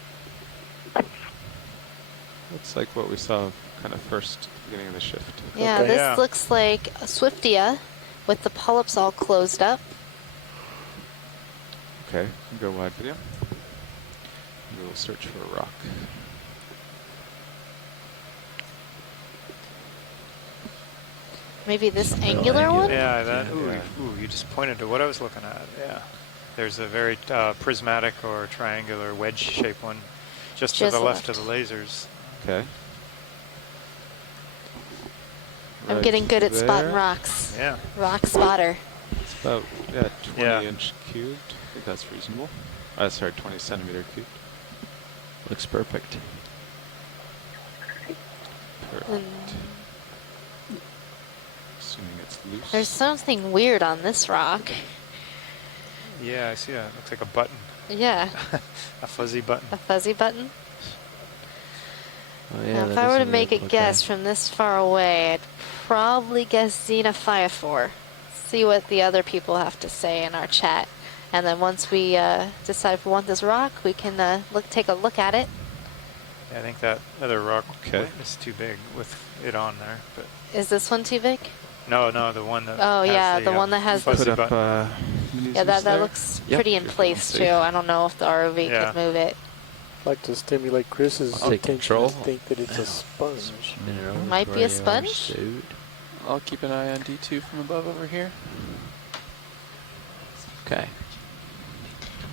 Looks like what we saw kind of first at the beginning of the shift. Yeah, Okay. this Yeah. looks like a Swiftia with the polyps all closed up. Okay, go wide video. We will search for a rock. Maybe this angular one? Yeah, that. Yeah. Ooh, you just pointed to what I was looking at. Yeah. There's a very prismatic or triangular wedge-shaped one just to Just the left left. of the lasers. Okay. I'm Right getting good at spotting there. rocks. Yeah. Rock spotter. It's about 20 Yeah. inch cubed. I think that's reasonable. Sorry, 20 centimeter cubed. Looks perfect. Perfect. Assuming it's loose. There's something weird on this rock. Yeah, I see that. Looks like a button. Yeah, A fuzzy button. a fuzzy button. Oh, yeah, Now, if that I is were to weird make a looking. guess from this far away, I'd probably guess Xenophyophore. See what the other people have to say in our chat. And then once we decide if we want this rock, we can take a look at it. Yeah, I think that other rock Okay. is too big with it on there. But Is this one too big? no, the one that. Oh, has yeah, the one that has the- fuzzy Put up button. Yeah, that looks Yep. pretty in place safe. too. I don't know if the ROV Yeah. could move it. I'd like to stimulate Chris's I'll take attention control. and think that it's a sponge. Spin it over Might to be where a you are, sponge? dude. I'll keep an eye on D2 from above over here. Okay.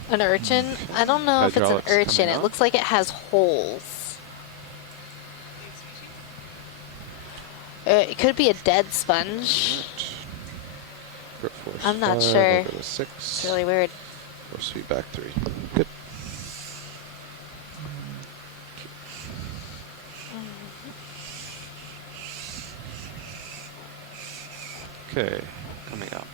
An urchin? I don't know if it's an Hydraulics urchin. coming It out. looks like it has holes. It could be a dead sponge. Grip force I'm not 5, sure. over to 6. It's really weird. Force feedback 3. Good. Okay, coming out.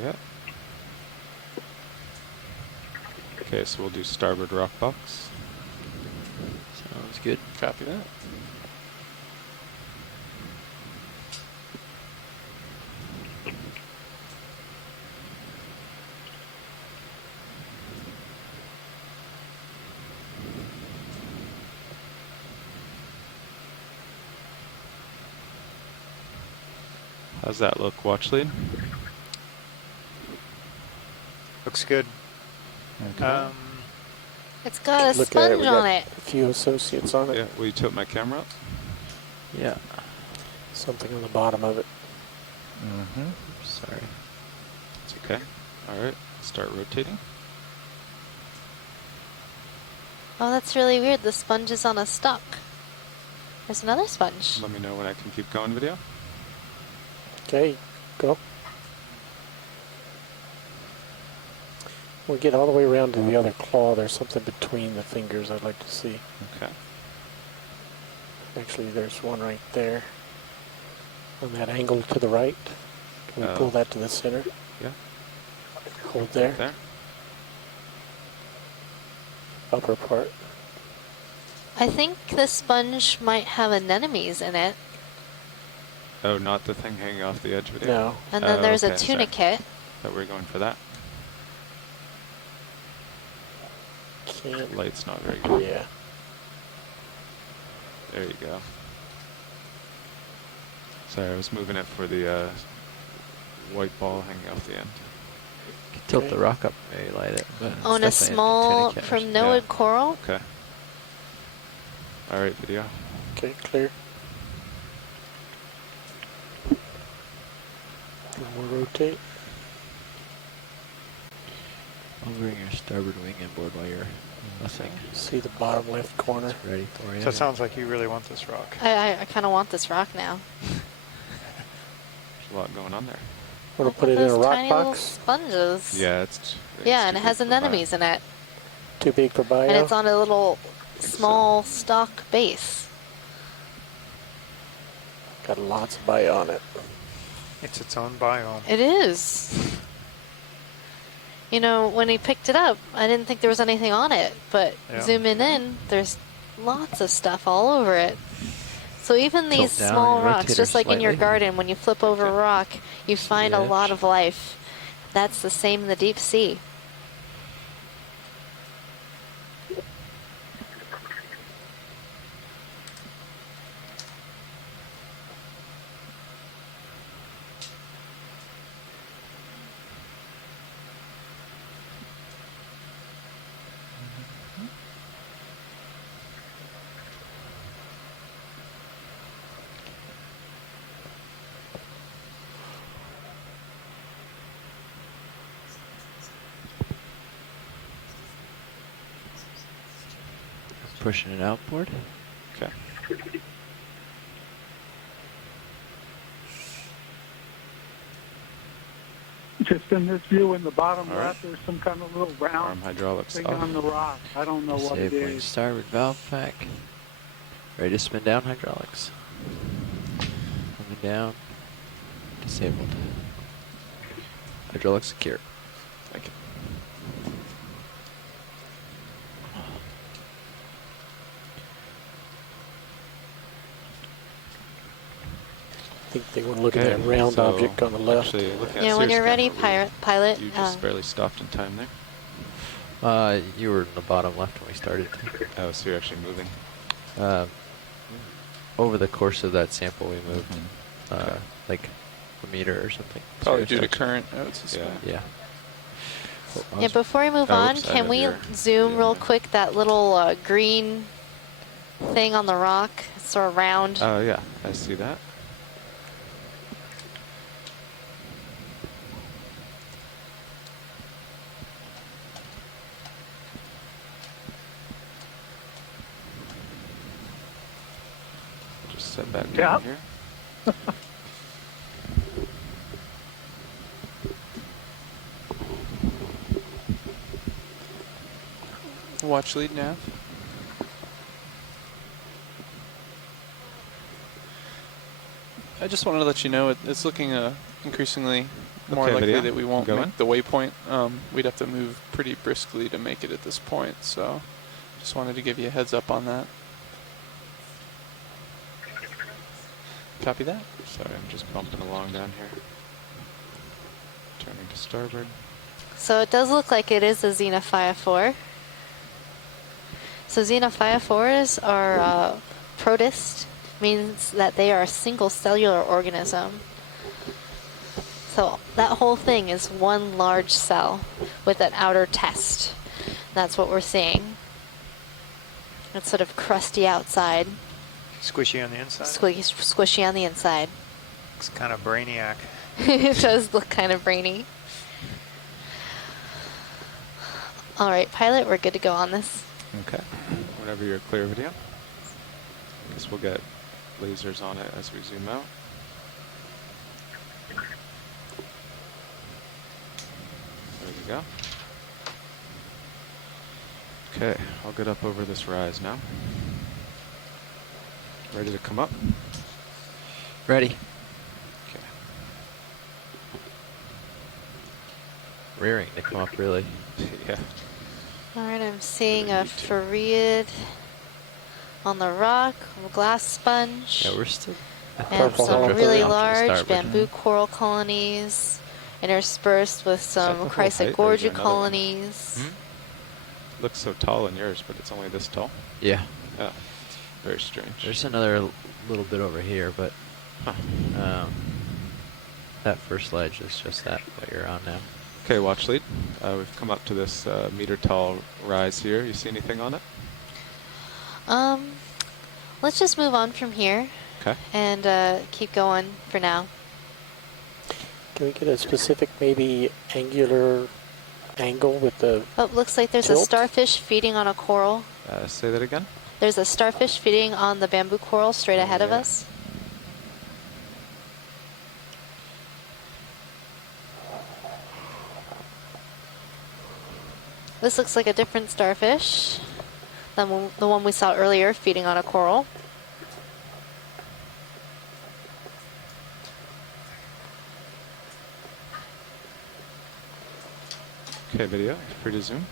Yeah. Okay, so we'll do starboard rock box. Sounds good. Copy that. How's that look, watch lead? Looks good. Okay. It's got a Look at it. sponge We on got it. a few associates on it. Yeah, will you tilt my camera up? Yeah. Something on the bottom of it. Mm-hmm. Sorry. It's okay. Alright, start rotating. Oh, that's really weird. The sponge is on a stalk. There's another sponge. Let me know when I can keep going, video. Okay, go. We'll get all the way around to the other claw. There's something between the fingers I'd like to see. Okay. Actually, there's one right there. On that angle to the right. Can we pull that to the center? Yeah. Hold there. Right there. Upper part. I think the sponge might have anemones in it. Oh, not the thing hanging off the edge video? No. And then there's a okay, sorry. tunicate. Thought we were going for that. Can't. Light's not very good. Yeah. There you go. Sorry, I was moving it for the white ball hanging off the end. Tilt the rock up, maybe light it. But it's On a definitely small tuna cache. from Noah Coral. Okay. All right, video. Okay, clear. And we'll rotate. I'll bring your starboard wing inboard while you're nothing. See the bottom left corner. It's ready for you. So it sounds like you really want this rock. I kind of want this rock now. There's a lot going on there. Want to put it in a rock tiny little box? sponges. Yeah, it's Yeah, and too it has big for anemones in it. Too big for bio? And it's on a little small stock base. Got lots of bio on it. It's its own biome. It is. You know, when he picked it up, I didn't think there was anything on it, but Yeah. zooming in, there's lots of stuff all over it. So even Tilt these down small and rocks, rotate just her like in your slightly. garden, when you flip over a rock, you find a the lot edge. of life. That's the same in the deep sea. Pushing it outboard. Okay. Just in this view in the bottom All right. left, there's some kind of little round Arm hydraulics thing off. on the rock. I don't know what it Save wing is. starboard valve pack. Ready to spin down hydraulics. Coming down. Disabled. Hydraulics secure. Thank you. I think they want to look at Okay, that round so object on the left. Actually, looking at Yeah, when Sears you're ready, camera, pilot. you just barely stopped in time there. You were in the bottom left when we started. Oh, so you're actually moving. Over the course of that sample, we moved Okay. like a meter or something. Probably So due to it's- current, I would suspect. Yeah. Yeah, before we move Oh, on, oops, I can have we your zoom video real there. quick that little green thing on the rock? It's sort of round. Oh, yeah, I see that. Just set that down here. Watch lead nav. I just wanted to let you know it's looking increasingly more Okay, likely video. that we won't Go make in. the waypoint. We'd have to move pretty briskly to make it at this point, so just wanted to give you a heads up on that. Copy that. Sorry, I'm just bumping along down here. Turning to starboard. So it does look like it is a xenophyophore. So xenophyophores are protist, means that they are a single cellular organism. So that whole thing is one large cell with an outer test. That's what we're seeing. It's sort of crusty outside, Squishy on the inside. squishy on the inside. It's kind of brainiac. It does look kind of brainy. All right, pilot, we're good to go on this. Okay. Whenever you're clear, video. Guess we'll get lasers on it as we zoom out. There we go. Okay, I'll get up over this rise now. Ready to come up? Ready. Okay. Rearing to come up, really. Yeah. All right, I'm seeing a Fareid on the rock, a glass sponge, Yeah, we're still. and Purple some helicopter really off to the large starboard. bamboo coral colonies, interspersed with some the whole Chrysler height, or is there Gorged another one? colonies. Looks so tall in yours, but it's only this tall. Yeah. Oh, very strange. There's another little bit over here, but Huh. that first ledge is just that what you're on now. Okay, watch lead. We've come up to this meter tall rise here. You see anything on it? Let's just move on from here. Okay. And keep going for now. Can we get a specific, maybe angular angle with the Oh, looks like there's tilt? a starfish feeding on a coral. Say that again? There's a starfish feeding on the bamboo coral straight ahead of us. This looks like a different starfish than the one we saw earlier feeding on a coral. Okay, video, free to zoom.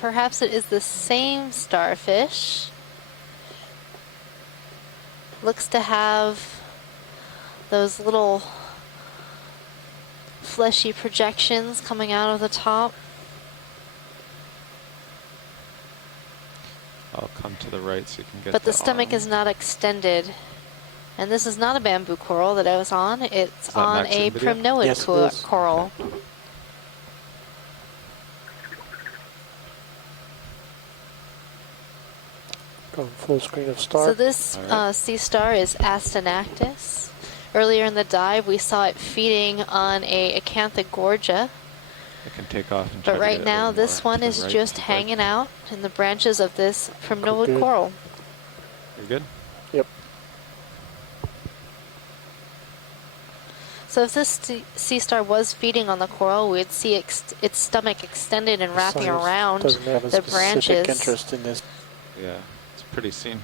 Perhaps it is the same starfish. Looks to have those little fleshy projections coming out of the top. I'll come to the right so you can get But the stomach is not extended. And this is not a bamboo coral that I was on. It's on a primnoid coral. Going full screen of star. So this sea star is Astenactus. Earlier in the dive, we saw it feeding on a Acantha gorgia. I can take off and But right now, this one is just hanging out in the branches of this primnoid coral. You're good? Yep. So if this sea star was feeding on the coral, we'd see its stomach extended and wrapping around the branches. Interest in this. Yeah, it's a pretty scene.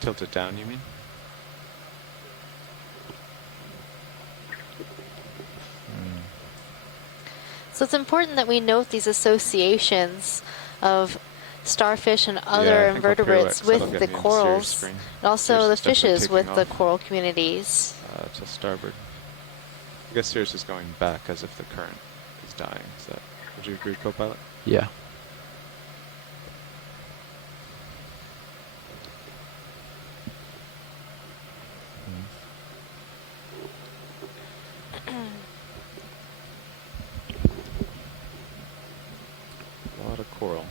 Tilt it down, you mean? So it's important that we note these associations of starfish and other invertebrates with the corals, and also the fishes with the coral communities. To starboard. I guess Sirius is going back as if the current is dying. Is that? Would you agree, co-pilot? Yeah. A lot of coral.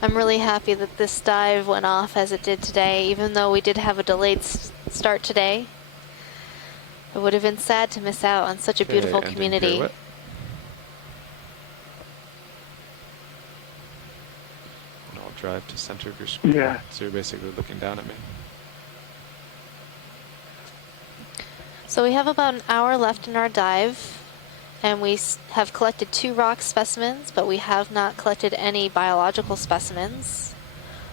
I'm really happy that this dive went off as it did today, even though we did have a delayed start today. It would have been sad to miss out on such a beautiful community. And I'll drive to center of your screen. Yeah. So you're basically looking down at me. So we have about an hour left in our dive. And we have collected 2 rock specimens, but we have not collected any biological specimens.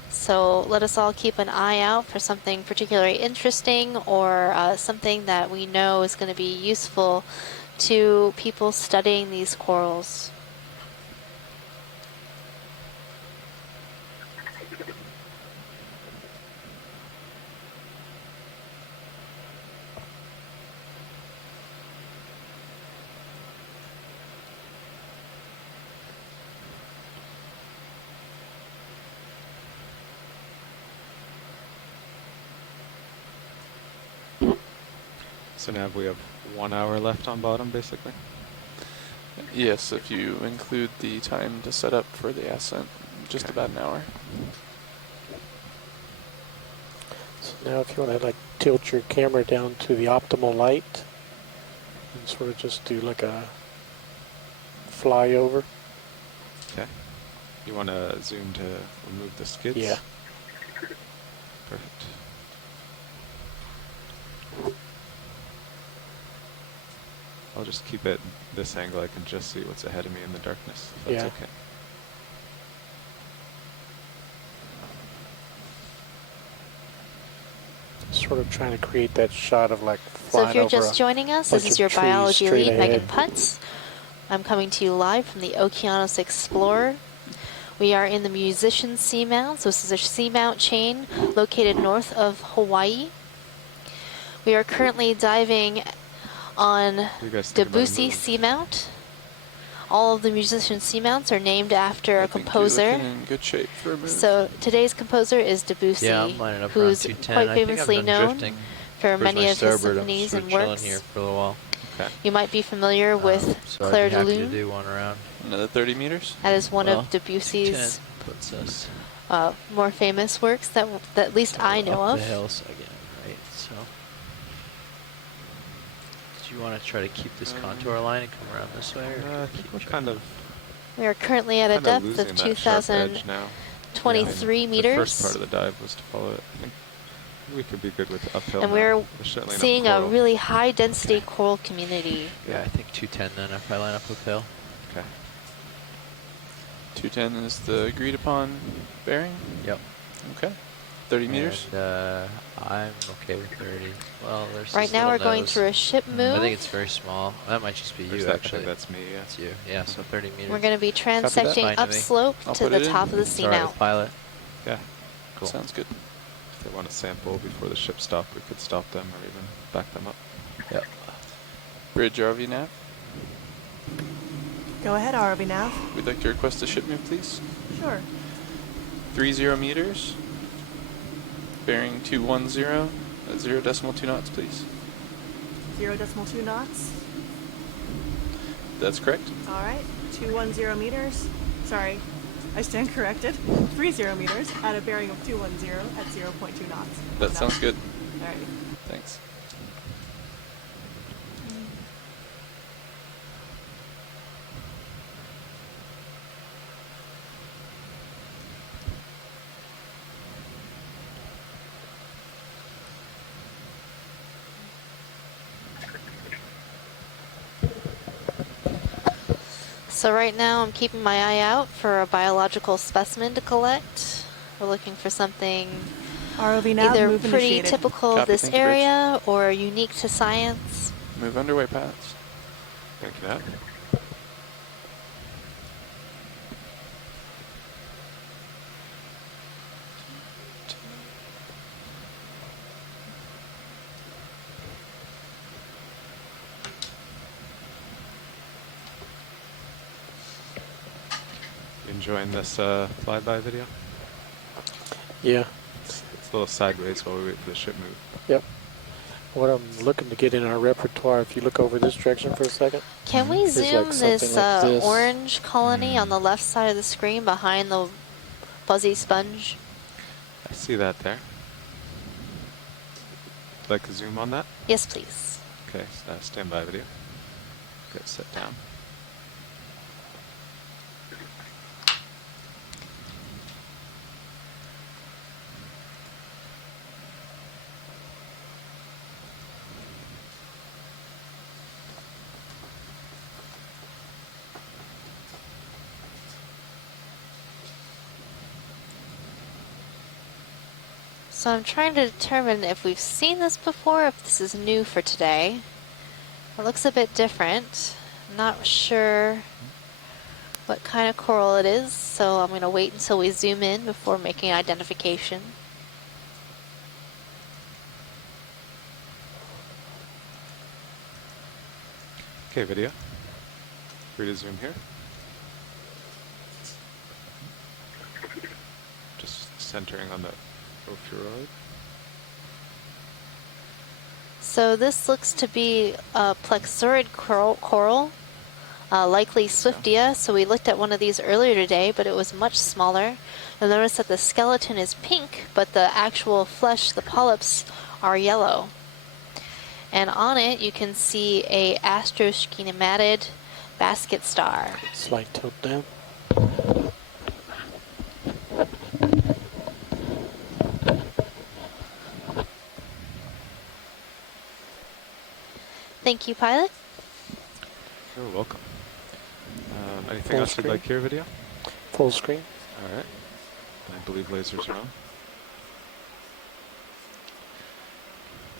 So let us all keep an eye out for something particularly interesting or something that we know is going to be useful to people studying these corals. So now we have 1 hour left on bottom, basically? Yes, if you include the time to set up for the ascent, just about an hour. So now if you want to like tilt your camera down to the optimal light and sort of just do like a flyover. Okay. You want to zoom to remove the skids? Yeah. Perfect. I'll just keep it this angle. I can just see what's ahead of me in the darkness, if that's okay. Sort of trying to create that shot of like So flying if you're over just joining us, this is your biology lead, Megan Putz. I'm coming to you live from the Okeanos Explorer. We are in the Musician Seamount. So this is a seamount chain located north of Hawaii. We are currently diving on What do you guys think about a Debussy move? Seamount. All of the musicians' Seamounts are named after a composer. You're looking in good shape for a move. So today's composer is Debussy, Yeah, I'm lining up who's around 210. quite I think famously I'm done known drifting. for Where's many my of his starboard? symphonies I'm and sort of works. chilling here for a while. Okay. You might be familiar with So Claire I'd be de happy to Lune. do one around. Another 30 meters? That is one Well, of Debussy's 210 puts us more famous works that at least I know up of. the hills again, right? So, do you want to try to keep this contour line and come around this way? Or I think we're kind of We are currently at a kinda depth losing of that sharp edge now. 2,023 meters. The first part of the dive was to follow it. I think we could be good with uphill. And now. we're There's certainly enough seeing a coral. really high density coral community. Yeah, I think 210 then if I line up uphill. Okay. 210 is the agreed upon bearing? Yep. Okay. 30 meters? And, I'm okay with 30. Well, there's Right this now we're little going nose. through a ship move. I think it's very small. That might just be you, I actually. think that's me, yeah. That's you. Yeah, so 30 meters. We're going to be transecting Fine to me. upslope I'll to put the it in. top of the It's all right seamount. with pilot. Yeah. Cool. Sounds good. If they want to sample before the ship stopped, we could stop them or even back them up. Yep. Bridge RV nav. Go ahead, ROV nav. We'd like to request a ship move, please. Sure. 30 meters. Bearing 210 at 0.2 knots, please. 0.2 knots. That's correct. All right. 210 meters. Sorry, I stand corrected. 30 meters at a bearing of 210 at 0.2 knots. That sounds good. All right. Thanks. So right now I'm keeping my eye out for a biological specimen to collect. We're looking for something ROV nav, either move pretty initiated. typical of Copy, this thank you, Bridge. area or unique to science. Move underway, paths. Thank you, Nat. You enjoying this flyby video? Yeah. It's a little sideways while we wait for the ship move. Yep. What I'm looking to get in our repertoire, if you look over this direction for a second. Can we is like zoom something this, like this. orange colony on the left side of the screen behind the fuzzy sponge? I see that there. Like to zoom on that? Yes, please. Okay, stand by video. Get set down. So I'm trying to determine if we've seen this before, if this is new for today. It looks a bit different. I'm not sure what kind of coral it is, so I'm going to wait until we zoom in before making identification. Okay, video. Free to zoom here. Just centering on the ophiuroid. So this looks to be a plexurid coral, likely Swiftia. So we looked at one of these earlier today, but it was much smaller. You'll notice that the skeleton is pink, but the actual flesh, the polyps, are yellow. And on it, you can see a astroschematid basket star. Slight tilt down. Thank you, pilot. You're welcome. Anything Full else screen. you'd like here, video? Full screen. All right. I believe lasers are on.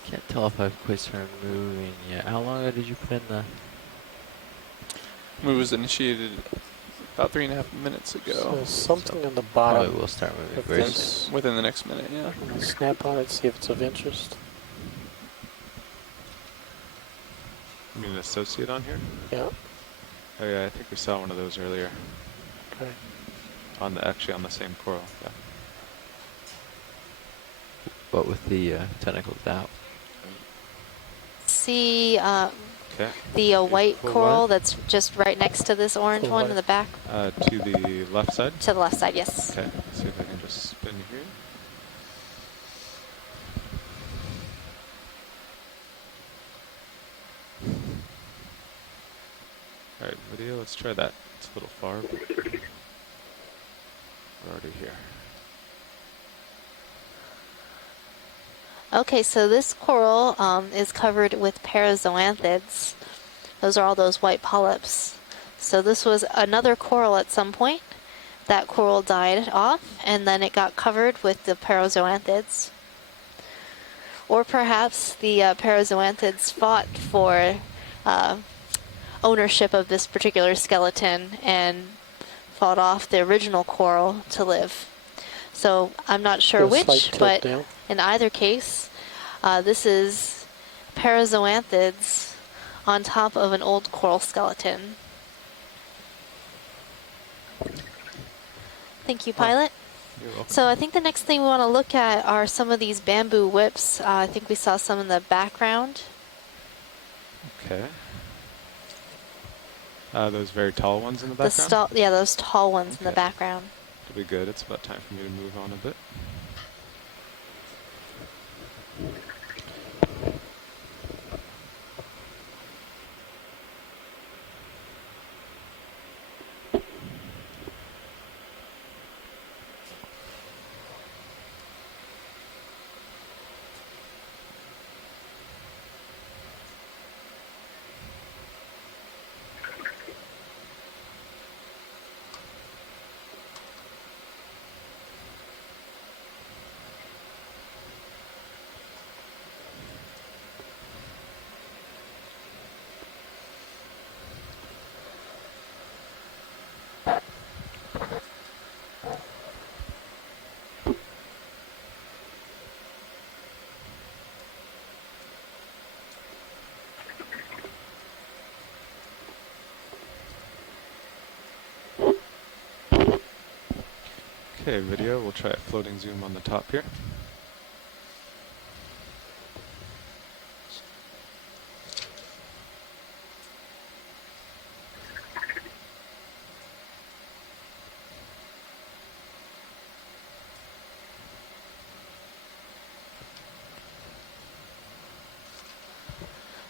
Can't tell if I've quite started moving yet. How long ago did you put in the... Move was initiated about 3.5 minutes ago. So something on the bottom. Probably will start moving of very this. Within the next minute, yeah. Snap on it, see if it's of interest. an associate on here? Yeah. Oh yeah, I think we saw one of those earlier. Okay. Actually on the same coral. Yeah. What with the tentacles out? See Okay. the white Full coral white. that's just right next to this orange Full one white. in the back? To the left side? To the left side, yes. Okay, let's see if I can just spin here. Alright, video, let's try that. It's a little far, but we're already here. Okay, so this coral is covered with parazoanthids. Those are all those white polyps. So this was another coral at some point. That coral died off, and then it got covered with the parazoanthids. Or perhaps the parazoanthids fought for ownership of this particular skeleton and fought off the original coral to live. So I'm not sure which, but in either case, this is parazoanthids on top of an old coral skeleton. Thank you, Pilot. You're welcome. So I think the next thing we want to look at are some of these bamboo whips. I think we saw some in the background. Okay. Those very tall ones in the background? Yeah, those tall ones in the background. It'll be good. It's about time for me to move on a bit. Okay, video, we'll try a floating zoom on the top here.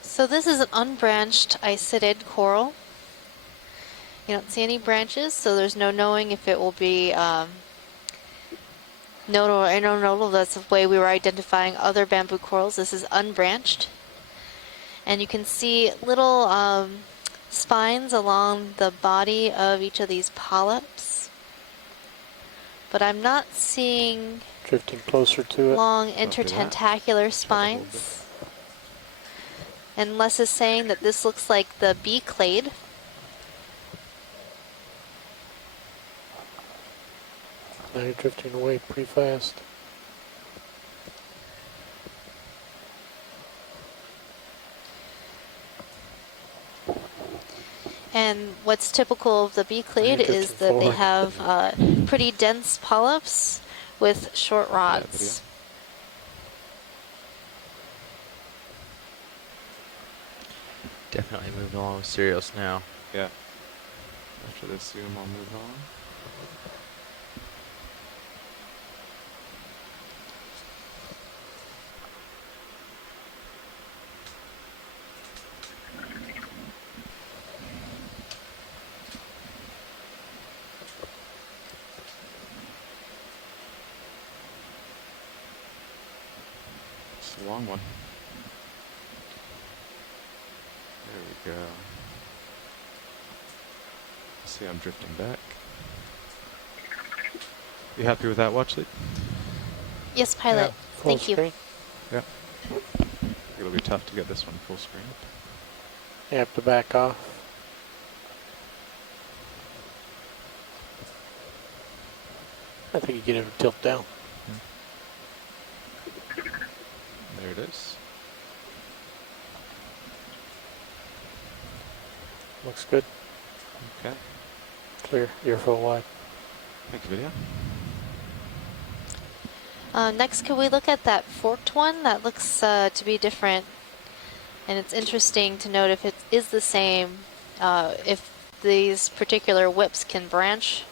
So this is an unbranched isidid coral. You don't see any branches, so there's no knowing if it will be nodal or internodal. That's the way we were identifying other bamboo corals. This is unbranched. And you can see little spines along the body of each of these polyps. But I'm not seeing drifting closer to it. Long intertentacular spines. And Les is saying that this looks like the bee clade. Now you're drifting away pretty fast. And what's typical of the bee clade is that they have pretty dense polyps with short rods. Definitely moving along with Sirius now. Yeah. After this zoom, I'll move on. It's a long one. There we go. See, I'm drifting back. You happy with that watch lead? Yes, Pilot. Thank you. Yeah. It'll be tough to get this one full screen. You have to back off. I think you get him to tilt down. There it is. Looks good. Okay. Clear, earful wide. Thank you, video. Next, could we look at that forked one? That looks to be different. And it's interesting to note if it is the same, if these particular whips can branch.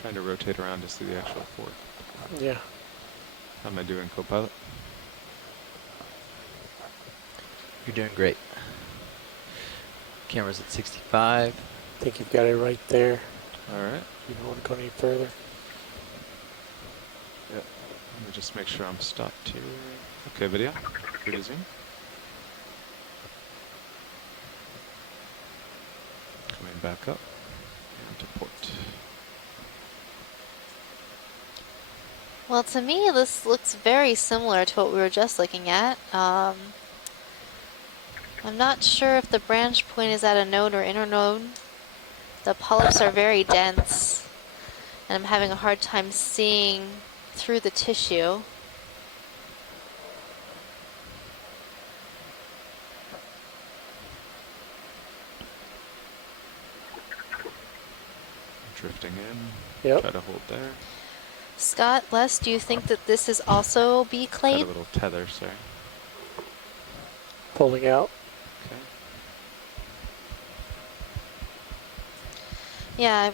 Trying to rotate around to see the actual fork. Yeah. How am I doing, Copilot? You're doing great. Camera's at 65. I think you've got it right there. All right. You don't want to go any further. Yep. Let me just make sure I'm stopped here. Okay, video. Free to zoom. Coming back up and to port. Well, to me, this looks very similar to what we were just looking at. I'm not sure if the branch point is at a node or internode. The polyps are very dense, and I'm having a hard time seeing through the tissue. Drifting in. Yep. Try to hold there. Scott, Les, do you think that this is also Got B-clade? a little tether, sorry. Pulling out. Okay. Yeah,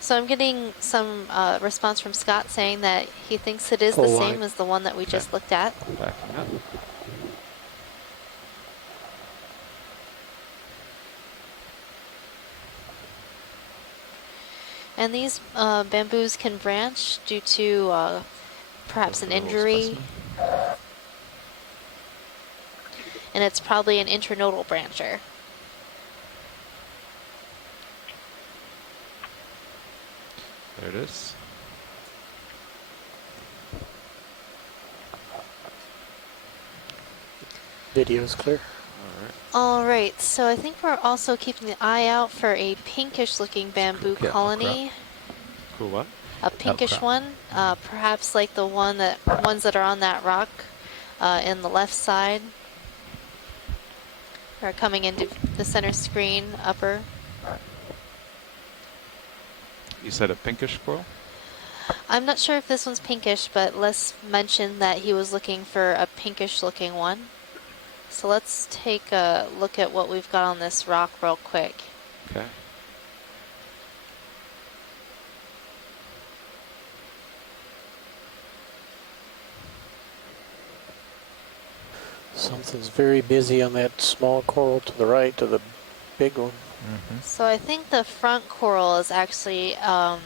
so I'm getting some response from Scott saying that he thinks it is Full the same line. as the one that we just looked at. Backing up. And these bamboos can branch due to perhaps an injury. And it's probably an internodal brancher. There it is. Video's clear. All right, so I think we're also keeping the eye out for a pinkish looking bamboo Yeah, colony. Cool what? A pinkish one, perhaps like the ones that are on that rock in the left side. Or coming into the center screen, upper. You said a pinkish coral? I'm not sure if this one's pinkish, but Les mentioned that he was looking for a pinkish looking one. So let's take a look at what we've got on this rock real quick. Okay. Something's very busy on that small coral to the right of the big one. So I think the front coral is actually a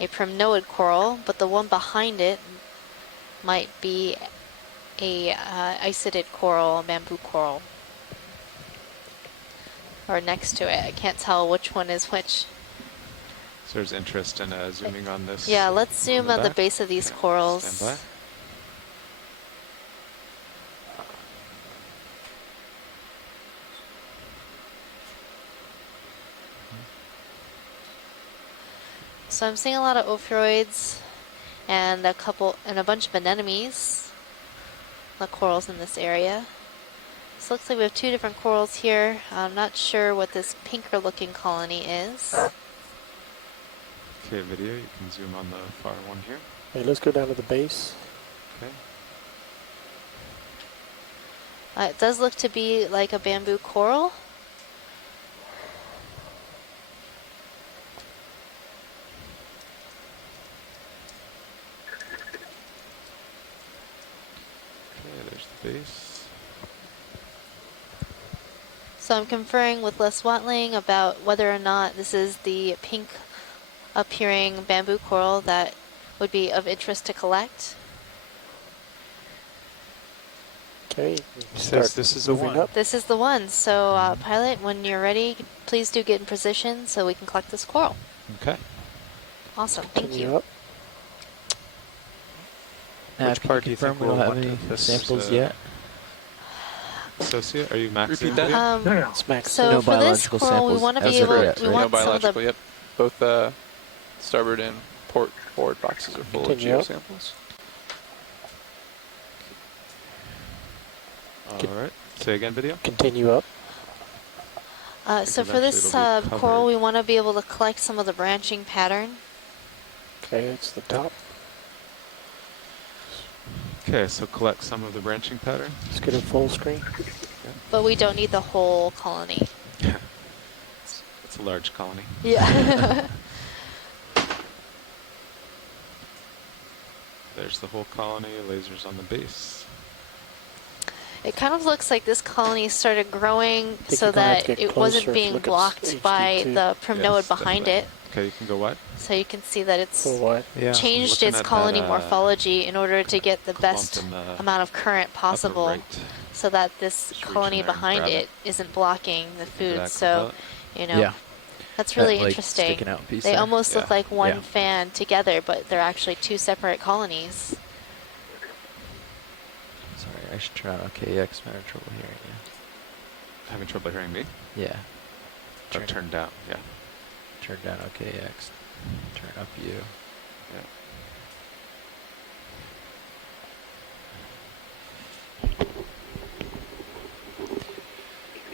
primnoid coral, but the one behind it might be a isidid coral, a bamboo coral. Or next to it. I can't tell which one is which. So there's interest in zooming on this. Yeah, let's zoom on the base of these corals. Stand by. So I'm seeing a lot of ophiroids and a bunch of anemones, the corals in this area. So it looks like we have two different corals here. I'm not sure what this pinker looking colony is. Okay, video, you can zoom on the far one here. Hey, let's go down to the base. Okay. It does look to be like a bamboo coral. Okay, there's the base. So I'm conferring with Les Watling about whether or not this is the pink appearing bamboo coral that would be of interest to collect. Okay. Says this is the one. Up. This is the one. So pilot, when you're ready, please do get in position so we can collect this coral. Okay. Awesome. Thank Continue you. up. Which part do you think we'll want this samples yet? Associate, are you maxing? Repeat that? It's max. So No for this biological coral, we samples want to as be of able. yet, We right? No want some of biological the. yet. Both starboard and port forward boxes are full Continue of up. geosamples. All right. Say again, video. Continue up. So for this coral, we want to be able to collect some of the branching pattern. Okay, it's the top. Okay, so collect some of the branching pattern. Let's get a full screen. But we don't need the whole colony. It's a large colony. Yeah. There's the whole colony, lasers on the base. It kind of looks like this colony started growing you're so gonna have that to get it wasn't closer to being look at blocked by HD2. the primnode Yes, behind definitely. it. Okay, you can go what? So you can see that it's For what? Yeah. changed Looking its at colony that, morphology in order to get the clump best in the amount of current possible, right. so that this Just reach colony in there and behind grab it it. isn't blocking the food. that So, you know, Yeah. that's really That, like, interesting. sticking out piece They there. almost look Yeah. like one Yeah. fan together, but they're actually two separate colonies. Sorry, I should turn on OKEX. I'm having trouble hearing you. Having trouble hearing me? Yeah. Or turned down, yeah. Turn down OKEX. Turn up you. Yeah.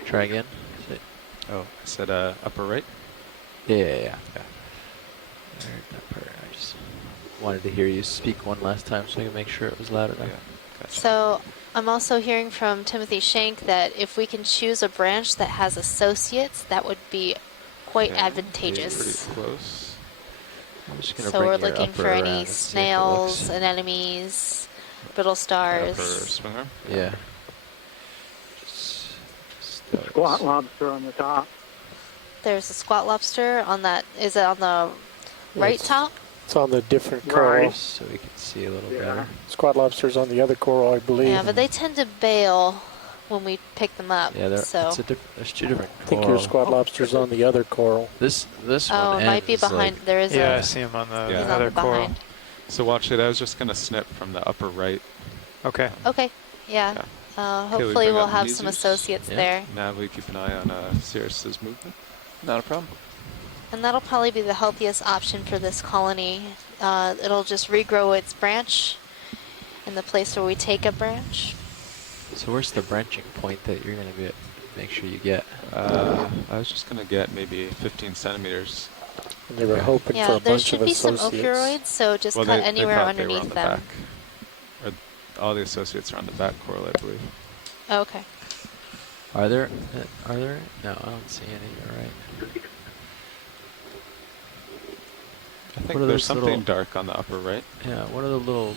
Try again. Oh, I said upper right? Yeah. I heard that part. I just wanted to hear you speak one last time so I could make sure it was loud enough. Yeah, gotcha. So I'm also hearing from Timothy Shank that if we can choose a branch that has associates, that would be quite Okay, advantageous. Pretty close. I'm just gonna So bring we're your looking upper for around any and see if it snails, looks- anemones, brittle stars. Upper swing arm? Yeah. Squat lobster on the top. There's a squat lobster on that. Is it on the right It's- top? It's on the different coral. Right. So we can see a little Yeah. better. Squat lobster's on the other coral, I believe. Yeah, but they tend to bail when we pick them up. Yeah, so. there's two different I think your squat lobster's on the other coral. This Oh, one it might be ends, like- behind. There is Yeah, I a. see him on the Yeah. He's on other the coral. behind. So watch it. I was just going to snip from the upper right. Okay. Okay. Yeah. Yeah. Hopefully bring we'll up have some Measers. associates Yeah. there. Now we keep an eye on Cirrus's movement. Not a problem. And that'll probably be the healthiest option for this colony. It'll just regrow its branch in the place where we take a branch. So where's the branching point that you're going to make sure you get? I was just going to get maybe 15 centimeters. And they were hoping for Yeah, a there bunch should of be some associates. ophiuroids, so just Well, cut they anywhere thought they were on underneath the them. back. Or all the associates are on the back coral, I believe. Okay. Are there? No, I don't see any. You're right. I think What are there's those something little- dark on the upper right. Yeah, what are the little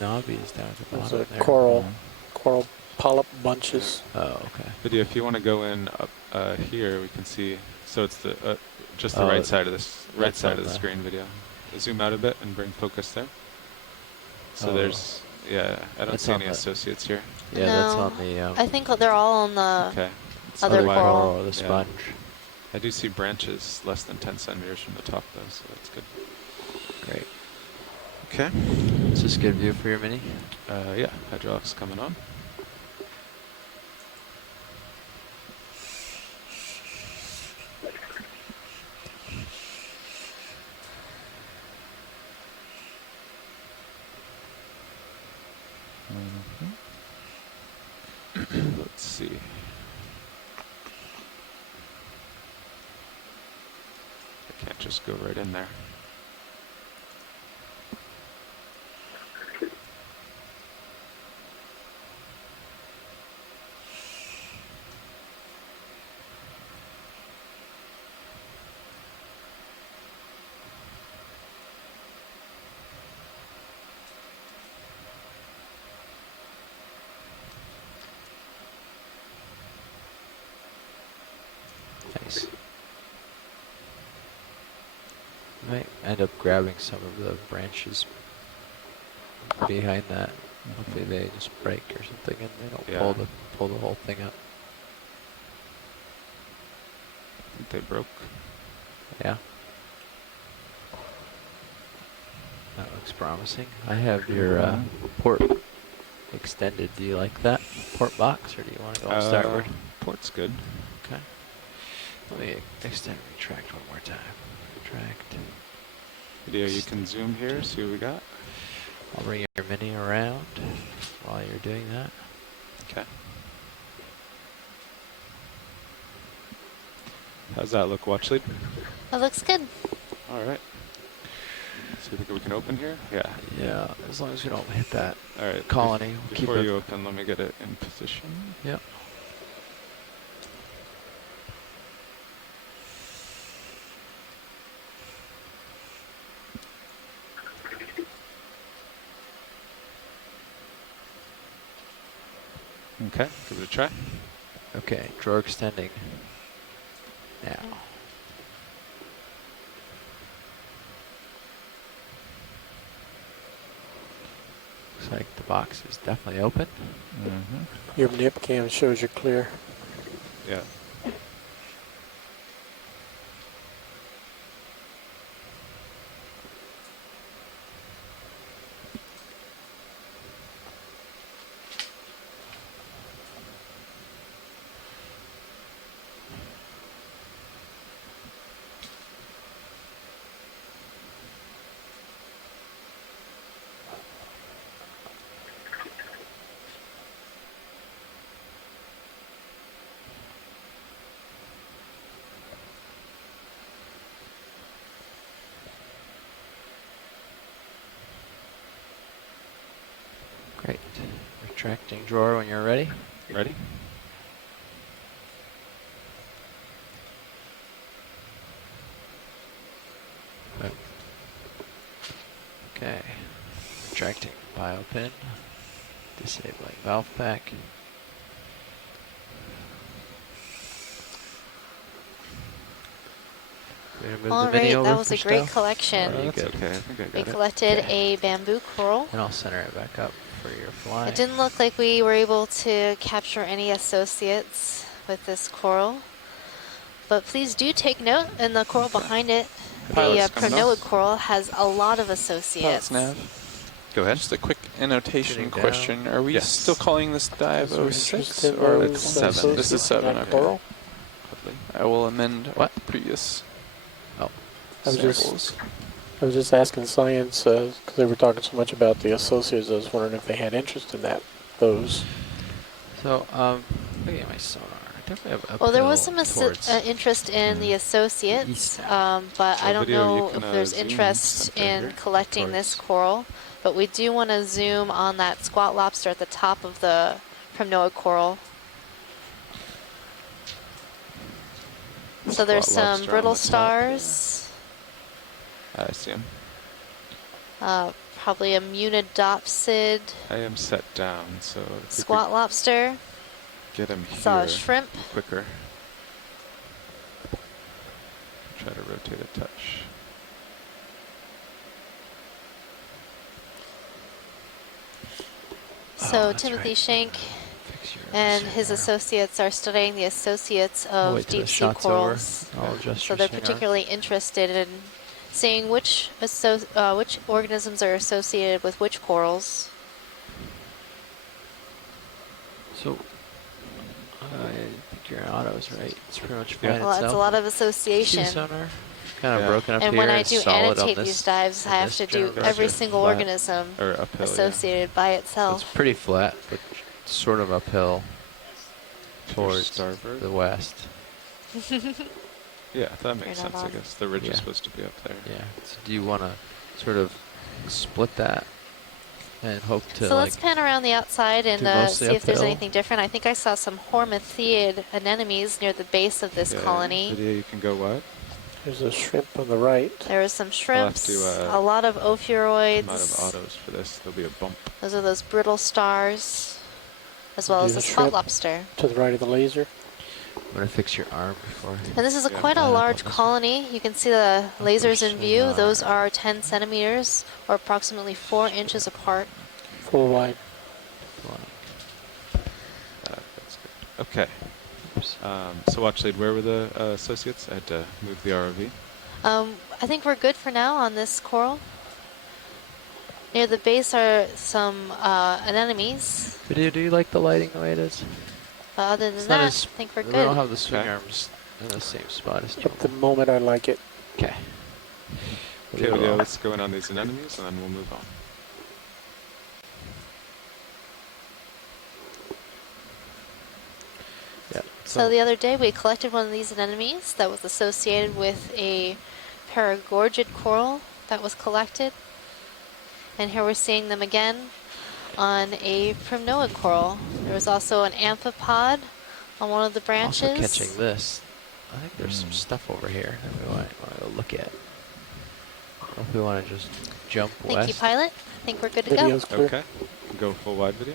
knobbies down at the There's bottom a there? coral polyp bunches. Oh, okay. Video, if you want to go in up here, we can see. So it's the just the Oh, right side of this that's on the the- screen. Video. Zoom out a bit and bring focus there. So Oh. there's I don't That's see on any the- associates here. Yeah, that's on the I think they're all on the Okay. It's other wide. coral. or the Yeah. sponge. I do see branches less than 10 centimeters from the top, though, so that's good. Great. Okay. Is this a good view for your mini? Yeah, hydraulics coming on. Let's see. I can't just go right in there. Nice. Might end up grabbing some of the branches behind that. Hopefully they just break or something and they don't pull the whole thing up. I think they broke. Yeah. That looks promising. I have your port extended. Do you like that port box, or do you want to go starboard? Port's good. Okay. Let me extend retract one more time. Retract. Video, you can zoom here, see what we got. I'll bring your mini around while you're doing that. Okay. How's that look, watch lead? That looks good. All right. So you think we can open here? Yeah. Yeah, as long as we don't hit that All right. colony. Before you open, let me get it in position. Yep. Okay, give it a try. Okay, drawer extending. Now. Looks like the box is definitely open. Mm-hmm. Your nip cam shows you clear. Yeah. Great. Retracting drawer when you're ready. Ready? Okay. Retracting biopin. Disabling valve pack. All right, that was a great collection. Oh, that's okay. I think I got We it. collected a bamboo coral. And I'll center it back up for your fly. It didn't look like we were able to capture any associates with this coral. But please do take note in the coral behind it. The pronoid coral has a lot of associates. Go ahead. Just a quick annotation question. Are we still calling this dive 06 or it's 7? This is 7, okay. I will amend what previous I was samples. just asking science because they were talking so much about the associates. I was wondering if they had interest in those. So, look at my sonar. I definitely have Well, there was some towards interest in the associates, but I don't know if there's interest in collecting this coral. But we do want to zoom on that squat lobster at the top of the pronoid coral. So there's some brittle stars. I see him. Probably a munidopsid. I am set down, so if Squat lobster. get him here. Saw a shrimp. Quicker. Try to rotate a touch. So Timothy Shank and his associates are studying the associates of deep sea corals. So they're particularly interested in seeing which organisms are associated with which corals. So, I think your auto is right. It's pretty much fine Well, that's a lot of association. Sonar kind of broken up And here. when I do solid annotate on these this, dives, I have to do every single organism associated by itself. It's pretty flat, but sort of uphill towards starboard. the west. Yeah, that makes sense, I guess. The ridge is supposed to be up there. Yeah. So do you want to sort of split that and hope to So let's pan around the outside and see if there's uphill? anything different. I think I saw some hormathiid anemones near the base of this colony. Video, you can go what? There's a shrimp on the right. There was some shrimps, to, a lot of ophiuroids. I'm out of autos for this. There'll be a bump. Those are those brittle stars, as well as the spot lobster. To the right of the laser. I'm going to fix your arm before. And this is quite a large colony. You can see the lasers in view. Those are 10 centimeters, or approximately 4 inches apart. Full wide. That's good. Okay. So watch lead, where were the associates? I had to move the ROV. I think we're good for now on this coral. Near the base are some anemones. Video, do you like the lighting the way it is? But other than that, I think we're We good. don't have the swing arms in the same spot as At the moment, I like it. Okay. Okay, yeah, let's go in on these anemones and then we'll move on. Yeah. So the other day we collected one of these anemones that was associated with a pair of Gorged coral that was collected. And here we're seeing them again on a primnoid coral. There was also an amphipod on one of the branches. Also catching this. I think there's some stuff over here that we might want to go look at. I don't know if we want to just jump west. Thank you, pilot. I think we're good to go. Okay, go full wide video.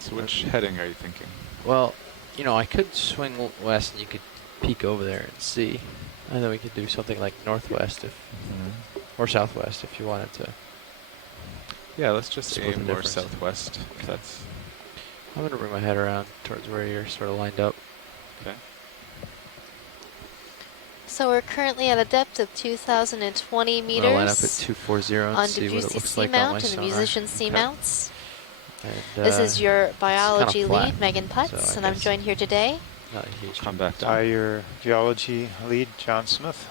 So which heading are you thinking? Well, you know, I could swing west and you could peek over there and see. And then we could do something like northwest if, or southwest if you wanted to. Yeah, let's just Split the aim more difference. southwest. That's. I'm going to bring my head around towards where you're sort of lined up. Okay. So we're currently at a depth of 2,020 meters. I'm going to line up at 240 and on see what it Debussy looks like on my Seamount and the sonar. musician Seamounts. And, This is your biology flat, lead, Megan Putz, so I and I'm guess joined here today. not a huge Come back Hi, down. your geology lead, John Smith.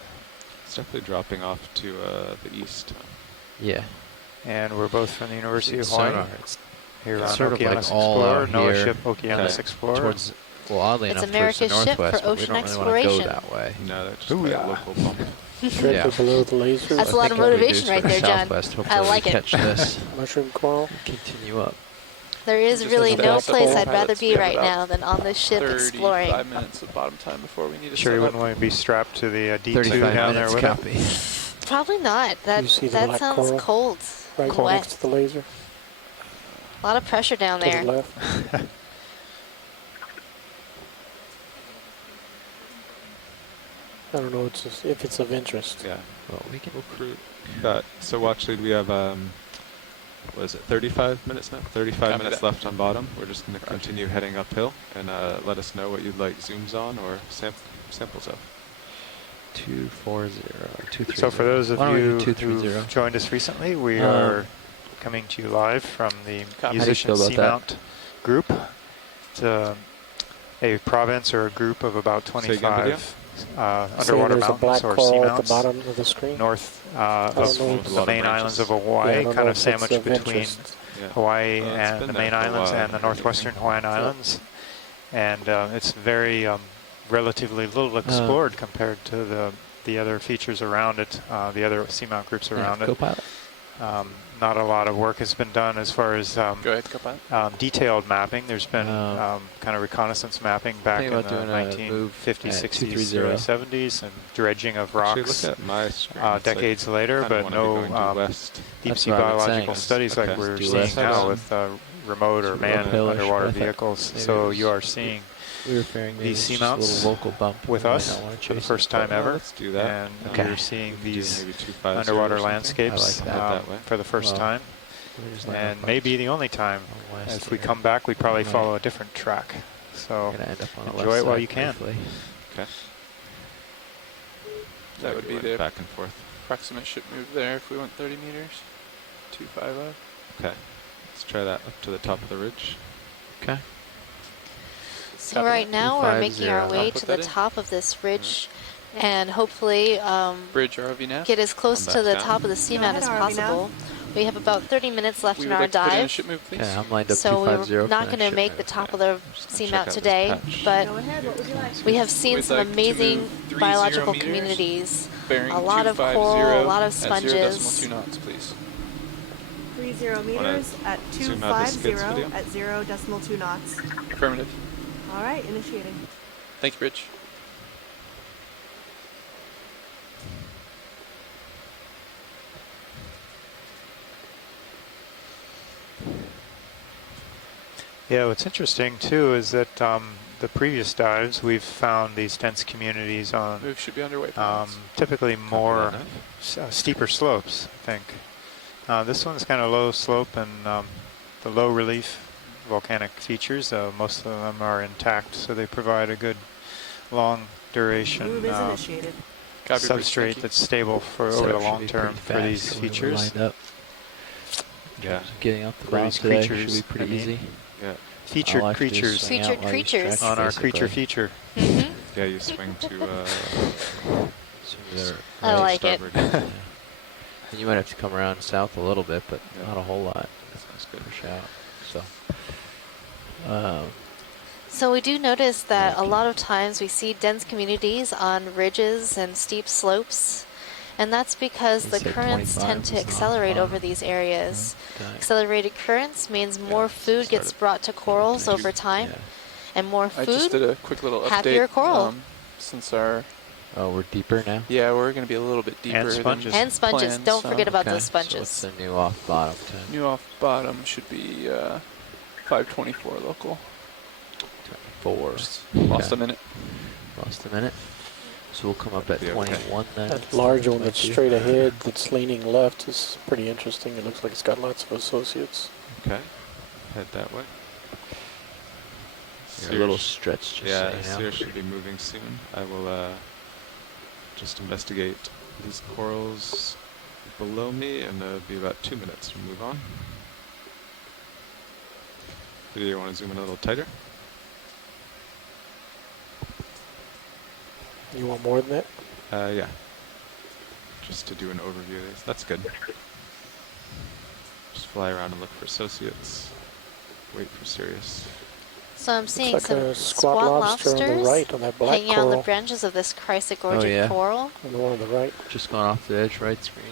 It's definitely dropping off to the east. Yeah. And we're both from the University of Sonar, Hawaii. it's Here it's on sort of Okeanos like all Explorer, out NOAA here, ship Okeanos Explorer. Towards, well, oddly It's enough, towards the America's ship northwest, for but we ocean don't really want to go exploration. that way. No, that's just like a local bump. Directly below the laser. That's a I lot of think what we do motivation is right go there, John. southwest, I hopefully like we it. catch this. Mushroom coral. Continue up. There is Just really as a no backup, place I'd pilots, rather we be have right about now than on this ship 35 exploring. minutes of bottom time before we need to Sure, you set wouldn't up. want to be strapped to the D2 35 down there minutes, with copy. it? Probably not. That You see the that black sounds coral cold. Right and wet. next to the laser. A lot of pressure down To there. the left. I don't know if it's of interest. Yeah. Well, we can. We'll crew that. So watch lead, we have what is it? 35 minutes now. 35 Copy minutes that. left on bottom. We're just going to continue heading uphill and let us know what you'd like zooms on or samples of. 240 or 230. So for those of Why don't we do you 230? who've joined us recently, we are coming to you live from the Copy. musician How do you feel about Seamount group. It's a province or a group of about Say again, video? 25 See, underwater there's a mountains black or coral at the seamounts bottom of the screen. north don't know of if the it's- main islands of Yeah, I Hawaii, don't kind know of if it's sandwiched of between interest. Yeah. Hawaii Well, it's and been the there main for a islands while, and the I northwestern think. Hawaiian Islands. And it's very relatively little explored compared to the other features around it, the other seamount groups around it. Co-pilot. Not a lot of work has been done as far as Go ahead, co-pilot. detailed mapping. There's been kind of reconnaissance mapping back in Think the about doing a move 1950s, at 60s, 230. early 70s, and dredging of Actually, rocks look at my screen. It's decades like, later, kinda but wanna be no going due west. deep That's sea what I've been biological saying. studies Okay. like we're Due seeing west. now with remote or Sort of manned uphill-ish, underwater but I thought vehicles. maybe So it was- you are seeing We were fearing maybe these it's just a seamounts little local bump. with We might us not wanna for the chase it, first time but- ever. Let's do that. And Okay. you're seeing We could do these maybe 250 or underwater something. landscapes I like that way. for the first Well, time. There's line And up maybe the only time. west As we here. come back, we probably Right. follow a different track. So We're gonna end up on the enjoy left it while side you can. briefly. Okay. That would be Going the back and forth. approximate ship move there if we went 30 meters. 250. Okay. Let's try that up to the top of the ridge. Okay. So Copy right that. now we're making our 250. way I'll put to the that in. top of this ridge and hopefully Bridge ROV nav. get as close Come to back the down. top of the seamount ahead, as RV now. possible. We have about 30 minutes left We in would our like to put in a dive. ship move, please. Okay, I'm lined up So 250 we're for not that going to ship make move. the top of the Just gonna check seamount out this today, patch. but Go ahead, what would you like? we have seen We'd some like to amazing move 30 biological meters, communities. Bearing A lot of 250 coral, a lot of at 0.2 sponges. knots, please. 30 meters at zoom out the skids 250 video? at 0.2 knots. Affirmative. All right, initiating. Thank you, Bridge. Yeah, what's interesting too is that the previous dives we've found these dense communities on Move should be underway. pilots. typically more that steeper slopes, I think. This one's kind of low slope and the low relief volcanic features, most of them are intact, so they provide a good long duration Move is initiated. Copy, Bridge, thank substrate you. that's stable for So over it the should long be term pretty for fast these when we're features. lined up. Yeah. Getting up the Pretty mountain today should creatures, be pretty I mean. easy. Yeah. Featured All I have to do is creatures. swing out Featured while you creatures. stretch, On our creature basically. feature. Yeah, you swing to So they're I right like it. starboard. Yeah. And you might have to come around south a little bit, but Yeah. not a whole lot. That's good. Push out. So. So we do notice that a lot of times we see dense communities on ridges and steep slopes, and that's because You the said currents 25 tend to is the accelerate bottom. over these areas. Okay. Accelerated currents means more food gets brought to corals over time, and more I just did food, a quick little update. happier coral. Since our Oh, we're deeper now? yeah, we're going to be a little bit deeper. And sponges. And sponges. Planned, Don't so- forget about Okay. those So sponges. what's the new off bottom time? New off bottom should be 524 local. 4. Lost a minute. Lost a minute. So we'll come up at 21 then. That large one that's straight ahead, that's leaning left, is pretty interesting. It looks like it's got lots of associates. Okay. Head that way. A little stretch, just yeah, so you know. Sears should be moving soon. I will just investigate these corals below me, and it'll be about 2 minutes to move on. Do you want to zoom in a little tighter? You want more than that? Yeah. Just to do an overview of these. That's good. Just fly around and look for associates. Wait for Sirius. So I'm seeing like some a squat lobster on the lobsters right on that black hanging out on the coral. branches of this Gorged Oh, yeah. coral. On the one on the right. Just going off the edge, right screen.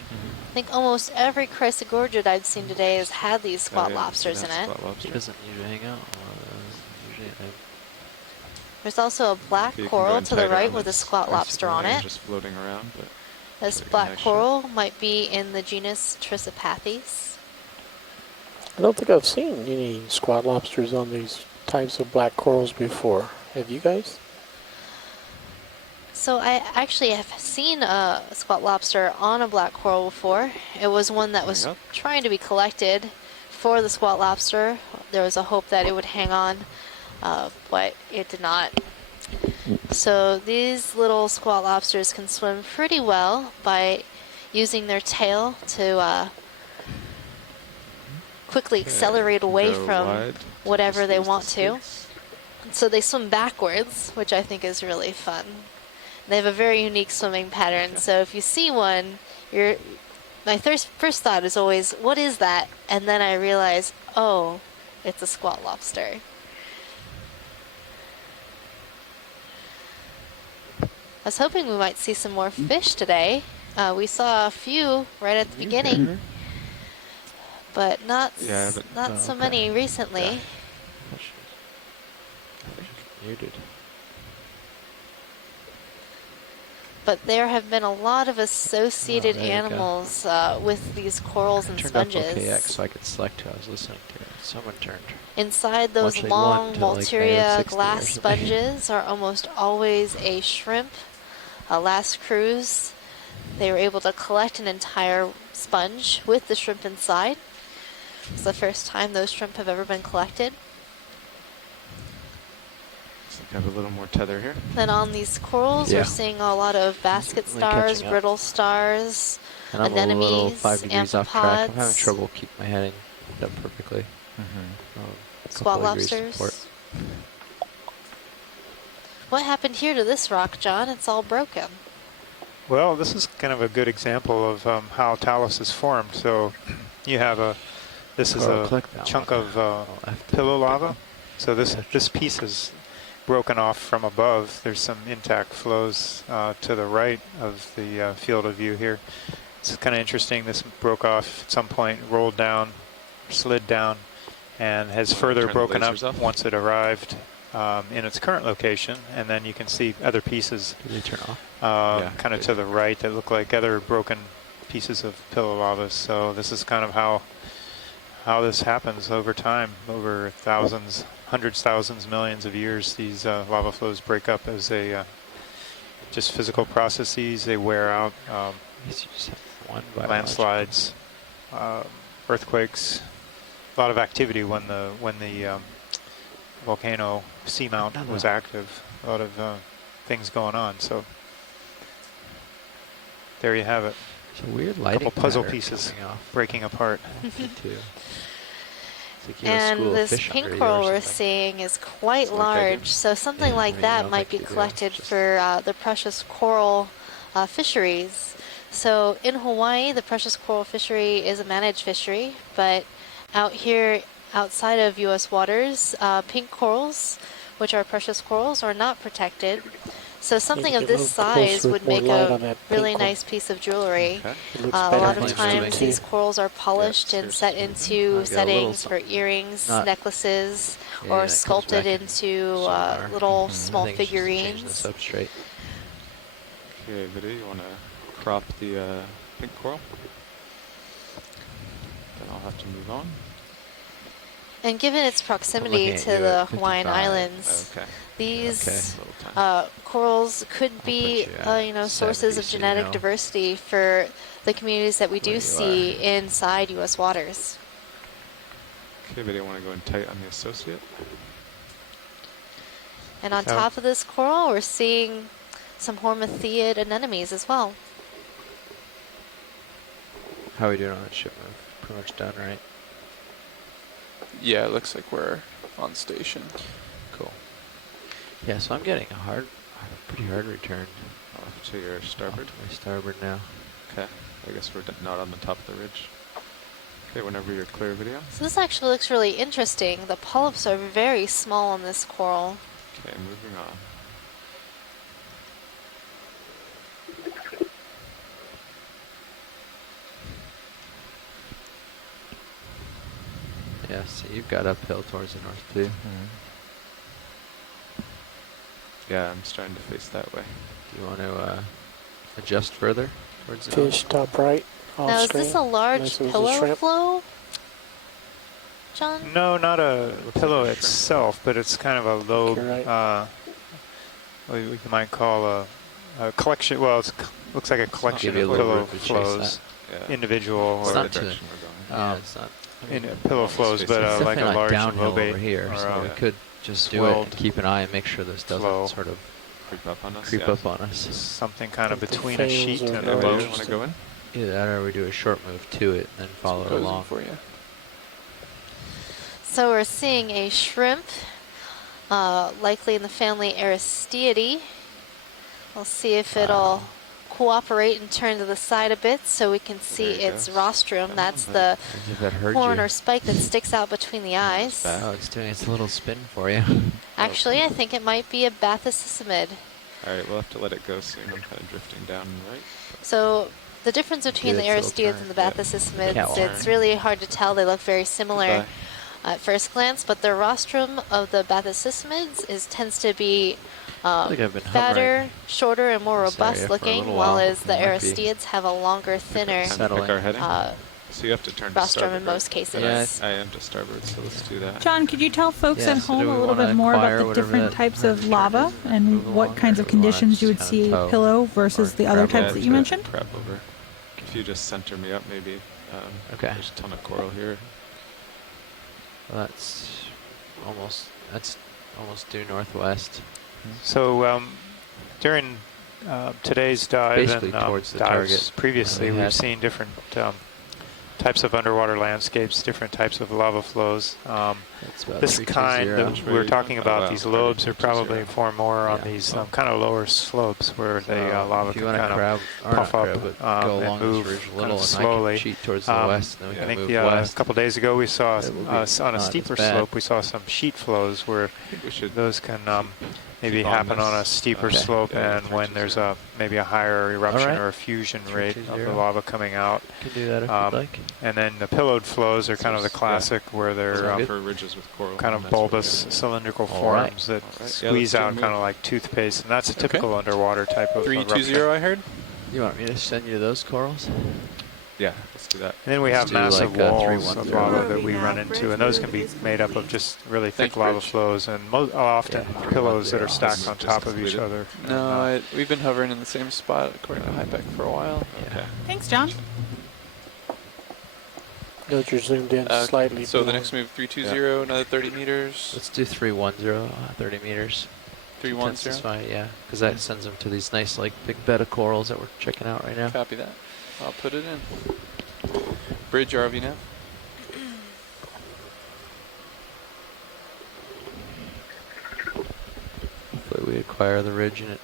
I think almost every Gorged I've seen today has had these squat yeah, lobsters in it. squat lobster. He doesn't usually hang out. Usually There's also a black If you can coral go in to the tighter right on with a this squat lobster on yeah, it. just floating around, but This get a black nice coral might be in the genus Bathysaurus. I don't think I've seen any squat lobsters on these types of black corals before. Have you guys? So I actually have seen a squat lobster on a black coral before. It was one that was trying to be collected for the squat lobster. There was a hope that it would hang on, but it did not. So these little squat lobsters can swim pretty well by using their tail to quickly accelerate away go from wide, whatever they want to. So they swim backwards, which I think is really fun. They have a very unique swimming pattern. So if you see one, my first thought is always, what is that? And then I realize, oh, it's a squat lobster. I was hoping we might see some more fish today. We saw a few right at the beginning, but not so many recently. Muted. But there have been a lot of associated there you go. animals with these corals and Turned off sponges. OKX so I could select who I was listening to. Someone turned. Inside those Actually, long one to, like, Malteria 60 or glass something. sponges are almost always a shrimp. Last cruise, they were able to collect an entire sponge with the shrimp inside. It's the first time those shrimp have ever been collected. looks like I have a little more tether here. Then on these corals, Yeah. we're seeing a lot of basket Definitely stars, catching up. brittle stars, And I'm a little anemones, 5 degrees off track. I'm having amphipods, trouble keeping my heading up perfectly. squat Couple degrees lobsters. support. What happened here to this rock, John? It's all broken. Well, this is kind of a good example of how talus is formed. So you have this is a chunk of pillow lava. So this piece is broken off from above. There's some intact flows to the right of the field of view here. It's kind of interesting. This broke off at some point, rolled down, slid down, and has further Turn the broken up lasers off? once it arrived in its current location. And then you can see other pieces Did they turn off? kind of to the right that look like other broken pieces of pillow lava. So this is kind of how this happens over time, over thousands, hundreds, thousands, millions of years. These lava flows break up as they just physical processes. They wear out. Landslides, earthquakes, a lot of activity when the volcano Seamount was active. A lot of things going on. So there you have it. It's a weird a lighting couple puzzle pattern pieces coming off. breaking apart. Me too. It's like you have a And school of this fish pink under you coral or we're something. seeing is quite It's like I large, can- so something Yeah, like I mean, that you might be don't think you do, collected just- for the precious coral fisheries. So in Hawaii, the precious coral fishery is a managed fishery, but out here outside of U.S. waters, pink corals, which are precious corals, are not protected. So something to of get a this little size closer would with more make light a on that really pink one. nice piece of jewelry. Okay. It looks A better lot of when you zoom times in these too. corals are polished and set into settings for earrings, not- necklaces, Yeah, or it comes sculpted back in into sonar. little I small think it's just to change figurines. the substrate. Okay, Vidya, you want to crop the pink coral? Then I'll have to move on. And given its proximity at to you the at Hawaiian 55. Islands, Okay. these Okay. corals could I'll be, put you at you know, sources 70, of so you genetic know diversity for the communities that we where do you see inside U.S. waters. Okay, Vidya, want to go in tight on the associate? And on So- top of this coral, we're seeing some hormathiid anemones as well. How are we doing on that ship move? Pretty much done, right? Yeah, it looks like we're on station. Cool. Yeah, so I'm getting a pretty hard return. Off to your starboard. My starboard now. Okay. I guess we're not on the top of the ridge. Okay, whenever you're clear, Video. So this actually looks really interesting. The polyps are very small on this coral. Okay, moving on. Yeah, so you've got uphill towards the north too. Yeah, I'm starting to face that way. Do you want to adjust further towards the Fish top right. Off Now, is screen. this a large Nice as a pillow shrimp. flow, John? No, not a pillow like a shrimp. itself, but it's kind of a lobe. You're right. What we might call a collection. Well, it looks like a collection give you of a little pillow room to chase flows, Yeah. individual It's or not the too. direction we're going. Yeah, it's not. I mean, pillow flows, but it's like a definitely large downhill lobate over here, or so we could just do it swelled and keep an eye and make sure this doesn't flow. sort of Creep up on us. creep yeah. up on us. something kind of Like the between a fins sheet or and Yeah, a the Vidya, lobe. you want to go in? Either that or we do a short move to it and then follow it Posing along. for you. So we're seeing a shrimp, likely in the family Aristeidae. We'll see if it'll cooperate and turn to the side a bit so we can see There it its goes. rostrum. Come That's on, the As if it hurt horn you. or spike that sticks out between the eyes. Oh, it's doing its little spin for you. Actually, I think it might be a Bathysaurus. Alright, we'll have to let it go soon. I'm kind of drifting down and right. So the difference between the its little Aristeids and the turn. Bathysaurus, Catwalk. it's really hard to tell. They look very similar Goodbye. at first glance, but the rostrum of the Bathysaurus tends to be think I've been fatter, hovering shorter, and more this area robust for a looking, little while while. as the It might be Aristeids have a longer, thinner Time to Settling. pick our heading. uh, So you have to turn to rostrum starboard, in right? most cases. Yeah, I am to starboard, so let's do that. John, could you tell folks Yeah, at so home do a we little wanna bit more acquire about the whatever different that types of return lava is and and move what along, kinds or of do we wanna conditions you would just see kinda tow? pillow versus Or the other grab types over that to you it? mentioned? Crap over. If you just center me up, maybe. Okay. There's a ton of coral here. Well, that's almost due northwest. So during today's dive Basically and towards the dives target previously, that we we've had. seen different types of underwater landscapes, different types of lava flows. That's about This 320. kind that Which way we're are you talking going? about, Oh, wow. these lobes, are 320. probably form more on Yeah. these Oh. kind of lower slopes where the lava if you can want to kind of crab, or puff not up crab, but go and along move this ridge a kind little, of and slowly. I can cheat towards the west, and then we I can think move a west. couple days ago we saw It will be on a not as steeper bad. slope, we saw some sheet flows where I think we should those can maybe keep on happen on a this. steeper Okay. slope, Yeah, and when there's 320. maybe a higher eruption Alright. or a fusion rate of the 320. lava coming out. You can do that if Um, you'd like. And then the pillowed flows are kind of the Yeah. classic where Those they're are for ridges with coral. kind and of that's where we're bulbous gonna- cylindrical All right. forms that All right. Yeah, let's squeeze do a out move. kind of like toothpaste, and that's a typical underwater type of 320, eruption. I heard. You want me to send you those corals? Yeah, let's do that. And then we Let's have do massive like, walls 310. of lava that we Yeah, run into, bridge and those move can be is made up of complete. just really Thank thick you, lava Bridge. flows, and often Yeah, pillows that are 310. stacked on Just top of each completed. other. No, we've been hovering in the same spot according to HiPAC for a while. Okay. Thanks, John. Note you're zoomed in slightly. So the below. next move, 320, another 30 meters. Let's do 310, 30 meters. 310. That's fine, yeah, because that sends them to these nice, like, big bed of corals that we're checking out right now. Copy that. I'll put it in. Bridge RV nav. Hopefully we acquire the ridge and it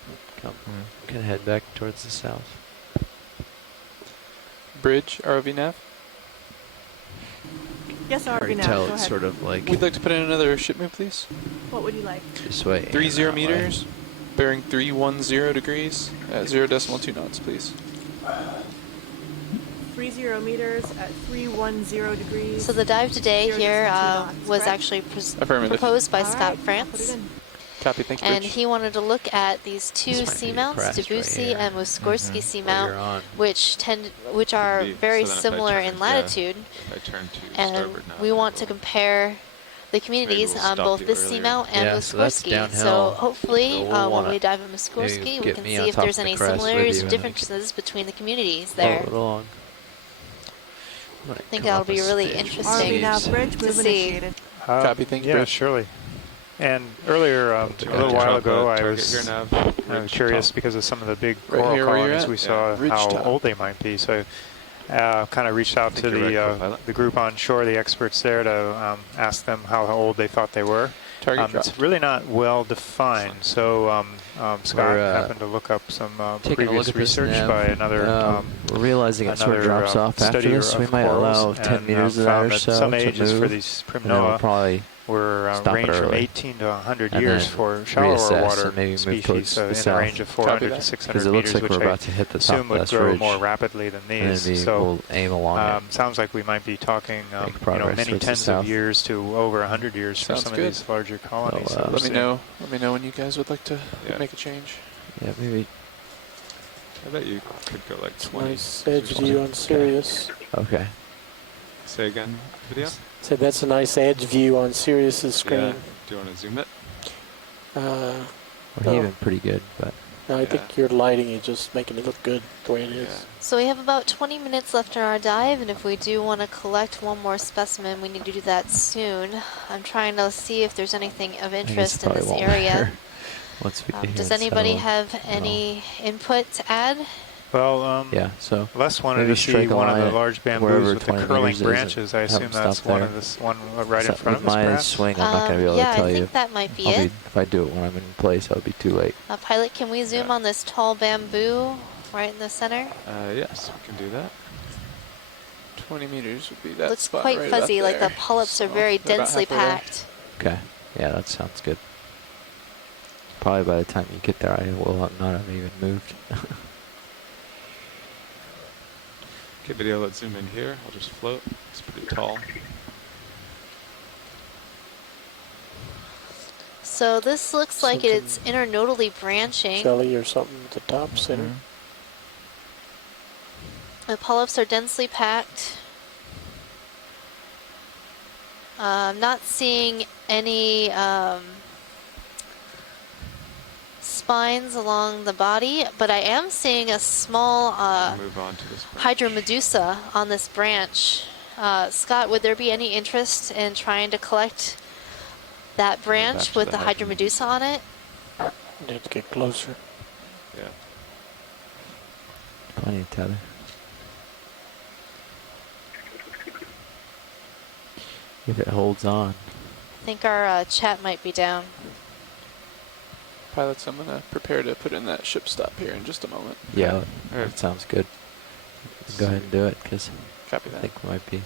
can head back towards the south. Bridge RV nav. Yes, I already RV nav, tell go it's ahead. sort of like We'd like to put in another ship move, please. What would you like? this way. 30 and that way. meters, bearing 310 degrees at 0.2 knots, please. 30 meters at 310 degrees. So the dive today 0 here decimal 2 knots, was correct? actually Affirmative. proposed by All Scott right, I'll put France. it in. Copy, thanks, And Bridge. he wanted to look at these two This might be seamounts, crest right Debussy here. and Muskorsky Where seamount, you're on. which are be. very So then if I similar turn- in yeah, latitude. If I turn to And starboard now, we then want it to will- compare the communities we'll on stop both you this earlier. seamount and Yeah, so that's Muskorsky. downhill. So hopefully, So we'll when wanna we dive in Muskorsky, maybe we get can me see on if top there's of the any crest with similarities you or and we differences between the communities Follow there. it along. I think that'll be really interesting RV nav bridge to move see. initiated. Copy, thank you, Yeah, Bridge. surely. And earlier, a little while ago, I was curious because of some of the big Right coral here where you're colonies at? we saw, Ridge how top. old they might be. So kind of reached out to you're right, co-pilot. the group on shore, the experts there, to ask them how old they thought they were. Target It's drop. really not well defined. So Scott We're, happened to look up some taking a look previous at this research nav. by another We're realizing it sort of another, drops off after studier this. We of might corals, allow 10 and, meters of that found or that so some to ages move. for these And then we'll primnoa probably were stop it range from early. 18 to 100 And years then for shallower reassess water and maybe move species, towards so the in the south. range of Copy 400 that. to 600 Because it looks meters, like which we're I about to hit the top assume of would this grow ridge. more rapidly than And these. then So we'll aim along it. sounds like we might be talking progress many towards the tens south. of years to over 100 years for Sounds some good. of these larger colonies. So, that we're Let me seeing. know. Let me know when you guys would like to Yeah. make a change. Yeah, maybe. I bet you could go like 20. Nice edge view on Sirius. Okay. Say again, video? So that's a nice edge view on Sirius's screen. Yeah. Do you want to zoom it? We're No. even pretty good, but No, I think your lighting is just making it look good the way it is. So we have about 20 minutes left in our dive, and if we do want to collect one more specimen, we need to do that soon. I'm trying to see if there's anything of I guess it interest in probably this won't area. matter once we get here Does and anybody settle. have any input to add? Well, Yeah, so Les wanted maybe to see strike a one of the line large wherever bamboos with the 20 curling meters is and branches. I have assume them that's stop one there. of this one right in So front of with us, my perhaps? swing, I'm not going to be able yeah, to tell I you. think that might be I'll it. if I do it when I'm in place, I'll be too late. Pilot, can we zoom on this tall bamboo right in the center? Yes, we can do that. 20 meters would be that Looks spot quite right fuzzy, up like the there. polyps are So very they're about densely halfway there. packed. Okay. Yeah, that sounds good. Probably by the time you get there, I will not have even moved. Okay, video, let's zoom in here. I'll just float. It's pretty tall. So this looks like it's internodally branching. Jelly or something at the top center. Mm-hmm. The polyps are densely packed. I'm not seeing any spines along the body, but I am seeing a small Move on to this branch. hydromedusa on this branch. Scott, would there be any interest in trying to collect that branch to with the the hydromedusa on it? You have to get closer. Yeah. Plenty of tether. If it holds on. I think our chat might be down. Pilots, I'm going to prepare to put in that ship stop here in just a moment. Yeah, that sounds good. Go ahead and do it, because Copy I that. think we might be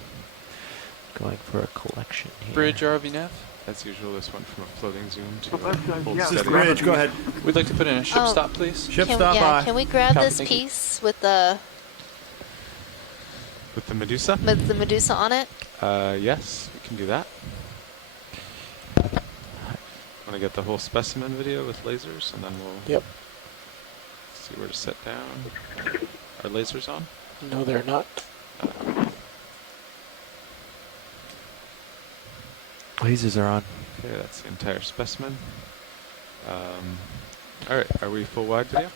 going for a collection here. Bridge RV nav. As usual, this one from a floating zoom to Well, that's, hold yeah, steady. Bridge, go ahead. We'd like to put in a ship Oh. stop, please. Ship Can, stop yeah, by. can we grab Copy, this thank you. piece with the Medusa? Medusa on it? Yes, we can do that. Want to get the whole specimen video with lasers, and then we'll see where to set down. Are lasers on? No, they're not. Lasers are on. Okay, that's the entire specimen. All right, are we full wide video?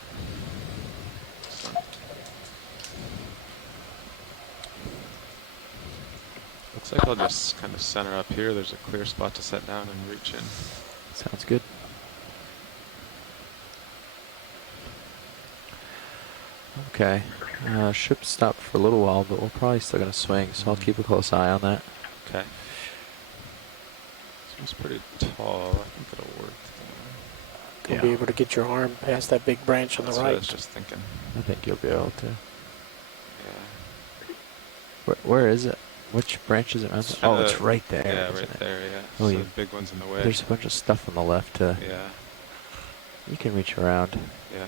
Looks like I'll just kind of center up here. There's a clear spot to set down and reach in. Sounds good. Okay. Ship stopped for a little while, but we're probably still going to swing, so I'll keep a close eye on that. Okay. Seems pretty tall. I think it'll work. You'll be able to get your arm past that big branch on the That's right. what I was just thinking. I think you'll be able to. Yeah. Where is it? Which branch is it on? Oh, it's right there. Yeah, isn't right it? there, yeah. Oh, So you, the big one's in the way. There's a bunch of stuff on the left too. Yeah. You can reach around. Yeah.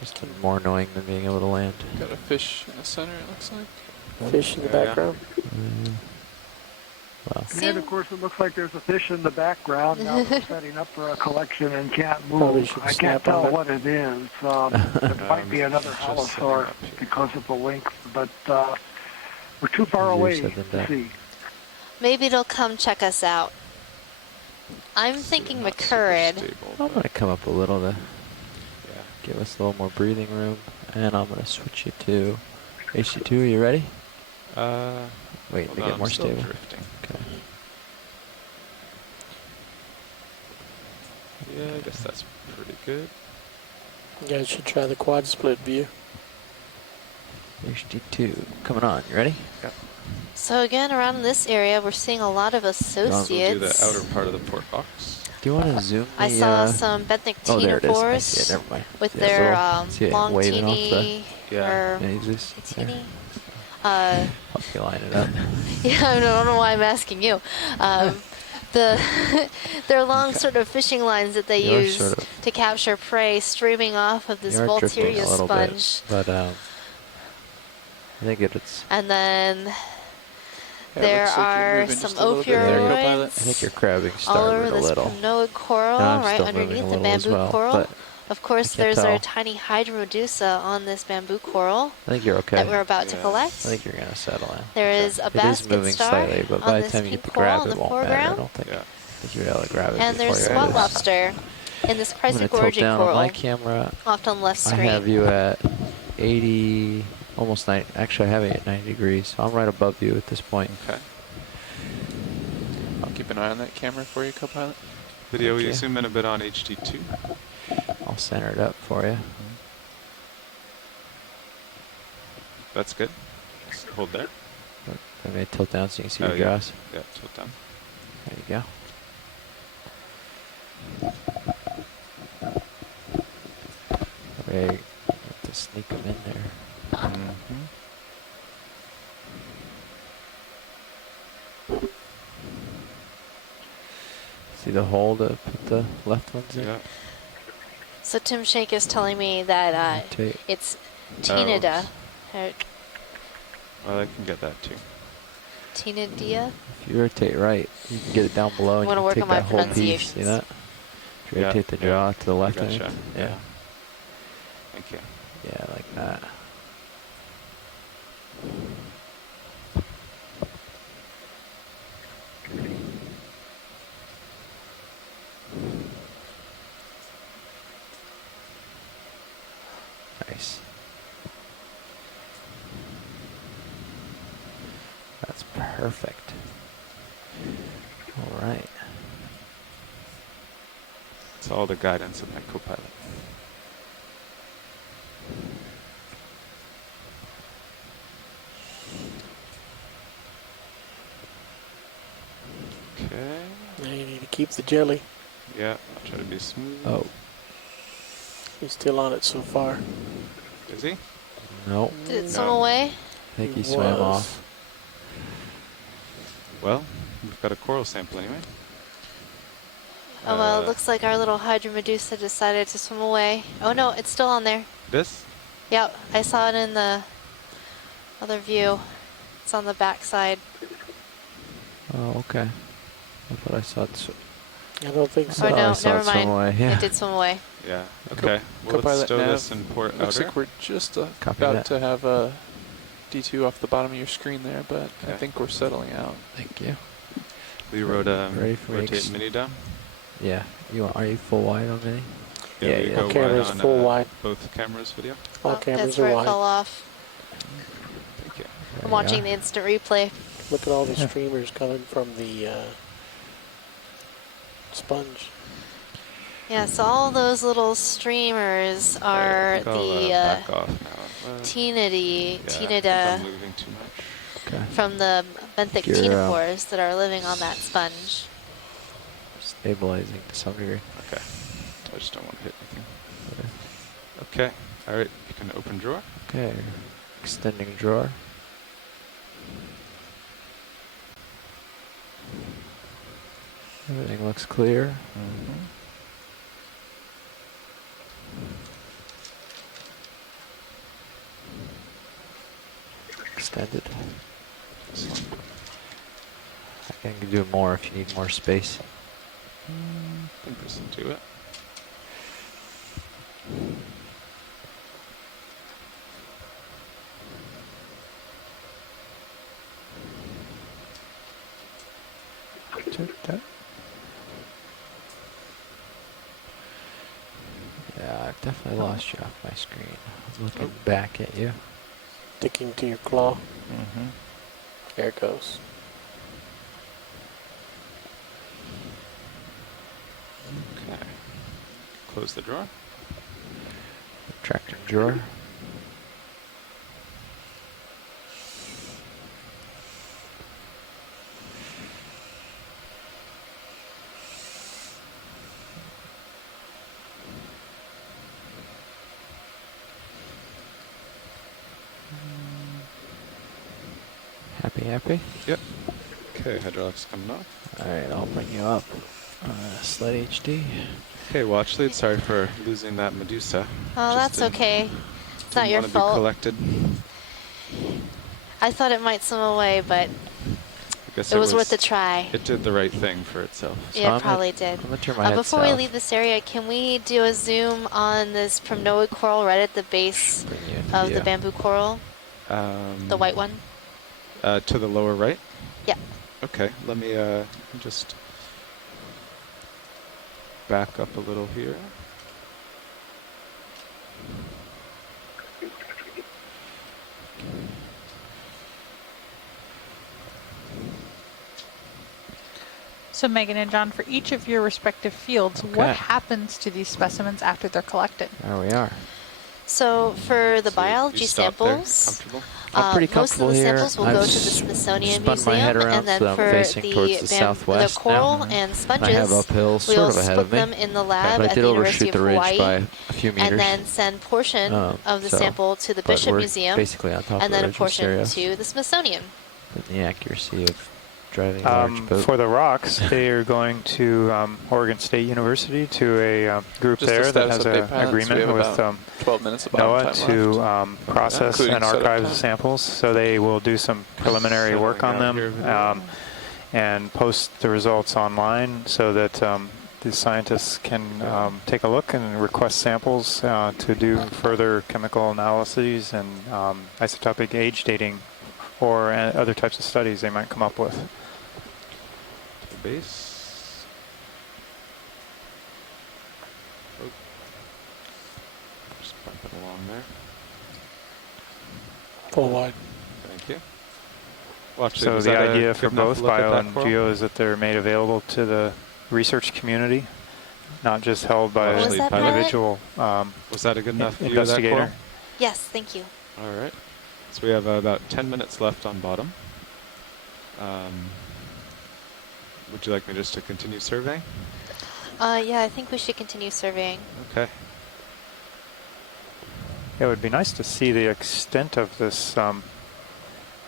Just more annoying than being able to land. Got a fish in the center, it looks like. Fish in the background. Well. And of course, it looks like there's a fish in the background. Now they're setting up for a collection and can't Probably move. should I snap can't tell on it. what it is. It might be another halosaur because of the length, but we're too far away to see. Maybe it'll come check us out. I'm thinking McCurrid. I'm going to come up a little to give us a little more breathing room. And I'm going to switch you to HT2. Are you ready? Wait, to get more stable. Drifting. Okay. Yeah, I guess that's pretty good. You guys should try the quad split view. HT2 coming on. You ready? Yep. So again, around this area, we're seeing a lot of associates. We'll do the outer part of the port box. Do you want to zoom? I saw some benthic oh, there it is. I see it. ctenophores Never mind. with Yeah, their little, long waving off teeny or teeny. I'll help you line it up. Yeah, I don't know why I'm asking you. Their long sort of fishing lines that they use to capture prey streaming off of this Volteria sponge. Bit, but I think it's. And then there are some ophiuroids. I think you're crabbing all starboard over a this little. Canoic coral, right underneath the bamboo coral. Of course, there's our tiny Hydromedusa on this bamboo coral. I think you're okay. That we're about to collect. I think you're going to settle in. There is a basket It is moving star slightly, but by on the time you this get to pink coral grab in it, the won't matter. I foreground. don't think. I think you'll be able to grab it And before there's you're spot at lobster in this I'm Chrysler going to tilt gorged down coral. on my camera. Off on the left I screen. have you at 80, almost 90. Actually, I have it at 90 degrees, so I'm right above you at this point. Okay. I'll keep an eye on that camera for you, co-pilot. Video, will Okay. you zoom in a bit on HT2? I'll center it up for you. That's good. Just hold there. I may tilt down so you can see your yeah. jaws. Yeah, tilt down. There you go. Right, have to sneak them in there. See the hole to put the left ones in? Yeah. So Tim Shake is telling me that it's Tinida. Well, I can get that too. Tinidia? If you rotate right, you can get it down below and I wanna you work can on take my that whole piece. pronunciations. See that? If you rotate the jaw to the left. Gotcha. Yeah. Thank you. Yeah, like that. Nice. That's perfect. All right. It's all the guidance of my co-pilot. Okay. Now you need to keep the jelly. Yeah, I'll try to be smooth. Oh. He's still on it so far. Is he? Nope. Did it swim away? I think he swam off. Well, we've got a coral sample anyway. Oh well, it looks like our little Hydromedusa decided to swim away. Oh no, it's still on there. This? Yep, I saw it in the other view. It's on the back side. Oh, okay. I thought I saw it. I don't think so. Oh no, I saw never it swim mind. away. Yeah. It did swim away. Yeah, okay. Well, let's Co-pilot stow nav, this in port looks outer. like we're just Copy about that. to have a D2 off the bottom of your screen there, but I Okay. think we're settling out. Thank you. We wrote Ready for me to rotate mini down. Yeah. Are you full wide on mini? Yeah, you go camera's wide on, full wide. Both cameras video. All Oh, cameras that's are where it wide. fell off. Thank you. I'm watching the instant replay. Look at all the streamers coming from the sponge. Yeah, so all those little streamers are back off now. Tinida I'm moving too much. from the benthic You're, ctenophores that are living on that sponge. Stabilizing to some degree. Okay. I just don't want to hit anything. Okay. All right. You can open drawer. Okay. Extending drawer. Everything looks clear. Extended. I can do more if you need more space. I think this will do it. Yeah, I've definitely lost you off my screen. I was looking back at you. Sticking to your claw. There it goes. Okay. Close the drawer. Retracting drawer. Happy? Yep. Okay, hydraulics coming off. Alright, I'll bring you up. Sled HD. Okay, watch lead. Sorry for losing that Medusa. Oh, that's okay. It's not your Be fault. collected. I thought it might swim away, but I guess it was worth a try. It did the right thing for itself. Yeah, it probably did. I'm gonna turn my head Before we south. leave this area, can we do a zoom on this primnoid coral right at the base of the bamboo coral? The white one? To the lower right? Yeah. Okay, let me just back up a little here. So Megan and John, for each of your respective fields, what happens to these specimens after they're collected? There we are. So for the biology samples, most of the samples will go to the Smithsonian Museum, and then for the coral and sponges, we'll split them in the lab at the University of Hawaii, and then send portion of the sample to the Bishop Museum, and then a portion to the Smithsonian. The accuracy of driving a large boat. For the rocks, they are going to Oregon State University to a group Just there a that status has update, an pilots. agreement We have with about 12 minutes of NOAA time to process including and setup archive the time. samples. So they will do some preliminary work on them and post the results online so that the scientists can take a look and request samples to do further chemical analyses and isotopic age dating or other types of studies they might come up with. Base. Oh. Just bump it along there. Full wide. Thank you. Watch So the idea for both bio and geo is that they're made available to the research community, not just held by an individual was that a good enough view of that investigator. coral? Yes, thank you. All right. So we have about 10 minutes left on bottom. Would you like me just to continue surveying? Yeah, I think we should continue surveying. Okay. It would be nice to see the extent of this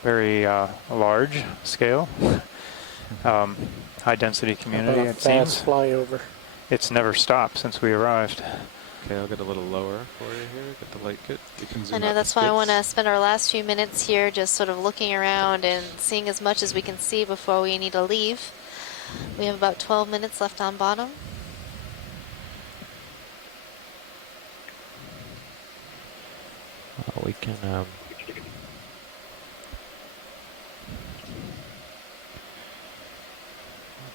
very large scale, high density community. About a It seems fast flyover. it's never stopped since we arrived. Okay, I'll get a little lower for you here. Get the light kit. You can zoom I know out that's the why I skids. want to spend our last few minutes here just sort of looking around and seeing as much as we can see before we need to leave. We have about 12 minutes left on bottom. We can let's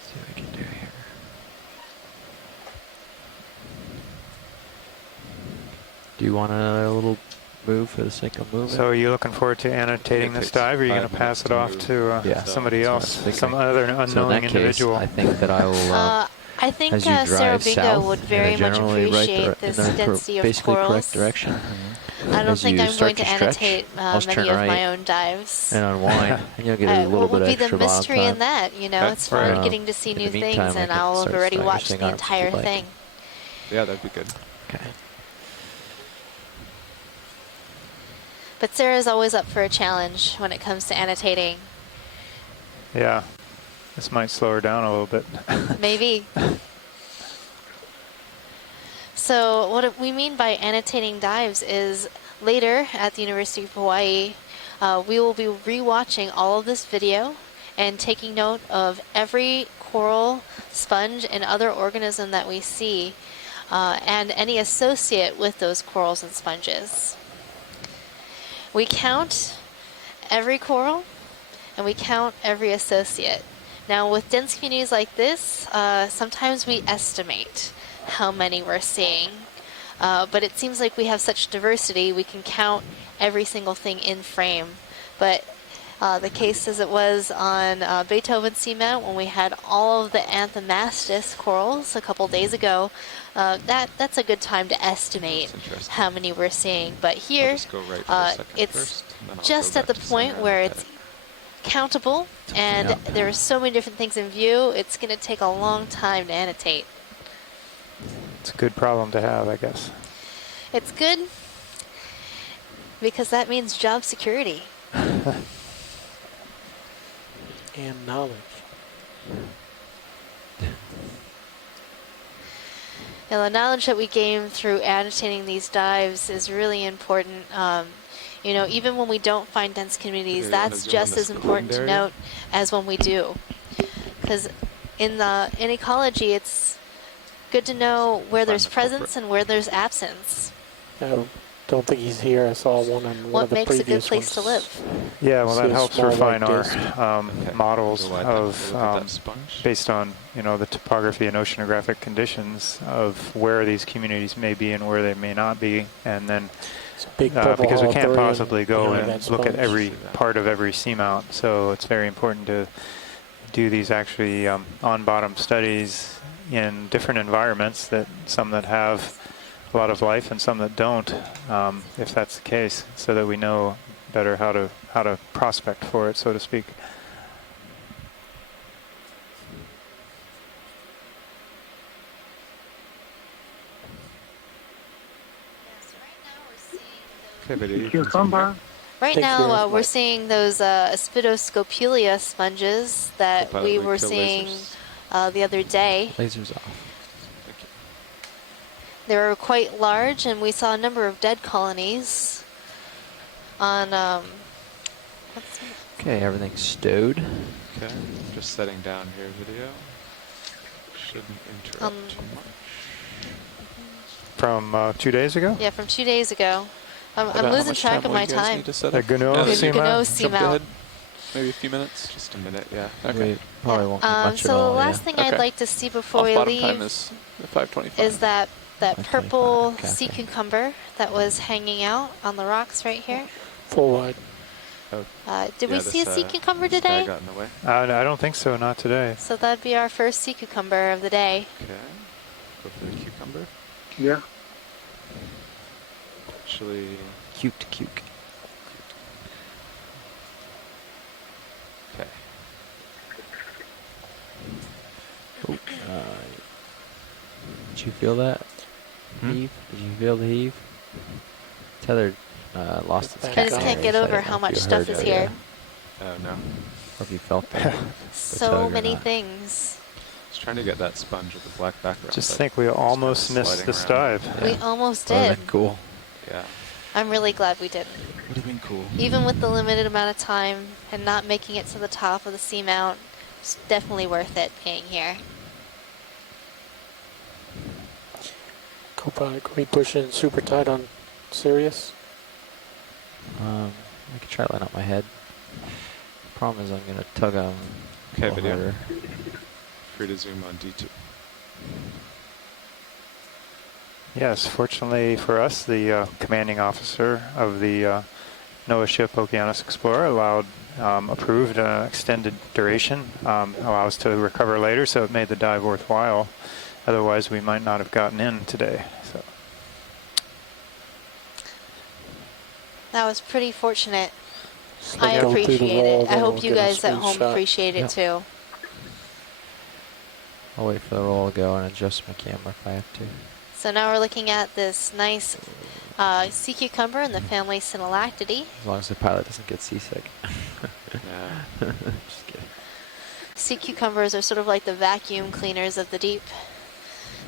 see what we can do here. Do you want another little move for the sake of moving? So are you looking forward to annotating this dive, or are you going to pass it off to somebody else, some other unknowing individual? I think that I will. I think as you drive Cerro Bingo south would in very a much generally appreciate this density of basically correct corals. direction. I don't As think you I'm start going to stretch, annotate almost many turn of right my own dives. and unwind, and you'll get a little what bit would of be the extra bottom mystery in time. that? You know, it's fun getting to see in new the meantime, things, we and can I'll have start already watched establishing the arms if entire you'd like. thing. Yeah, that'd be good. Okay. But Sarah's always up for a challenge when it comes to annotating. Yeah, this might slow her down a little bit. Maybe. So what we mean by annotating dives is later at the University of Hawaii, we will be rewatching all of this video and taking note of every coral, sponge, and other organism that we see, and any associate with those corals and sponges. We count every coral, and we count every associate. Now with dense communities like this, sometimes we estimate how many we're seeing, but it seems like we have such diversity, we can count every single thing in frame. But the case as it was on Beethoven Seamount when we had all of the Anthomastus corals a couple days ago, that's a good time to estimate how many we're seeing. But here, it's just at the point where it's countable, and there are so many different things in view, it's going to take a long time to annotate. It's a good problem to have, I guess. It's good because that means job security. And knowledge. Now, the knowledge that we gain through annotating these dives is really important. You know, even when we don't find dense communities, that's just as important to note as when we do. Because in ecology, it's good to know where there's presence and where there's absence. I don't think he's here. I saw one on one of the previous What makes a good place to live? Yeah, well, that helps refine our models So of based on the topography and oceanographic conditions of where these communities may be and where they may not be, and then because we can't possibly go and look at every part of every seamount, so it's very important to do these actually on-bottom studies in different environments, some that have a lot of life and some that don't, if that's the case, so that we know better how to prospect for it, so to speak. Cucumber. Right now, we're seeing those Aspidoscopulia sponges that we were seeing the other day. Lasers off. They were quite large, and we saw a number of dead colonies on. Okay, everything's stowed. Okay, just setting down here video. Shouldn't interrupt too much. From 2 days ago? Yeah, from 2 days ago. I'm losing track of my time. The Okeanos Seamount. Maybe a few minutes? Just a minute, yeah. Okay. We probably won't get much So at all, the last thing I'd like to see before we bottom leave time is 5:25. is that purple sea cucumber that was hanging out on the rocks right here. Full wide. Did we see a sea cucumber today? Got in the way. I don't think so, not today. So that'd be our first sea cucumber of the day. Okay, go for the cucumber. Yeah. Actually, cute. Okay. Oh, did you feel that heave? Did you feel the heave? Tether lost its I just can't get over how much stuff is here. Oh no. Hope you felt that. So many things. I was trying to get that sponge with the black background. Just think we almost missed this dive. We almost That would've did. been cool. Yeah. I'm really glad we didn't. Would have been cool. Even with the limited amount of time and not making it to the top of the seamount, it's definitely worth it being here. Co-pilot, can we push in super tight on Sirius? I could try to line up my head. Problem is I'm going to tug on Okay, a little video. harder. Free to zoom on D2. Yes, fortunately for us, the commanding officer of the NOAA ship Okeanos Explorer allowed approved extended duration, allow us to recover later, so it made the dive worthwhile. Otherwise, we might not have gotten in today. So That was pretty fortunate. So I go through the appreciate roll, it. I then hope we'll you get a guys at smooth home shot. appreciate it too. I'll wait for the roll to go and adjust my camera if I have to. So now we're looking at this nice sea cucumber in the family Synallactidae. As long as the pilot doesn't get seasick. Yeah. Just kidding. Sea cucumbers are sort of like the vacuum cleaners of the deep.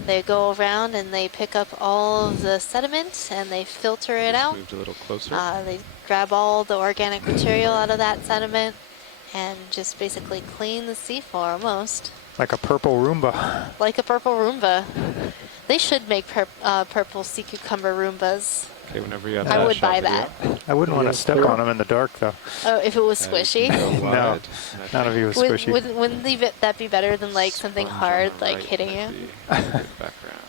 They go around and they pick up all of the sediment and they filter it out. Moved a little closer. They grab all the organic material out of that sediment and just basically clean the seafloor almost. like a purple Roomba. Like a purple Roomba. They should make purple sea cucumber Roombas. Okay, whenever you have I would buy that. I wouldn't want to step on them in the dark, though. Oh, if it was squishy? No, not if it was squishy. Wouldn't that be better than like something hard like hitting you? Background.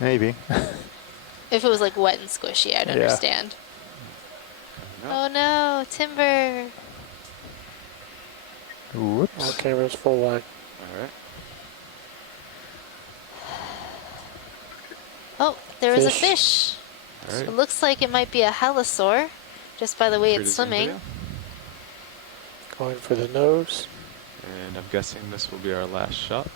Maybe. If it was like wet and squishy, I'd understand. Oh no, timber. Whoops. All cameras full wide. Alright. Oh, there was a fish. Alright. It looks like it might be a halosaur, just by the way it's swimming. Going for the nose. And I'm guessing this will be our last shot.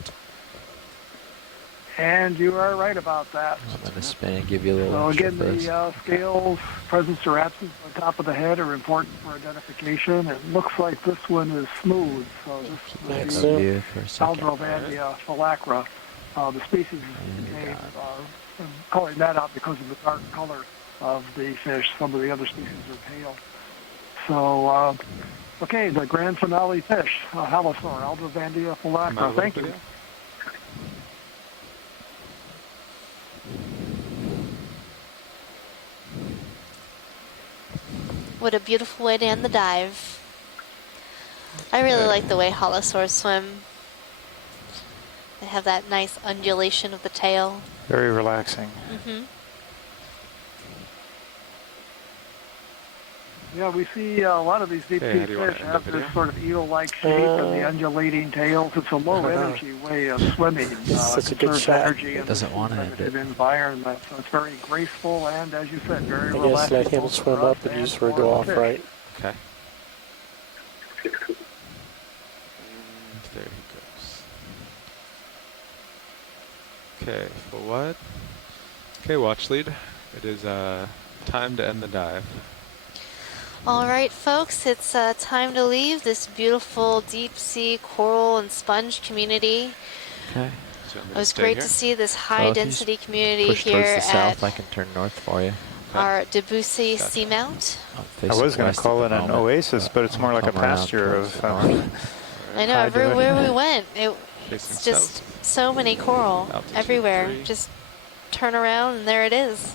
And you are right about that. I'm going to spin and give you a little So extra again, fuzz. the scales, presence or absence on the top of the head are important for identification. It looks like this one is smooth, so this would be Aldrovandia phylacra. The species is named, I'm calling that out because of the dark color of the fish. Some of the other species are pale. So, okay, the grand finale fish, halosaur, Aldrovandia phylacra. Thank you. What a beautiful way to end the dive. I really like the way halosaurs swim. They have that nice undulation of the tail. Very relaxing. Mm-hmm. Yeah, we see a lot of these deep sea fish have this sort of eel-like shape and the undulating tails. It's a low-energy way of swimming. Such a good conserves shot. energy in doesn't want to the end it. environment. So it's very graceful and, as you said, very I relaxing. guess let him swim up and you sort of go off right. Okay. And there he goes. Okay, full wide. Okay, watch lead. It is time to end the dive. All right, folks, it's time to leave this beautiful deep sea coral and sponge community. Okay. So It was great to see this high-density community Push towards here the south, at I can turn north for you. our Debussy Seamount. I was going to call it an oasis, but it's more like a Come around pasture towards of... the north. I know, everywhere we went, it's just so many coral Altitude everywhere. 3. Just turn around and there it is.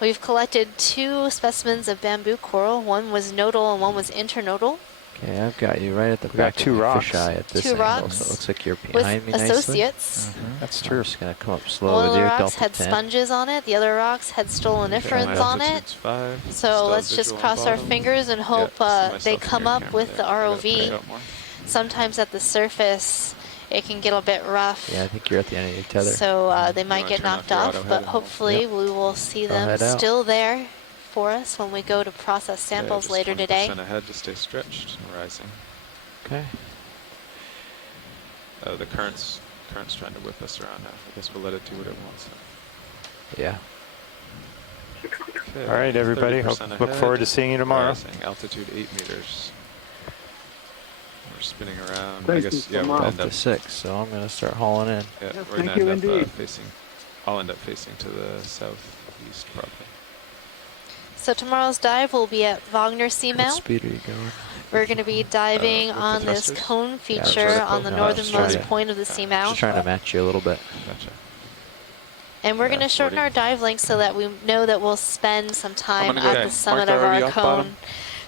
We've collected 2 specimens of bamboo coral. One was nodal and one was internodal. Okay, I've got you right at the We got back of 2 my rocks. fisheye at this 2 angle, rocks so it looks like you're with behind me nicely. associates. That's I'm true. just going to come up slow One of with the you, rocks Delta had 10. sponges on it. The other rocks had stoloniferans on it. Altitude's 5. So Still let's just visual on cross our bottom. fingers and hope Yeah, see myself they in come your up camera with the there. I gotta put it ROV. out more. Sometimes at the surface it can get a bit rough. Yeah, I think you're at the end of your tether. So they might wanna get turn off knocked your off, auto but head? hopefully Yep. we will see Go them head out. still there for us when we go to process samples just later today. 20% ahead to stay stretched and rising. Okay. The current's trying to whip us around now. I guess we'll let it do what it wants. Yeah. Okay, All right, everybody. 30% Look ahead. forward to seeing you tomorrow. Rising, altitude 8 meters. We're spinning around. I Thank guess you so we'll much. end Up up. to 6, so I'm going to start hauling in. Yeah, Yes, we're thank gonna you end up indeed. facing. I'll end up facing to the southeast probably. So tomorrow's dive will be at Wagner What Seamount. speed are you going? We're going to be diving with the on this thrusters? cone feature vertical. on the No, I was northernmost trying- point of the Just Seamount. trying to match you a little bit. Gotcha. And we're going to shorten 40. our dive length so that we know that we'll spend some time gonna go at Okay. the summit mark of the our RV off bottom. cone.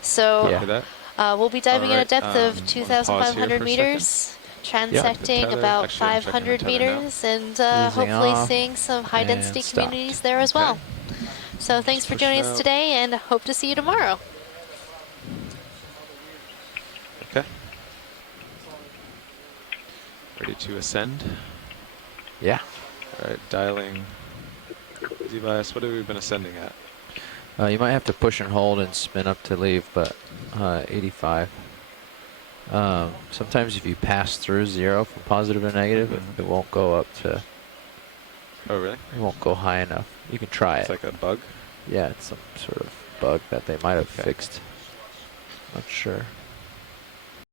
So Yeah. Copy that. we'll be diving at a Alright, depth wanna of pause 2,500 here for a meters, transecting tether. about Actually, I'm checking the 500 tether now. meters, and Easing hopefully off seeing some high-density and stopped. communities there as well. Okay. So thanks for joining us today, and hope to see you tomorrow. Okay. Ready to ascend? Yeah. All right, dialing. Device, what have we been ascending at? You might have to push and hold and spin up to leave, but 85. Sometimes if you pass through 0 from positive to negative, it won't go up to... Oh, really? It won't go high enough. You can try It's it. like a bug? Yeah, it's some sort of bug that they might have fixed. Not sure.